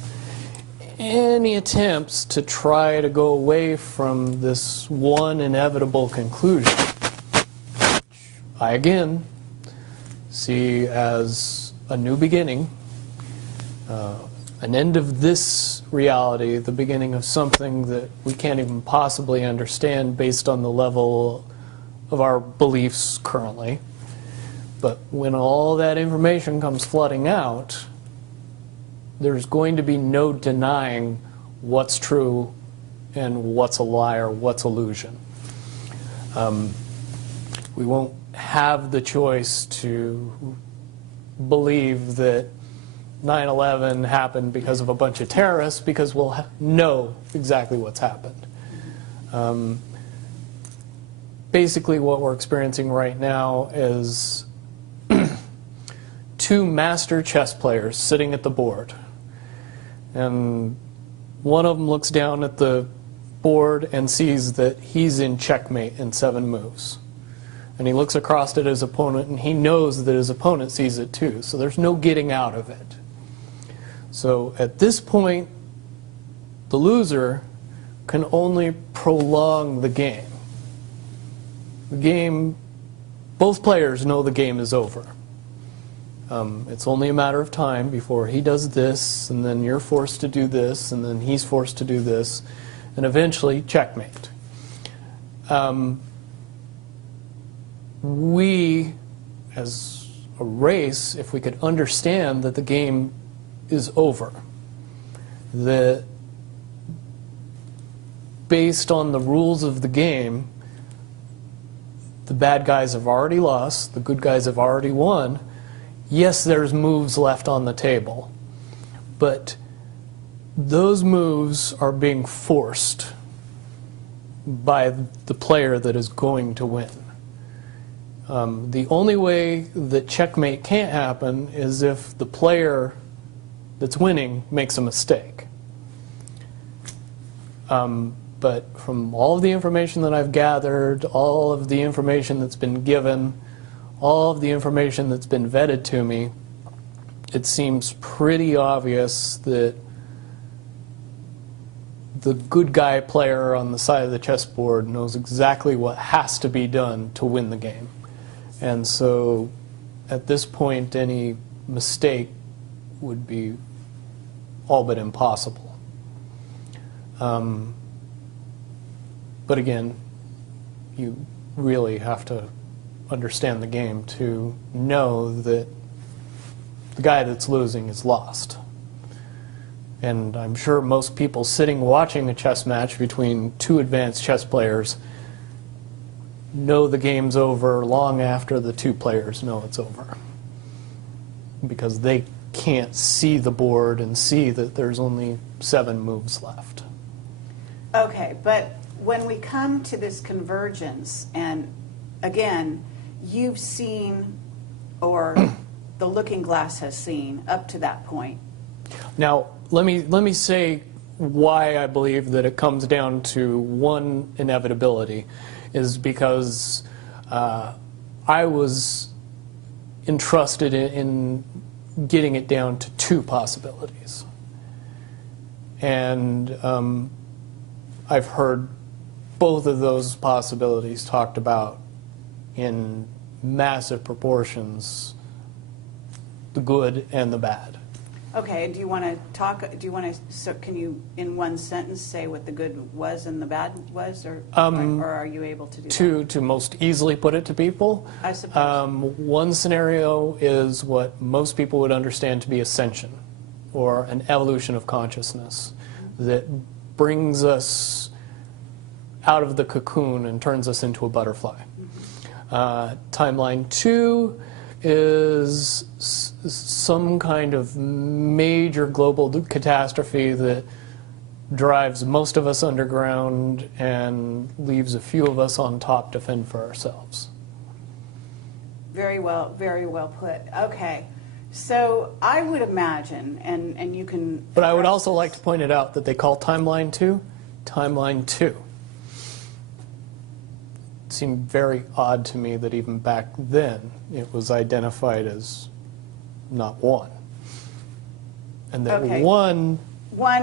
Any attempts to try to go away from this one inevitable conclusion, which I again see as a new beginning, an end of this reality, the beginning of something that we can't even possibly understand based on the level of our beliefs currently. But when all that information comes flooding out, there's going to be no denying what's true and what's a lie or what's illusion. We won't have the choice to believe that 9/11 happened because of a bunch of terrorists, because we'll know exactly what's happened. Basically what we're experiencing right now is two master chess players sitting at the board. And one of them looks down at the board and sees that he's in checkmate in 7 moves. And he looks across at his opponent and he knows that his opponent sees it too. So there's no getting out of it. So at this point, the loser can only prolong the game. The game, both players know the game is over. It's only a matter of time before he does this, and then you're forced to do this, and then he's forced to do this, and eventually checkmate. We, as a race, if we could understand that the game is over, that based on the rules of the game, the bad guys have already lost, the good guys have already won, yes, there's moves left on the table, but those moves are being forced by the player that is going to win. The only way that checkmate can't happen is if the player that's winning makes a mistake. But from all of the information that I've gathered, all of the information that's been given, all of the information that's been vetted to me, it seems pretty obvious that the good guy player on the side of the chessboard knows exactly what has to be done to win the game. And so at this point, any mistake would be all but impossible. But again, you really have to understand the game to know that the guy that's losing is lost. And I'm sure most people sitting watching a chess match between two advanced chess players know the game's over long after the two players know it's over, because they can't see the board and see that there's only 7 moves left. Okay, but when we come to this convergence, and again, you've seen, or the looking glass has seen, up to that point. Now, let me say why I believe that it comes down to one inevitability, is because I was entrusted in getting it down to 2 possibilities. And I've heard both of those possibilities talked about in massive proportions, the good and the bad. Okay, do you want to talk, so can you in one sentence say what the good was and the bad was, or are you able to do that? To most easily put it to people, I suppose. One scenario is what most people would understand to be ascension, or an evolution of consciousness that brings us out of the cocoon and turns us into a butterfly. Timeline 2 is some kind of major global catastrophe that drives most of us underground and leaves a few of us on top to fend for ourselves. Very well put. Okay, so I would imagine, and you can... But I would also like to point it out that they call Timeline 2 Timeline 2. It seemed very odd to me that even back then it was identified as not 1. And that okay. one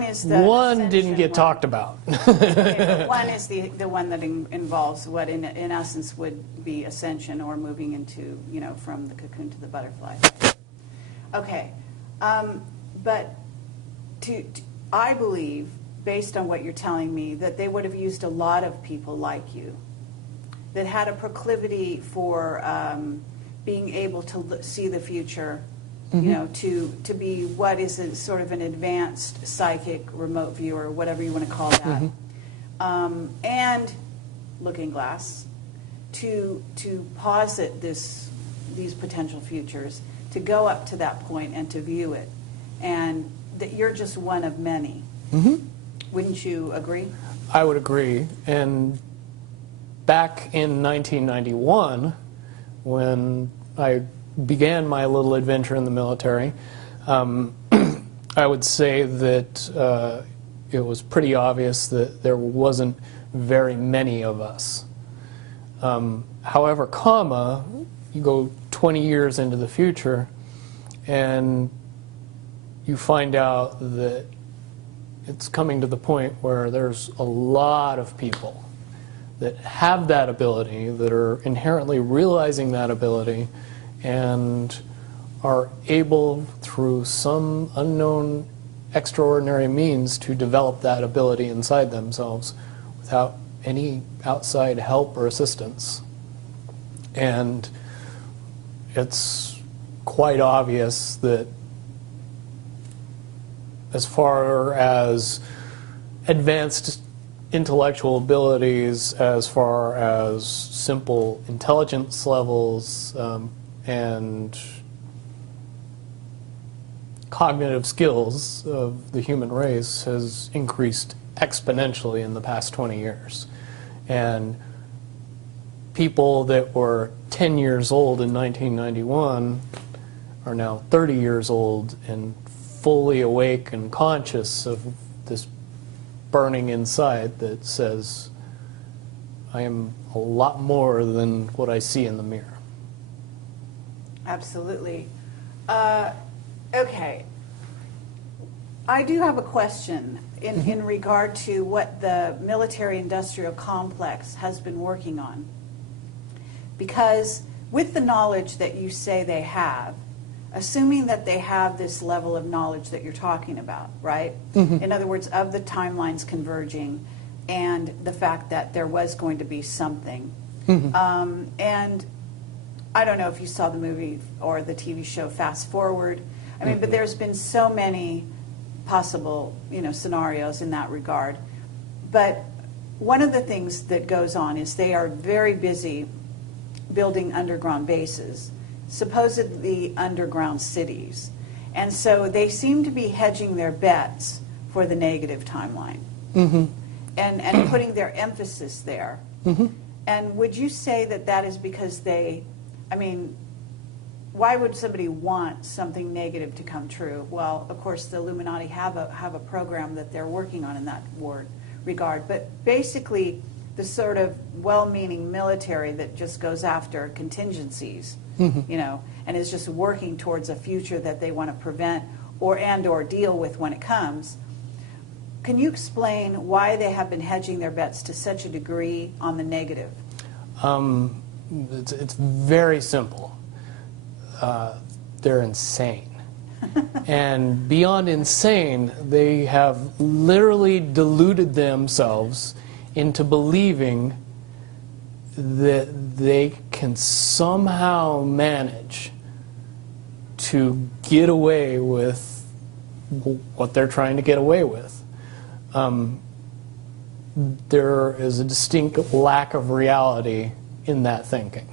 is the didn't get talked about. Okay, but 1 is the one that involves what in essence would be ascension, or moving into, from the cocoon to the butterfly. Okay, but I believe, based on what you're telling me, that they would have used a lot of people like you that had a proclivity for being able to see the future, to be what is a sort of an advanced psychic remote viewer, whatever you want to call that, and looking glass, to posit these potential futures, to go up to that point and to view it, and that you're just one of many. Wouldn't you agree? I would agree. And back in 1991, when I began my little adventure in the military, I would say that it was pretty obvious that there wasn't very many of us. However, you go 20 years into the future, and you find out that it's coming to the point where there's a lot of people that have that ability, that are inherently realizing that ability, and are able, through some unknown extraordinary means, to develop that ability inside themselves without any outside help or assistance. And it's quite obvious that as far as advanced intellectual abilities, as far as simple intelligence levels, and cognitive skills of the human race has increased exponentially in the past 20 years. And people that were 10 years old in 1991 are now 30 years old and fully awake and conscious of this burning inside that says, I am a lot more than what I see in the mirror. Absolutely. Okay. I do have a question in regard to what the military-industrial complex has been working on. Because with the knowledge that you say they have, assuming that they have this level of knowledge that you're talking about, right? In other words, of the timelines converging and the fact that there was going to be something. And I don't know if you saw the movie or the TV show Fast Forward. I mean, but there's been so many possible, scenarios in that regard. But one of the things that goes on is they are very busy building underground bases, supposedly underground cities. And so they seem to be hedging their bets for the negative timeline and putting their emphasis there. And would you say that that is because why would somebody want something negative to come true? Well, of course, the Illuminati have a program that they're working on in that regard. But basically, the sort of well-meaning military that just goes after contingencies, and is just working towards a future that they want to prevent or deal with when it comes. Can you explain why they have been hedging their bets to such a degree on the negative? It's very simple. They're insane. And beyond insane, they have literally deluded themselves into believing that they can somehow manage to get away with what they're trying to get away with. There is a distinct lack of reality in that thinking.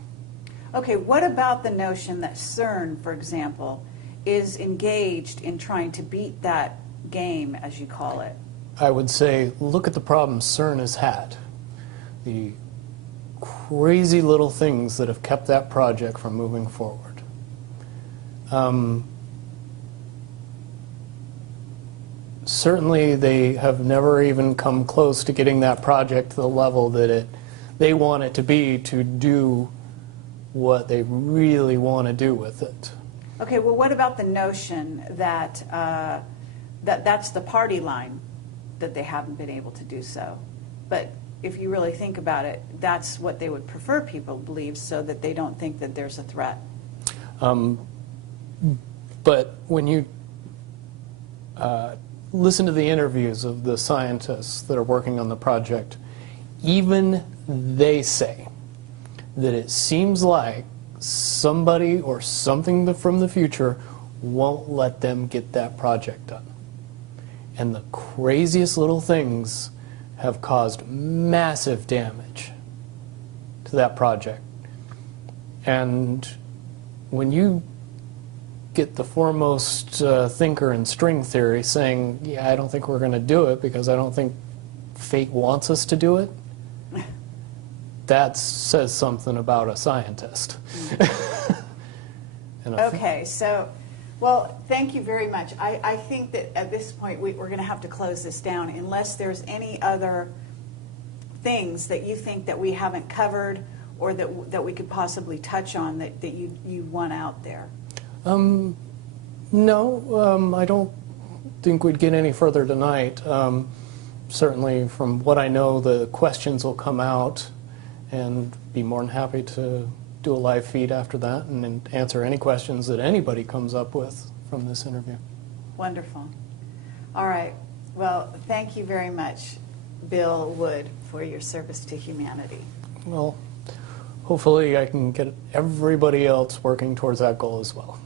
Okay, what about the notion that CERN, for example, is engaged in trying to beat that game, as you call it? I would say, look at the problems CERN has had. The crazy little things that have kept that project from moving forward. Certainly they have never even come close to getting that project to the level that they want it to be to do what they really want to do with it. Okay, well, what about the notion that that's the party line, that they haven't been able to do so? But if you really think about it, that's what they would prefer people believe, so that they don't think that there's a threat. But when you listen to the interviews of the scientists that are working on the project, even they say that it seems like somebody or something from the future won't let them get that project done. And the craziest little things have caused massive damage to that project. And when you get the foremost thinker in string theory saying, yeah, I don't think we're going to do it because I don't think fate wants us to do it, that says something about a scientist. Okay, so, well, thank you very much. I think that at this point we're going to have to close this down unless there's any other things that you think that we haven't covered or that we could possibly touch on that you want out there. No, I don't think we'd get any further tonight. Certainly from what I know, the questions will come out, and be more than happy to do a live feed after that and answer any questions that anybody comes up with from this interview. Wonderful. All right. Well, thank you very much, Bill Wood, for your service to humanity. Well, hopefully I can get everybody else working towards that goal as well.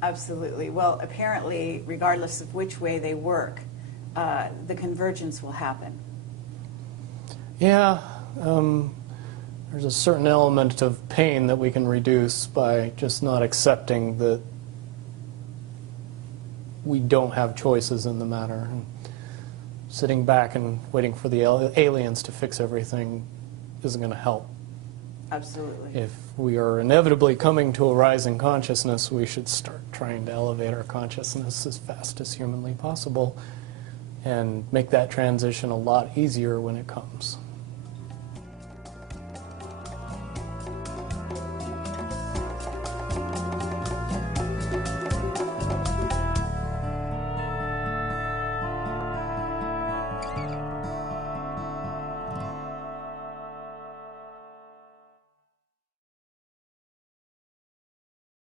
Absolutely. Well, apparently, regardless of which way they work, the convergence will happen. Yeah, there's a certain element of pain that we can reduce by just not accepting that we don't have choices in the matter. And sitting back and waiting for the aliens to fix everything isn't going to help. Absolutely. If we are inevitably coming to a rise in consciousness, we should start trying to elevate our consciousness as fast as humanly possible and make that transition a lot easier when it comes.